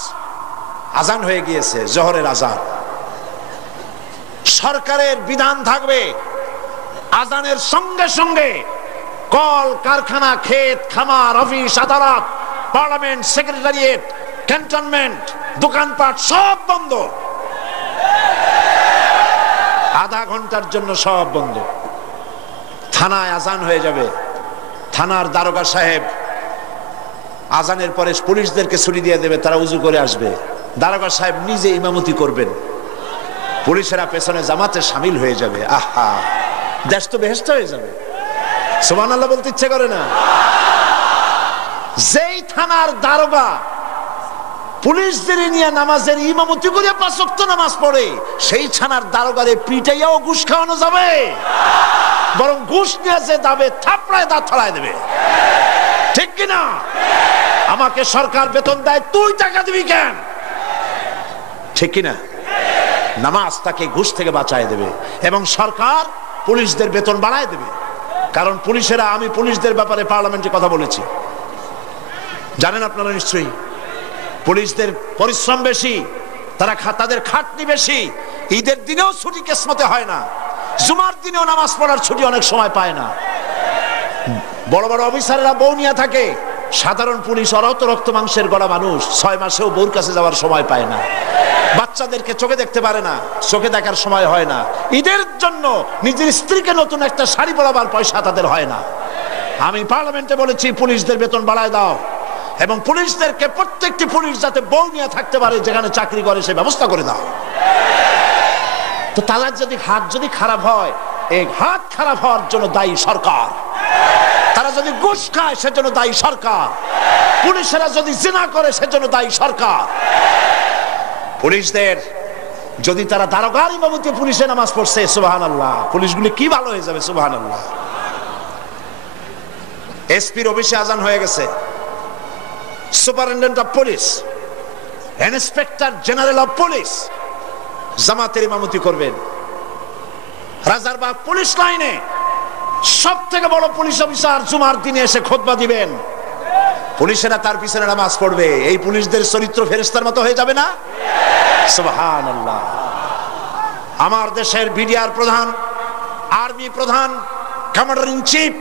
আজান হয়ে গিয়েছে, জোহরের আজান, সরকারের বিধান থাকবে আজানের সঙ্গে সঙ্গে কল কারখানা, ক্ষেত খামার, অফিস আদালত, পার্লামেন্ট, সেক্রেটারিয়েট, ক্যান্টনমেন্ট, দোকানপাট সব বন্ধ, আধা ঘন্টার জন্য সব বন্ধ। থানায় আজান হয়ে যাবে, থানার দারোগা সাহেব আজানের পরে পুলিশদেরকে ছুটি দিয়ে দেবে, তারা উজু করে আসবে, দারোগা সাহেব নিজে ইমামতি করবেন, পুলিশেরা পেছনে জামাতে শামিল হয়ে যাবে। আহা, দেশ তো বেহেশত হয়ে যাবে। সুবহানাল্লাহ বলতে ইচ্ছে করে না? যেই থানার দারোগা পুলিশদের নিয়ে নামাজের ইমামতি করে 5 ওয়াক্ত নামাজ পড়ে, সেই থানার দারোগারে পিটাইয়াও ঘুষ খাওয়ানো যাবে, বরং ঘুষ নিয়ে যে যাবে থাপড়ায় দাঁত ফেলায় দেবে। ঠিক কিনা? আমাকে সরকার বেতন দেয়, তুই টাকা দিবি কেন? ঠিক কিনা? নামাজ তাকে ঘুষ থেকে বাঁচায় দেবে, এবং সরকার পুলিশদের বেতন বাড়ায় দেবে। কারণ পুলিশেরা, আমি পুলিশদের ব্যাপারে পার্লামেন্টে কথা বলেছি, জানেন আপনারা নিশ্চয়ই, পুলিশদের পরিশ্রম বেশি, তারা তাদের খাটনি বেশি, ঈদের দিনেও ছুটি কিসমতে হয় না, জুমার দিনেও নামাজ পড়ার ছুটি অনেক সময় পায় না। বড় বড় অফিসাররা বউ নিয়ে থাকে, সাধারণ পুলিশ ওরাও তো রক্ত মাংসের গড়া মানুষ, 6 মাসেও বউর কাছে যাওয়ার সময় পায় না, বাচ্চাদেরকে চোখে দেখতে পারে না, চোখে দেখার সময় হয় না, ঈদের জন্য নিজের স্ত্রীকে নতুন একটা শাড়ি পরাবার পয়সা তাদের হয় না। আমি পার্লামেন্টে বলেছি পুলিশদের বেতন বাড়ায় দাও, এবং পুলিশদেরকে প্রত্যেকটি পুলিশ যাতে বউ নিয়ে থাকতে পারে যেখানে চাকরি করে সে ব্যবস্থা করে দাও। তো তাদের যদি হাত যদি খারাপ হয়, এই হাত খারাপ হওয়ার জন্য দায়ী সরকার। তারা যদি ঘুষ খায় সেজন্য দায়ী সরকার। পুলিশেরা যদি জিনা করে সেজন্য দায়ী সরকার। পুলিশদের যদি তারা দারোগার ইমামতি পুলিশে নামাজ পড়ছে, সুবহানাল্লাহ, পুলিশগুলি কি ভালো হয়ে যাবে, সুবহানাল্লাহ। এসপির অফিসে আজান হয়ে গেছে, superintendent of police, inspector general of police জামাতের ইমামতি করবেন। রাজারবাগ পুলিশ লাইনে সব থেকে বড় পুলিশ অফিসার জুমার দিনে এসে খুতবা দিবেন, পুলিশেরা তার পিছনে নামাজ পড়বে। এই পুলিশদের চরিত্র ফেরেশতার মতো হয়ে যাবে না? সুবহানাল্লাহ। আমার দেশের বিডিআর প্রধান, আর্মি প্রধান, কমান্ডার ইন চিফ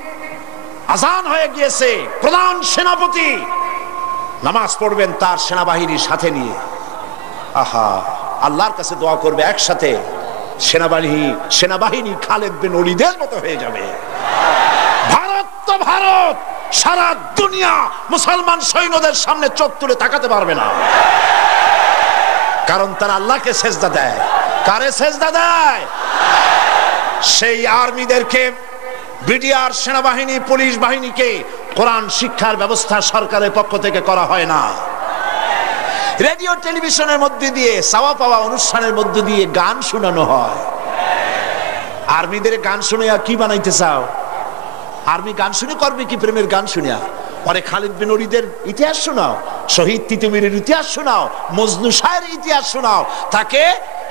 আজান হয়ে গিয়েছে, প্রধান সেনাপতি নামাজ পড়বেন তার সেনাবাহিনীর সাথে নিয়ে। আহা, আল্লাহর কাছে দোয়া করবে একসাথে, সেনাবাহিনী খালেদ বিন ওলীদের মতো হয়ে যাবে। ভারত তো ভারত, সারা দুনিয়া মুসলমান সৈন্যদের সামনে চোখ তুলে তাকাতে পারবে না, কারণ তারা আল্লাহকে সেজদা দেয়। কারে সেজদা দেয়? সেই আর্মিদেরকে, বিডিআর সেনাবাহিনী, পুলিশ বাহিনীকে কোরআন শিক্ষার ব্যবস্থা সরকারের পক্ষ থেকে করা হয় না। রেডিও টেলিভিশনের মধ্যে দিয়ে, চাওয়া পাওয়া অনুষ্ঠানের মধ্যে দিয়ে গান শোনানো হয়। আর্মিদের গান শুনে কি বানাইতে চাও? আর্মি গান শুনে করবে কি? প্রেমের গান শুনিয়া? পরে খালিদ বিন ওলীদের ইতিহাস শোনাও, শহীদ তিতুমীরের ইতিহাস শোনাও, মজনু শায়ের ইতিহাস শোনাও, তাকে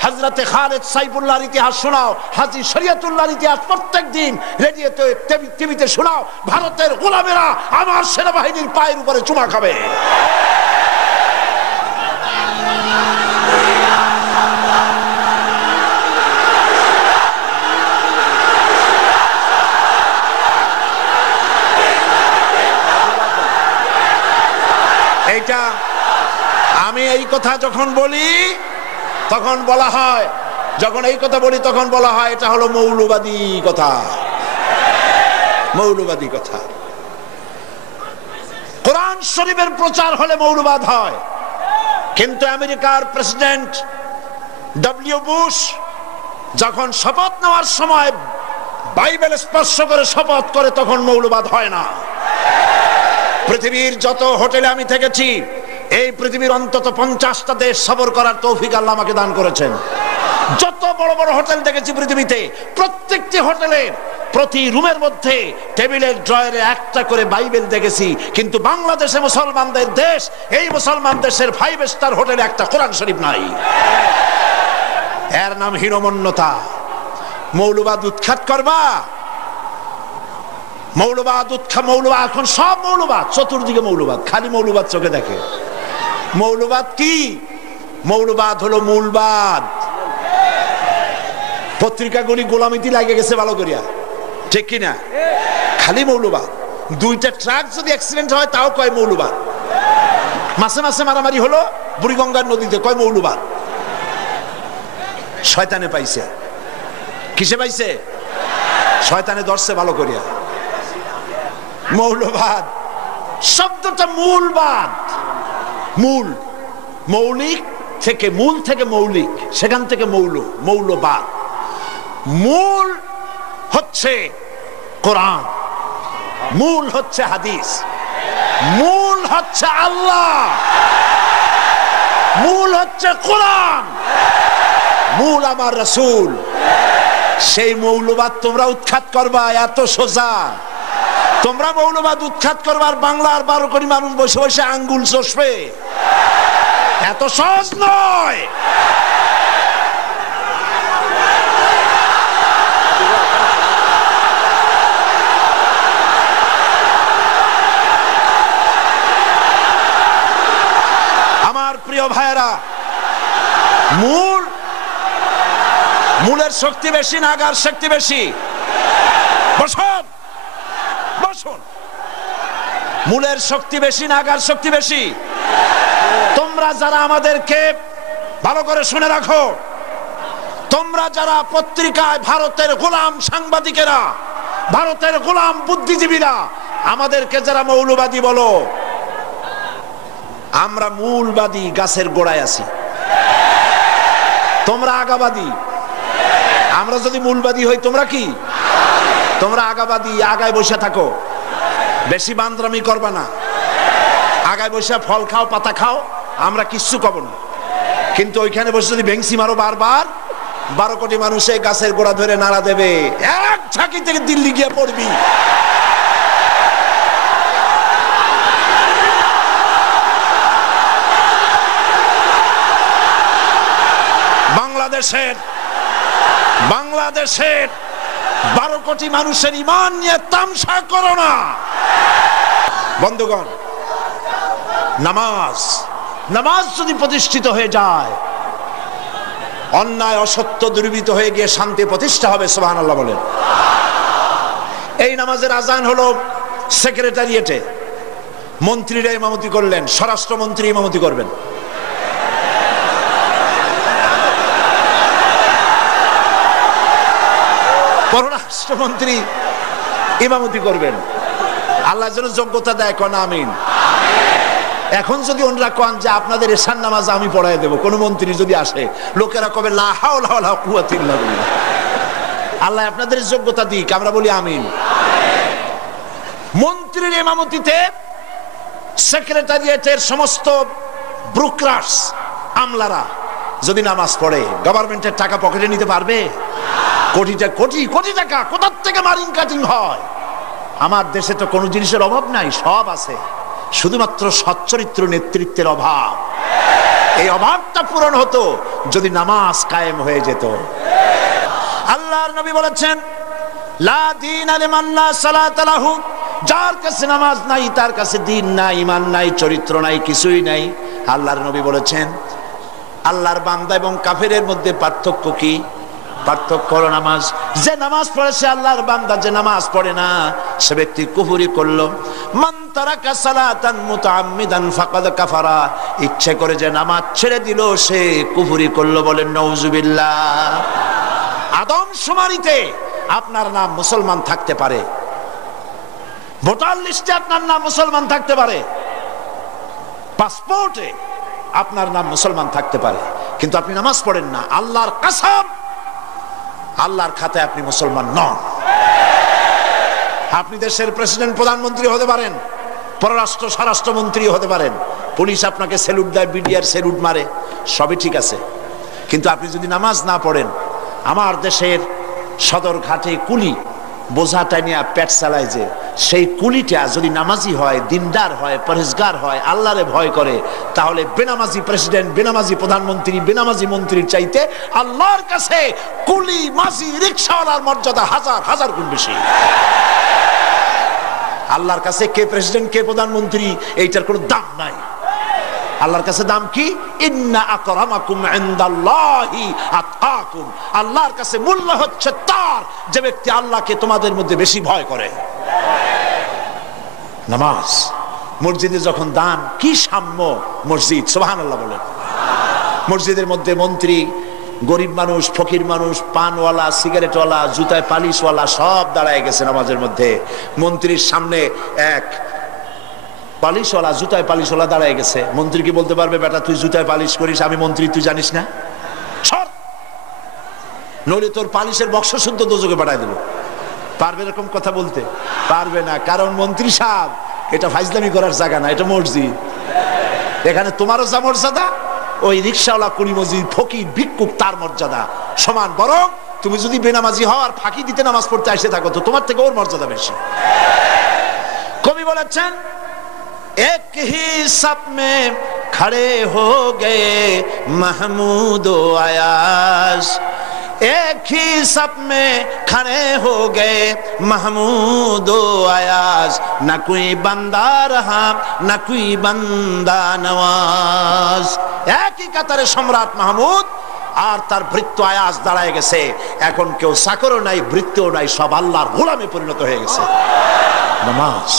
হযরতে খালিদ সাইফুল্লাহর ইতিহাস শোনাও, হাজী শরীয়তুল্লাহর ইতিহাস প্রত্যেক দিন রেডিওতে, টিভিতে শোনাও। ভারতের গোলামেরা আমার সেনাবাহিনীর পায়ের উপরে চুমা খাবে। এইটা আমি এই কথা যখন বলি তখন বলা হয়, যখন এই কথা বলি তখন বলা হয় এটা হলো মৌলবাদী কথা, মৌলবাদী কথা। কোরআন শরীফের প্রচার হলে মৌলবাদ হয়, কিন্তু আমেরিকার প্রেসিডেন্ট ডব্লিউ বুশ যখন শপথ নেওয়ার সময় বাইবেল স্পর্শ করে শপথ করে তখন মৌলবাদ হয় না। পৃথিবীর যত হোটেলে আমি থেকেছি, এই পৃথিবীর অন্তত 50টা দেশ সফর করার তৌফিক আল্লাহ আমাকে দান করেছেন। যত বড় বড় হোটেল দেখেছি পৃথিবীতে, প্রত্যেকটি হোটেলের প্রতি রুমের মধ্যে টেবিলের ড্রয়ারে একটা করে বাইবেল দেখেছি, কিন্তু বাংলাদেশে মুসলমানদের দেশ, এই মুসলমান দেশের 5 স্টার হোটেলে একটা কোরআন শরীফ নাই। এর নাম হীনমন্যতা। মৌলবাদ উৎখাত করবা, মৌলবাদ মৌলবাদ এখন সব মৌলবাদ, চতুর্দিকে মৌলবাদ, খালি মৌলবাদ চোখে দেখে। মৌলবাদ কি? মৌলবাদ হলো মূলবাদ। পত্রিকাগুলি গোলামিতে লাগে গেছে ভালো করিয়া, ঠিক কিনা? খালি মৌলবাদ। 2টা ট্রাক যদি অ্যাক্সিডেন্ট হয় তাও কয় মৌলবাদ। মাসে মাসে মারামারি হলো বুড়িগঙ্গার নদীতে, কয় মৌলবাদ। শয়তানে পাইছে। কিসে পাইছে? শয়তানে ধরছে ভালো করিয়া। মৌলবাদ শব্দটা মূলবাদ, মূল, মৌলিক থেকে, মূল থেকে মৌলিক, সেখান থেকে মৌলবাদ। মূল হচ্ছে কোরআন, মূল হচ্ছে হাদিস, মূল হচ্ছে আল্লাহ, মূল হচ্ছে কোরআন, মূল আমার রাসূল। সেই মৌলবাদ তোমরা উৎখাত করবা, এত সোজা। তোমরা মৌলবাদ উৎখাত করবার বাংলার 12 কোটি মানুষ বসে বসে আঙ্গুল চষবে, এত সহজ নয়। আমার প্রিয় ভাইয়েরা, মূলের শক্তি বেশি না আগার শক্তি বেশি? বসুন বসুন, মূলের শক্তি বেশি না আগার শক্তি বেশি? তোমরা যারা আমাদেরকে ভালো করে শুনে রাখো, তোমরা যারা পত্রিকায় ভারতের গোলাম সাংবাদিকেরা, ভারতের গোলাম বুদ্ধিজীবীরা আমাদেরকে যারা মৌলবাদী বলো, আমরা মূলবাদী, গাছের গোড়ায় আছি। তোমরা আগাবাদী। আমরা যদি মূলবাদী হই, তোমরা কি? তোমরা আগাবাদী, আগায় বসে থাকো, বেশি বান্দরামি করবা না, আগায় বসে ফল খাও, পাতা খাও, আমরা কিচ্ছু কব না। কিন্তু ওইখানে বসে যদি ভেংসি মারো বারবার, 12 কোটি মানুষ এই গাছের গোড়া ধরে নাড়া দেবে, এক ঝাঁকি থেকে দিল্লি গিয়ে পড়বি। বাংলাদেশের 12 কোটি মানুষের ঈমান নিয়ে তামসা করো না। বন্ধুগণ, নামাজ যদি প্রতিষ্ঠিত হয়ে যায়, অন্যায় অসত্য দূরীভূত হয়ে গিয়ে শান্তি প্রতিষ্ঠা হবে। সুবহানাল্লাহ বলেন। এই নামাজের আজান হলো সেক্রেটারিয়েটে, মন্ত্রীরা ইমামতি করলেন, স্বরাষ্ট্রমন্ত্রী ইমামতি করবেন। পররাষ্ট্রমন্ত্রী ইমামতি করবেন। আল্লাহ যেন যোগ্যতা দেয়, কোন আমিন। এখন যদি ওনারা কোন যে আপনাদের এশার নামাজ আমি পড়াই দেব, কোন মন্ত্রী যদি আসে, লোকেরা কবে লা হাওলা ওয়ালা কুওয়াতা ইল্লা বিল্লাহ। আল্লাহ আপনাদের যোগ্যতা দিক, আমরা বলি আমিন। মন্ত্রীর ইমামতিতে সেক্রেটারিয়েটের সমস্ত ব্রুকরাস, আমলারা যদি নামাজ পড়ে, গভর্নমেন্টের টাকা পকেটে নিতে পারবে? কোটি টাকা কোথার থেকে মারিং কাটিং হয়। আমার দেশে তো কোনো জিনিসের অভাব নাই, সব আছে, শুধুমাত্র সচ্চরিত্র নেতৃত্বের অভাব। এই অভাবটা পূরণ হতো যদি নামাজ কায়েম হয়ে যেত। আল্লাহর নবী বলেছেন, লা দীনা লিমান লা সালাতা লাহু, যার কাছে নামাজ নাই তার কাছে দ্বীন নাই, ঈমান নাই, চরিত্র নাই, কিছুই নাই। আল্লাহর নবী বলেছেন, আল্লাহর বান্দা এবং কাফেরের মধ্যে পার্থক্য কি? পার্থক্য হলো নামাজ। যে নামাজ পড়ে সে আল্লাহর বান্দা, যে নামাজ পড়ে না সে ব্যক্তি কুফরি করলো। মান তারাকা সালাতান মুতাআম্মিদান ফাকাদ কাফারা, ইচ্ছে করে যে নামাজ ছেড়ে দিল সে কুফরি করলো। বলেন নাউজুবিল্লাহ। আদমশুমারিতে আপনার নাম মুসলমান থাকতে পারে, ভোটার লিস্টে আপনার নাম মুসলমান থাকতে পারে, পাসপোর্টে আপনার নাম মুসলমান থাকতে পারে, কিন্তু আপনি নামাজ পড়েন না, আল্লাহর কসম আল্লাহর খাতায় আপনি মুসলমান নন। আপনি দেশের প্রেসিডেন্ট, প্রধানমন্ত্রী হতে পারেন, পররাষ্ট্র স্বরাষ্ট্রমন্ত্রী হতে পারেন, পুলিশ আপনাকে স্যালুট দেয়, বিডিআর স্যালুট মারে, সবই ঠিক আছে, কিন্তু আপনি যদি নামাজ না পড়েন আমার দেশের সদরঘাটে কুলি বোঝাটা নিয়ে পেট চালায়, যে সেই কুলিটা যদি নামাজি হয়, দিনদার হয়, পরহেজগার হয়, আল্লাহরে ভয় করে, তাহলে বেনামাজি প্রেসিডেন্ট, বেনামাজি প্রধানমন্ত্রী, বেনামাজি মন্ত্রীর চাইতে আল্লাহর কাছে কুলি, মাঝি, রিকশাওয়ালার মর্যাদা হাজার হাজার গুণ বেশি। আল্লাহর কাছে কে প্রেসিডেন্ট, কে প্রধানমন্ত্রী, এইটার কোনো দাম নাই। আল্লাহর কাছে দাম কি? ইন্না আকরামাকুম ইনদাল্লাহি আতকাকুম। আল্লাহর কাছে মূল্য হচ্ছে তার যে ব্যক্তি আল্লাহকে তোমাদের মধ্যে বেশি ভয় করে। নামাজ, মসজিদে যখন দান, কি সাম্য মসজিদ, সুবহানাল্লাহ বলেন। মসজিদের মধ্যে মন্ত্রী, গরিব মানুষ, ফকির মানুষ, পানওয়ালা, সিগারেটওয়ালা, জুতায় পালিশওয়ালা সব দাঁড়ায় গেছে নামাজের মধ্যে। মন্ত্রীর সামনে এক পালিশওয়ালা, জুতায় পালিশওয়ালা দাঁড়ায় গেছে। মন্ত্রী কি বলতে পারবে, বেটা তুই জুতায় পালিশ করিস, আমি মন্ত্রী, তুই জানিস না? নইলে তোর পালিশের বক্স শুদ্ধ দোজকে পাঠায় দেবো। পারবে এরকম কথা বলতে? পারবে না, কারণ মন্ত্রী সাহেব এটা ফাইজলামি করার জায়গা না, এটা মসজিদ। এখানে তোমারও যা মর্যাদা, ওই রিকশাওয়ালা, কুলি, মসজিদ, ফকির, ভিক্ষুক তার মর্যাদা সমান। বরং তুমি যদি বেনামাজি হও আর ফাঁকি দিতে নামাজ পড়তে এসে থাকো, তো তোমার থেকে ওর মর্যাদা বেশি। কবি বলেছেন, এক হি সব মে খড়ে হো গে মাহমুদ ও আয়াস, এক হি সব মে খড়ে হো গে মাহমুদ ও আয়াস, না কোই বান্দা রহা না কোই বান্দা নওয়াজ। একই কাতারে সম্রাট মাহমুদ আর তার ভৃত্য আয়াস দাঁড়ায় গেছে। এখন কেউ চাকরও নাই, ভৃত্যও নাই, সব আল্লাহর গোলামে পরিণত হয়ে গেছে। নামাজ,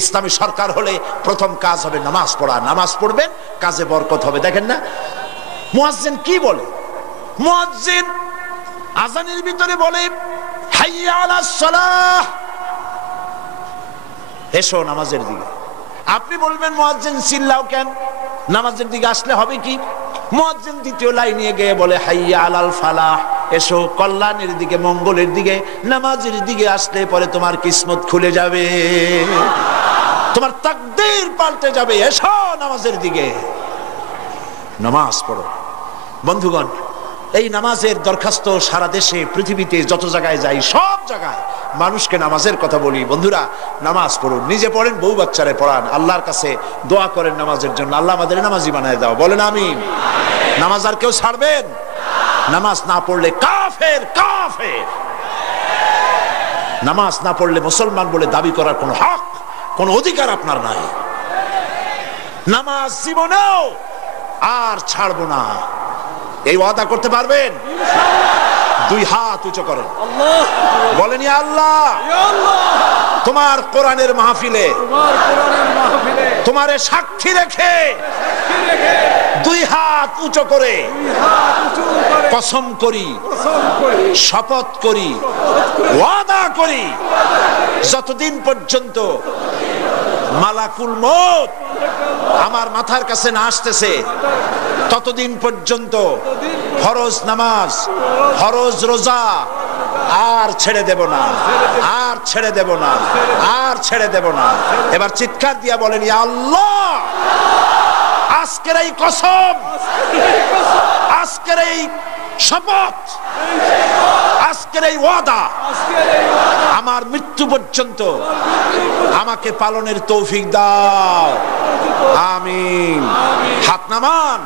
ইসলামী সরকার হলে প্রথম কাজ হবে নামাজ পড়া। নামাজ পড়বেন, কাজে বরকত হবে। দেখেন না মুয়াজ্জিন কি বলে? মুয়াজ্জিন আযানের ভিতরে বলে, হাইয়া আলাস সালাহ, এসো নামাজের দিকে। আপনি বলবেন মুয়াজ্জিন চিল্লাও কেন? নামাজের দিকে আসলে হবে কি? মুয়াজ্জিন দ্বিতীয় লাইনে গিয়ে বলে, হাইয়া আলাল ফালাহ, এসো কল্যাণের দিকে, মঙ্গলের দিকে। নামাজের দিকে আসলে পরে তোমার কিসমত খুলে যাবে, তোমার তাকদীর পাল্টে যাবে। এসো নামাজের দিকে, নামাজ পড়ো। বন্ধুগণ, এই নামাজের দরখাস্ত সারা দেশে, পৃথিবীতে যত জায়গায় যাই, সব জায়গায় মানুষকে নামাজের কথা বলি। বন্ধুরা, নামাজ পড়ুন, নিজে পড়েন, বউ বাচ্চারে পড়ান, আল্লাহর কাছে দোয়া করেন নামাজের জন্য, আল্লাহ আমাদের নামাজি বানায় দাও। বলেন আমিন। নামাজ আর কেউ ছাড়বেন? নামাজ না পড়লে কাফের, কাফের। নামাজ না পড়লে মুসলমান বলে দাবি করার কোনো হক, কোনো অধিকার আপনার নাই। নামাজ জীবনেও আর ছাড়বো না, এই ওয়াদা করতে পারবেন? দুই হাত উঁচু করেন, বলেন ইয়া আল্লাহ, তোমার কোরআনের মাহফিলে তোমারে সাক্ষী রেখে দুই হাত উঁচু করে কসম করি, শপথ করি, ওয়াদা করি, যতদিন পর্যন্ত মালাকুল মউত আমার মাথার কাছে না আসতেছে, ততদিন পর্যন্ত ফরজ নামাজ, ফরজ রোজা আর ছেড়ে দেব না, আর ছেড়ে দেব না, আর ছেড়ে দেব না। এবার চিৎকার দিয়া বলেন, ইয়া আল্লাহ, আজকের এই কসম, আজকের এই শপথ, আজকের এই ওয়াদা আমার মৃত্যু পর্যন্ত আমাকে পালনের তৌফিক দাও। আমিন। হাত নামান।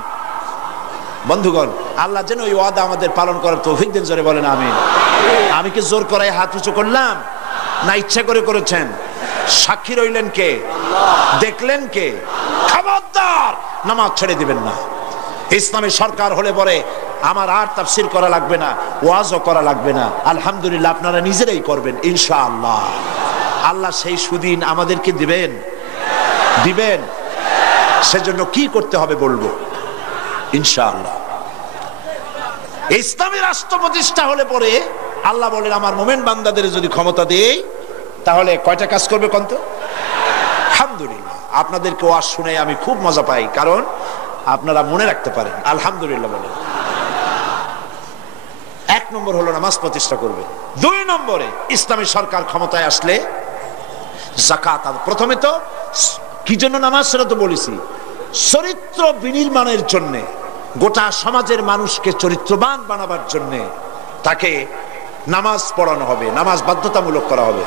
বন্ধুগণ, আল্লাহ যেন ওই ওয়াদা আমাদের পালন করার তৌফিক দেন। জোরে বলেন আমিন। আমি কি জোর করাই হাত উঁচু করলাম, না ইচ্ছা করে করেছেন? সাক্ষী রইলেন কে? দেখলেন কে? খবরদার নামাজ ছেড়ে দিবেন না। ইসলামী সরকার হলে পরে আমার আর তাফসীর করা লাগবে না, ওয়াজও করা লাগবে না। আলহামদুলিল্লাহ, আপনারা নিজেরাই করবেন ইনশাআল্লাহ। আল্লাহ সেই সুদিন আমাদেরকে দিবেন, দিবেন। সেজন্য কি করতে হবে বলবো ইনশাআল্লাহ। ইসলামী রাষ্ট্র প্রতিষ্ঠা হলে পরে আল্লাহ বলেন, আমার মোমেন বান্দাদের যদি ক্ষমতা দেই তাহলে কয়টা কাজ করবে কোন? আলহামদুলিল্লাহ। আপনাদেরকে ওয়াজ শুনে আমি খুব মজা পাই, কারণ আপনারা মনে রাখতে পারেন। আলহামদুলিল্লাহ বলেন। এক নম্বর হলো নামাজ প্রতিষ্ঠা করবে। দুই নম্বরে ইসলামী সরকার ক্ষমতায় আসলে যাকাত। প্রথমে তো কি জন্য নামাজ সেটা তো বলেছি, চরিত্র বিনির্মাণের জন্য, গোটা সমাজের মানুষকে চরিত্রবান বানাবার জন্য তাকে নামাজ পড়ানো হবে, নামাজ বাধ্যতামূলক করা হবে।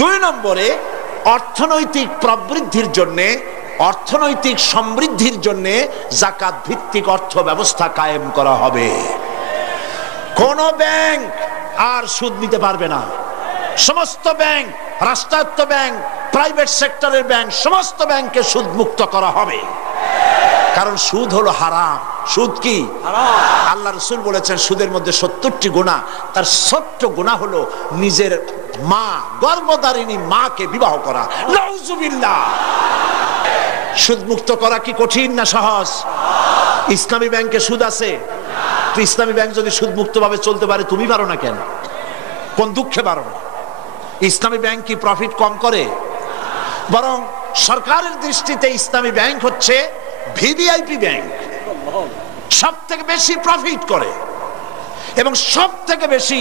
2 নম্বরে অর্থনৈতিক প্রবৃদ্ধির জন্য, অর্থনৈতিক সমৃদ্ধির জন্য যাকাত ভিত্তিক অর্থ ব্যবস্থা কায়েম করা হবে। কোন ব্যাংক আর সুদ নিতে পারবে না। সমস্ত ব্যাংক, রাষ্ট্রায়ত্ত ব্যাংক, প্রাইভেট সেক্টরের ব্যাংক, সমস্ত ব্যাংককে সুদ মুক্ত করা হবে। কারণ সুদ হলো হারাম। সুদ কি? আল্লাহ রাসূল বলেছেন সুদের মধ্যে 70টি গুনাহ, তার 70 গুনাহ হলো নিজের মা, গর্ভধারিণী মাকে বিবাহ করা। নাউজুবিল্লাহ। সুদ মুক্ত করা কি কঠিন না সহজ? ইসলামী ব্যাংকে সুদ আছে, তো ইসলামী ব্যাংক যদি সুদ মুক্ত ভাবে চলতে পারে, তুমি পারো না কেন? কোন দুঃখে পারো না? ইসলামী ব্যাংক কি প্রফিট কম করে? বরং সরকারের দৃষ্টিতে ইসলামী ব্যাংক হচ্ছে ভিভিআইপি ব্যাংক, সব থেকে বেশি প্রফিট করে এবং সব থেকে বেশি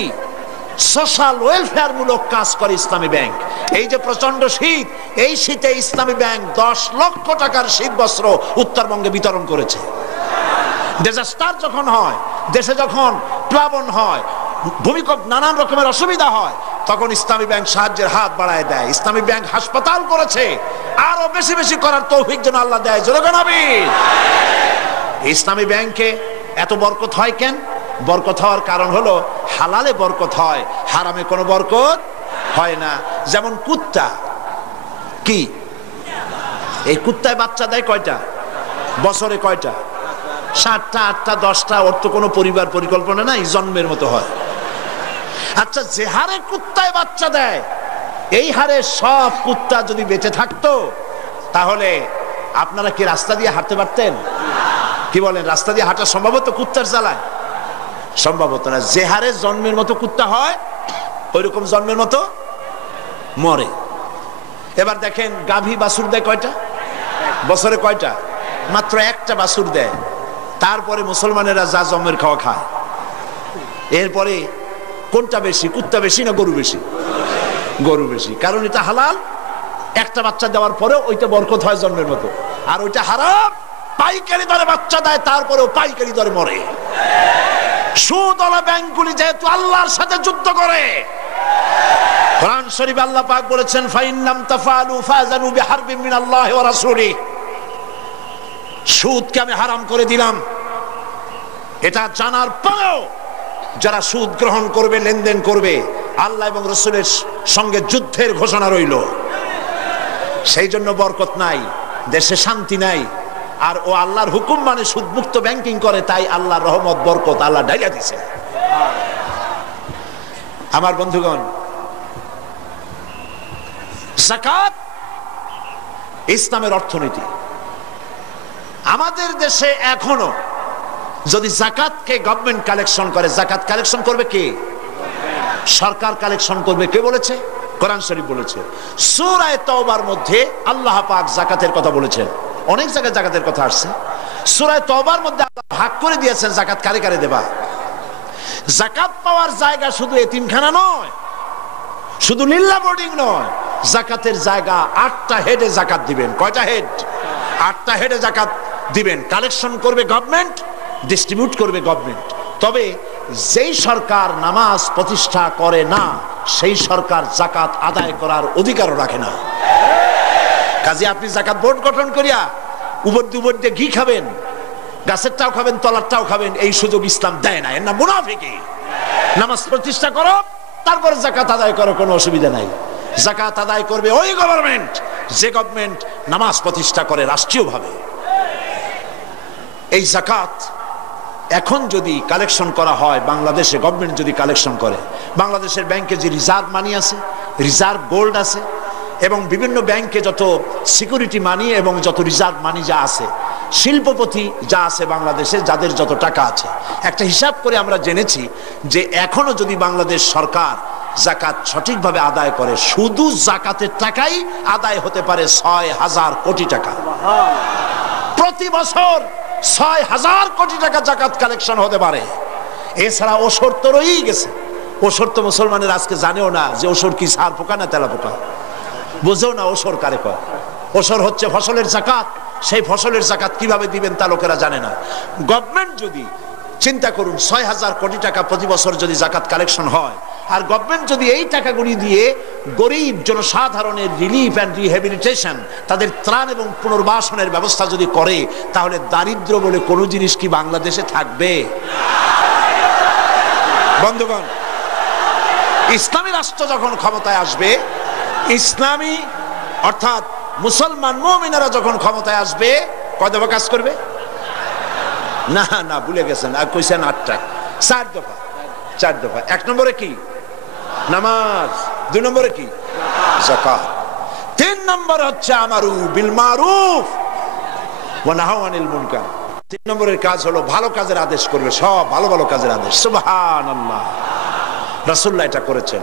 সোশ্যাল ওয়েলফেয়ার মূলক কাজ করে ইসলামী ব্যাংক। এই যে প্রচন্ড শীত, এই শীতে ইসলামী ব্যাংক 10 লক্ষ টাকার শীত বস্ত্র উত্তরবঙ্গে বিতরণ করেছে। ডিজাস্টার যখন হয়, দেশে যখন প্লাবন হয়, ভূমিকম্প, নানান রকমের অসুবিধা হয়, তখন ইসলামী ব্যাংক সাহায্যের হাত বাড়ায় দেয়। ইসলামী ব্যাংক হাসপাতাল করেছে, আরো বেশি বেশি করার তৌফিক যেন আল্লাহ দেয়। জোরে আমিন। ইসলামী ব্যাংকে এত বরকত হয় কেন? বরকত হওয়ার কারণ হলো হালালে বরকত হয়, হারামে কোনো বরকত হয় না। যেমন কুত্তা, কি এই কুত্তায় বাচ্চা দেয় কয়টা? বছরে কয়টা? 7টা, 8টা, 10টা। ওর তো কোনো পরিবার পরিকল্পনা নাই, জন্মের মতো হয়। আচ্ছা, যে হারে কুত্তায় বাচ্চা দেয়, এই হারে সব কুত্তা যদি বেঁচে থাকতো, তাহলে আপনারা কি রাস্তা দিয়ে হাঁটতে পারতেন? কি বলেন, রাস্তা দিয়ে হাঁটা সম্ভব হতো কুত্তার জ্বালায়? সম্ভব হতো না। যে হারে জন্মের মতো কুত্তা হয়, ওইরকম জন্মের মতো মরে। এবার দেখেন, গাভী বাছুর দেয় কয়টা? বছরে কয়টা? মাত্র একটা বাছুর দেয়। তারপরে মুসলমানেরা যা জন্মের খাওয়া খায়। এরপরে কোনটা বেশি, কুত্তা বেশি না গরু বেশি? গরু বেশি, কারণ এটা হালাল। একটা বাচ্চা দেওয়ার পরেও ওইটা বরকত হয় জন্মের মতো। আর ওইটা হারাম, পাইকারি দরে বাচ্চা দেয়, তারপরেও পাইকারি দরে মরে। সুদওয়ালা ব্যাংকগুলি যেহেতু আল্লাহর সাথে যুদ্ধ করে, কোরআন শরীফে আল্লাহ পাক বলেছেন, ফাইন লাম তাফআলু ফাযানু বিহারবিন মিনাল্লাহি ওয়া রাসূলিহি। সুদকে আমি হারাম করে দিলাম। এটা জানার পরেও যারা সুদ গ্রহণ করবে, লেনদেন করবে, আল্লাহ এবং রাসূলের সঙ্গে যুদ্ধের ঘোষণা রইল। সেই জন্য বরকত নাই, দেশে শান্তি নাই। আর ও আল্লাহর হুকুম মানে সুদমুক্ত ব্যাংকিং করে, তাই আল্লাহর রহমত, বরকত আল্লাহ ডাইলা দিছে। আমার বন্ধুগণ, যাকাত ইসলামের অর্থনীতি। আমাদের দেশে এখনো যদি যাকাতকে গভর্নমেন্ট কালেকশন করে, যাকাত কালেকশন করবে কে? সরকার কালেকশন করবে। কে বলেছে? কোরআন শরীফ বলেছে। সূরা তাওবার মধ্যে আল্লাহ পাক যাকাতের কথা বলেছেন। অনেক জায়গায় যাকাতের কথা আসছে। সূরা তাওবার মধ্যে আল্লাহ ভাগ করে দিয়েছেন যাকাত কারে কারে দেবা। যাকাত পাওয়ার জায়গা শুধু এতিমখানা নয়, শুধু লিল্লা বোর্ডিং নয়। যাকাতের জায়গা 8টা হেডে যাকাত দিবেন। কয়টা হেড? 8টা হেডে যাকাত দিবেন। কালেকশন করবে গভর্নমেন্ট, ডিস্ট্রিবিউট করবে গভর্নমেন্ট। তবে যেই সরকার নামাজ প্রতিষ্ঠা করে না, সেই সরকার যাকাত আদায় করার অধিকারও রাখে না। কাজে আপনি যাকাত বোর্ড গঠন করিয়া উপর দিয়ে ঘি খাবেন, গাছেরটাও খাবেন, তলারটাও খাবেন, এই সুযোগ ইসলাম দেয় না। এর নাম মুনাফিকি। নামাজ প্রতিষ্ঠা করো, তারপরে যাকাত আদায় করো, কোনো অসুবিধা নাই। যাকাত আদায় করবে ওই গভর্নমেন্ট যে গভর্নমেন্ট নামাজ প্রতিষ্ঠা করে রাষ্ট্রীয়ভাবে। এই যাকাত এখন যদি কালেকশন করা হয়, বাংলাদেশে গভর্নমেন্ট যদি কালেকশন করে, বাংলাদেশের ব্যাংকে যে রিজার্ভ মানি আছে, রিজার্ভ গোল্ড আছে, এবং বিভিন্ন ব্যাংকে যত সিকিউরিটি মানি এবং যত রিজার্ভ মানি যা আছে, শিল্পপতি যা আছে বাংলাদেশে, যাদের যত টাকা আছে, একটা হিসাব করে আমরা জেনেছি যে এখনো যদি বাংলাদেশ সরকার যাকাত সঠিকভাবে আদায় করে, শুধু যাকাতের টাকাই আদায় হতে পারে 6,000 কোটি টাকা। প্রতি বছর 6,000 কোটি টাকা যাকাত কালেকশন হতে পারে। এছাড়া ওসর তো রয়েই গেছে। ওসর তো মুসলমানের আজকে জানেও না যে ওসর কি, সার পোকা না তেলা পোকা, বুঝেও না ওসর কারে কয়। ওসর হচ্ছে ফসলের যাকাত। সেই ফসলের যাকাত কিভাবে দিবেন তা লোকেরা জানে না। গভর্নমেন্ট যদি চিন্তা করুন, ৬,০০০ কোটি টাকা প্রতি বছর যদি জাকাত কালেকশন হয়, আর গভর্নমেন্ট যদি এই টাকাগুলি দিয়ে গরিব জনসাধারণের রিলিফ অ্যান্ড রিহ্যাবিলিটেশন, তাদের ত্রাণ এবং পুনর্বাসনের ব্যবস্থা যদি করে, তাহলে দারিদ্র বলে কোনো জিনিস কি বাংলাদেশে থাকবে? বন্ধুগণ, ইসলামী রাষ্ট্র যখন ক্ষমতায় আসবে, ইসলামী অর্থাৎ মুসলমান মুমিনেরা যখন ক্ষমতায় আসবে, কয় দফা কাজ করবে? না না, ভুলে গেছেন, আর কইছেন ৮টা, ৪ দফা। ৪ দফা। ১ নম্বরে কি? নামাজ। ২ নম্বরে কি? যাকাত। ৩ নম্বর হচ্ছে আমারু বিল মারুফ ওয়া নাহাউ আনিল মুনকার। ৩ নম্বরের কাজ হলো ভালো কাজের আদেশ করবে, সব ভালো ভালো কাজের আদেশ। সুবহানাল্লাহ, রাসূলুল্লাহ এটা করেছেন।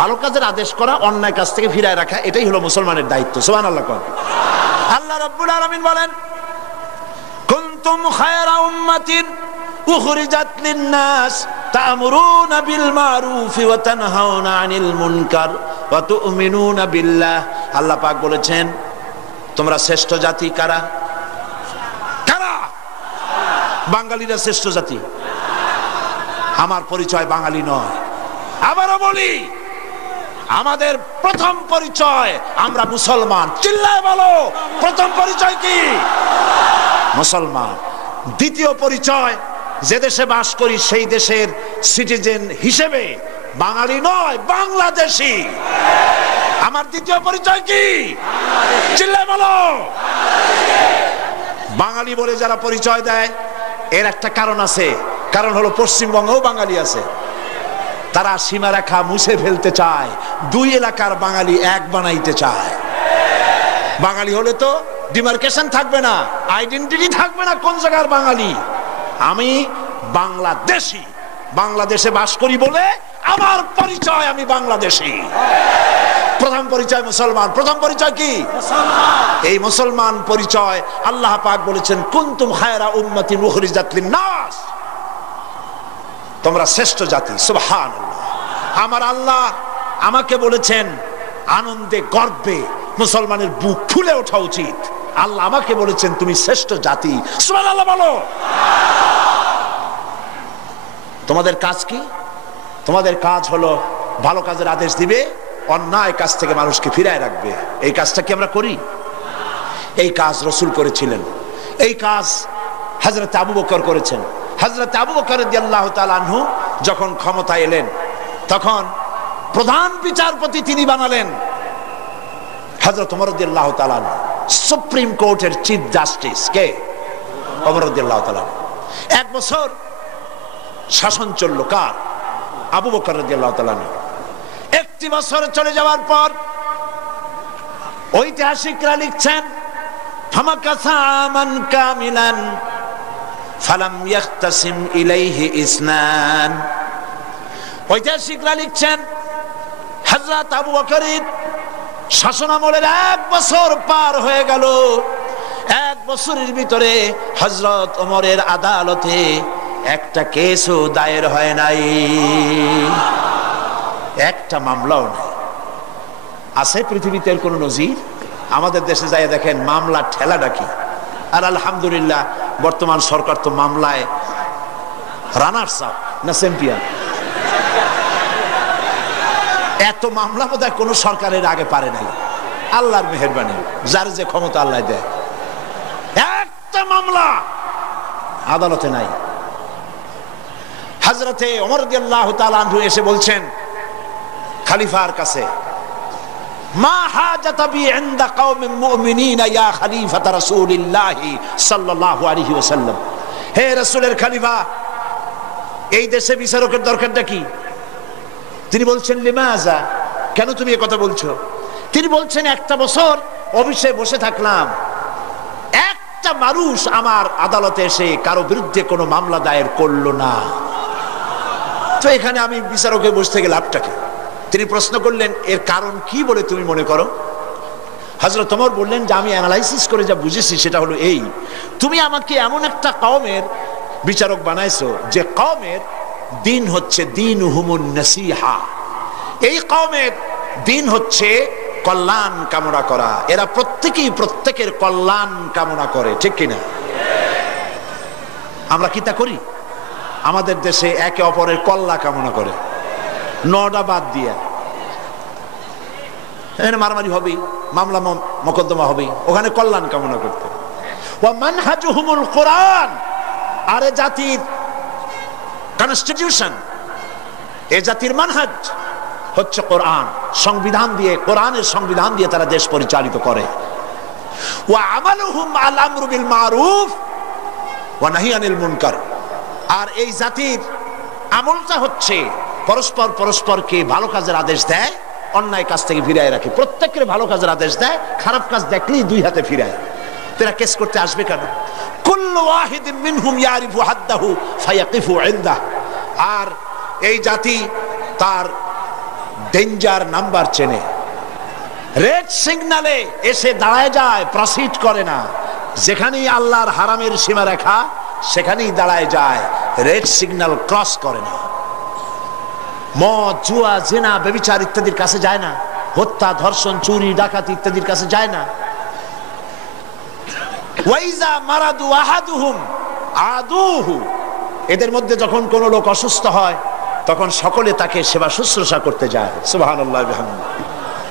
ভালো কাজের আদেশ করা, অন্যায় কাজ থেকে ফিরায় রাখা, এটাই হলো মুসলমানের দায়িত্ব। সুবহানাল্লাহ। আল্লাহ রাব্বুল আলামিন বলেন, কুনতুম খায়রা উম্মাতিন উখরিজাত লিন-নাস তা'মুরুনা বিল মারুফি ওয়া তানহাউনা আনিল মুনকার ওয়া তু'মিনুনা বিল্লাহ। আল্লাহ পাক বলেছেন, তোমরা শ্রেষ্ঠ জাতি। কারা? কারা? বাঙালিরা শ্রেষ্ঠ জাতি। আমার পরিচয় বাঙালি নয়। আবারও বলি, আমাদের প্রথম পরিচয় আমরা মুসলমান। চিল্লায় বলো, প্রথম পরিচয় কি? মুসলমান। দ্বিতীয় পরিচয়, যে দেশে বাস করি সেই দেশের সিটিজেন হিসেবে বাঙালি নয়, বাংলাদেশি। আমার দ্বিতীয় পরিচয় কি? চিল্লায় বলো। বাঙালি বলে যারা পরিচয় দেয়, এর একটা কারণ আছে। কারণ হলো পশ্চিমবঙ্গেও বাঙালি আছে। তারা সীমারেখা মুছে ফেলতে চায়, 2 এলাকার বাঙালি এক বানাইতে চায়। বাঙালি হলে তো ডিমার্কেশন থাকবে না, আইডেন্টিটি থাকবে না কোন জায়গার বাঙালি। আমি বাংলাদেশি, বাংলাদেশে বাস করি বলে আমার পরিচয় আমি বাংলাদেশি। প্রথম পরিচয় মুসলমান। প্রথম পরিচয় কি? এই মুসলমান পরিচয় আল্লাহ পাক বলেছেন, কুনতুম খায়রা উম্মাতিন উখরিজাত লিন-নাস, তোমরা শ্রেষ্ঠ জাতি। সুবহানাল্লাহ। আমার আল্লাহ আমাকে বলেছেন, আনন্দে গর্বে মুসলমানের বুক ফুলে ওঠা উচিত। আল্লাহ আমাকে বলেছেন, তুমি শ্রেষ্ঠ জাতি। সুবহানাল্লাহ বলো। তোমাদের কাজ কি? তোমাদের কাজ হলো ভালো কাজের আদেশ দিবে, অন্যায় কাজ থেকে মানুষকে ফিরায় রাখবে। এই কাজটা কি আমরা করি? এই কাজ রাসূল করেছিলেন। এই কাজ হযরত আবু বকর করেছেন। হযরত আবু বকর রাদিয়াল্লাহু তাআলা আনহু যখন ক্ষমতায় এলেন, তখন প্রধান বিচারপতি তিনি বানালেন হযরত ওমর রাদিয়াল্লাহু তাআলা। সুপ্রিম কোর্টের চিফ জাস্টিস কে? ওমর রাদিয়াল্লাহু তাআলা। 1 বছর শাসন চলল কার? আবু বকর রাদিয়াল্লাহু তাআলা। 1 বছর চলে যাওয়ার পর ঐতিহাসিকরা লিখছেন, ফামাকাসা আমান কামিলান ফালাম ইয়াখতাসিম ইলাইহি ইসনান। ঐতিহাসিকরা লিখছেন, হযরত আবু বকরের শাসনামলের 1 বছর পার হয়ে গেল। 1 বছরের ভিতরে হযরত ওমরের আদালতে একটা কেসও দায়ের হয় নাই, একটা মামলাও নেই। আছে পৃথিবীতে কোন নজির? আমাদের দেশে যাই দেখেন মামলা ঠেলা ডাকি। আর আলহামদুলিল্লাহ বর্তমান সরকার তো মামলায় রানার্স আপ না চ্যাম্পিয়ন। এত মামলা বোধহয় কোন সরকারের আগে পারে নাই। আল্লাহর মেহেরবানি, যার যে ক্ষমতা আল্লাহ দেয়। একটা মামলা আদালতে নাই। হযরতে ওমর রাদিয়াল্লাহু তাআলা আনহু এসে বলছেন খলিফার কাছে, মা হাজাতা বি ইনদা কওমিন মুমিনিনা ইয়া খলিফাতা রাসূলিল্লাহ সাল্লাল্লাহু আলাইহি ওয়াসাল্লাম। হে রাসূলের খলিফা, এই দেশে বিচারকের দরকারটা কি? তিনি বলছেন, লিমাজা, কেন তুমি এই কথা বলছো? তিনি বলছেন, 1 বছর অফিসে বসে থাকলাম, একটা মানুষ আমার আদালতে এসে কারো বিরুদ্ধে কোনো মামলা দায়ের করলো না। তো এখানে আমি বিচারকে বসতে গেলে লাভটা কি? তিনি প্রশ্ন করলেন, এর কারণ কি বলে তুমি মনে করো? হযরত ওমর বললেন যে আমি অ্যানালাইসিস করে যা বুঝেছি সেটা হলো এই, তুমি আমাকে এমন একটা কওমের বিচারক বানাইছো যে কওমের দিন হচ্ছে দীনুহুমুন নাসিহা। এই কওমের দিন হচ্ছে কল্যাণ কামনা করা। এরা প্রত্যেকেই প্রত্যেকের কল্যাণ কামনা করে, ঠিক কিনা? আমরা কি তা করি? আমাদের দেশে একে অপরের কল্লা কামনা করে, নটা বাদ দিয়া এখানে মারামারি হবে, মামলা মোকদ্দমা হবে, ওখানে কল্যাণ কামনা করতে। ওয়া মানহাজুহুমুল কোরআন, আরে জাতির কনস্টিটিউশন, এ জাতির মানহাজ হচ্ছে কোরআন, সংবিধান দিয়ে, কোরআনের সংবিধান দিয়ে তারা দেশ পরিচালিত করে। ওয়া আমালুহুম আল আমরু বিল মারুফ ওয়া নাহি আনিল মুনকার, আর এই জাতির আমলটা হচ্ছে পরস্পরকে ভালো কাজের আদেশ দেয়, অন্যায় কাজ থেকে ফিরায় রাখে, প্রত্যেকের ভালো কাজের আদেশ দেয়, খারাপ কাজ দেখলেই দুই হাতে ফিরায়। তারা কেস করতে আসবে কেন? কুল্লু ওয়াহিদিন মিনহুম ইয়ারিফু হাদ্দাহু ফায়াকিফু ইনদাহ, আর এই জাতি তার ডেঞ্জার নাম্বার চেনে, রেড সিগন্যালে এসে দাঁড়ায় যায়, প্রসিড করে না। যেখানেই আল্লাহর হারামের সীমারেখা সেখানেই দাঁড়ায় যায়, রেড সিগন্যাল ক্রস করে না। মদ, জুয়া, জিনা, ব্যভিচার ইত্যাদির কাছে যায় না, হত্যা, ধর্ষণ, চুরি, ডাকাতি ইত্যাদির কাছে যায় না। ওয়াইজা মারাদু আহাদুহুম আদুহু, এদের মধ্যে যখন কোন লোক অসুস্থ হয় তখন সকলে তাকে সেবা শুশ্রূষা করতে যায়। সুবহানাল্লাহ বিহামদিহি।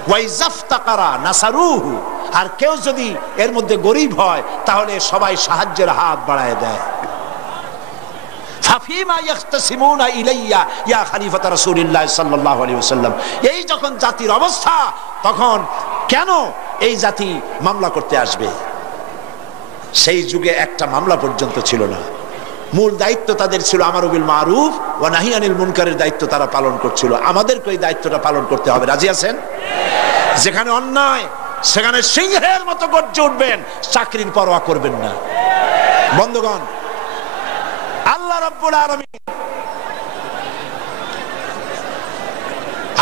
ওয়াইজাফতাকারা নাসারুহু, আর কেউ যদি এর মধ্যে গরীব হয় তাহলে সবাই সাহায্যের হাত বাড়ায় দেয়। ফাফিমা ইয়াখতাসিমুনা ইলাইয়া ইয়া খলিফাত রাসূলুল্লাহ সাল্লাল্লাহু আলাইহি ওয়াসাল্লাম, এই যখন জাতির অবস্থা তখন কেন এই জাতি মামলা করতে আসবে? সেই যুগে একটা মামলা পর্যন্ত ছিল না। মূল দায়িত্ব তাদের ছিল আমারু বিল মারুফ ওয়া নাহি আনিল মুনকারের দায়িত্ব তারা পালন করছিল। আমাদেরকে এই দায়িত্বটা পালন করতে হবে। রাজি আছেন? যেখানে অন্যায় সেখানে সিংহের মতো গর্জে উঠবেন, চাকরির পরোয়া করবেন না। বন্ধুগণ, আল্লাহ রাব্বুল আলামিন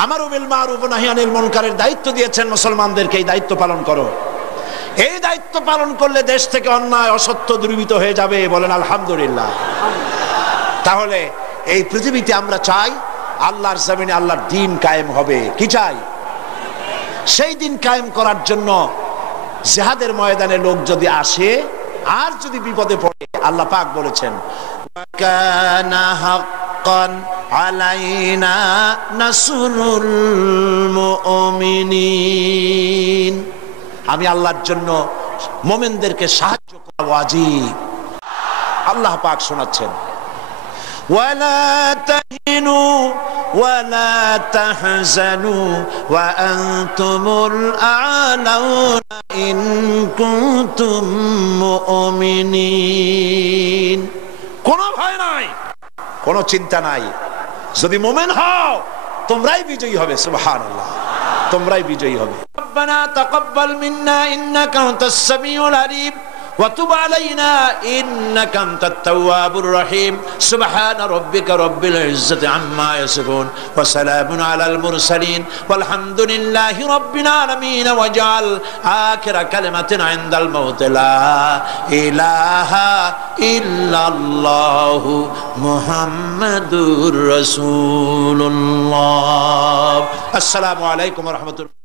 আমারু বিল মারুফ ওয়া নাহি আনিল মুনকারের দায়িত্ব দিয়েছেন মুসলমানদেরকে, এই দায়িত্ব পালন করো। এই দায়িত্ব পালন করলে দেশ থেকে অন্যায়, অসত্য দূরীভূত হয়ে যাবে। বলেন আলহামদুলিল্লাহ। তাহলে এই পৃথিবীতে আমরা চাই আল্লাহর জমিনে আল্লাহর দ্বীন কায়েম হবে। কি চাই? সেই দিন কায়েম করার জন্য জিহাদের ময়দানে লোক যদি আসে আর যদি বিপদে পড়ে, আল্লাহ পাক বলেছেন ওয়াকানা হাক্কান আলাইনা নাসরুল মুমিনিন, আমি আল্লাহর জন্য মুমিনদেরকে সাহায্য করা ওয়াজিব। আল্লাহ পাক শোনাচ্ছেন ওয়ালা তাহিনু ওয়ালা তাহজানু ওয়া আনতুমুল আ'লাউনা ইন কুনতুম মুমিনিন, কোনো ভয় নাই, কোনো চিন্তা নাই, যদি মুমিন হও তোমরাই বিজয়ী হবে। সুবহানাল্লাহ, তোমরাই বিজয়ী হবে। রব্বানা তাকাব্বাল মিন্না ইন্নাকা আনতাস সামিউল আলিম ওয়া তুব আলাইনা ইন্নাকা আনতাত তাওয়াবুর রহিম। সুবহানা রাব্বিকা রাব্বিল ইজ্জাতি আম্মা ইয়াসিফুন ওয়া সালামুন আলাল মুরসালিন ওয়ালহামদুলিল্লাহি রাব্বিল আলামিন। ওয়াজআল আখিরা কালিমাতিন ইনদাল মাউত লা ইলাহা ইল্লাল্লাহু মুহাম্মাদুর রাসূলুল্লাহ। আসসালামু আলাইকুম ওয়া রাহমাতুল্লাহ।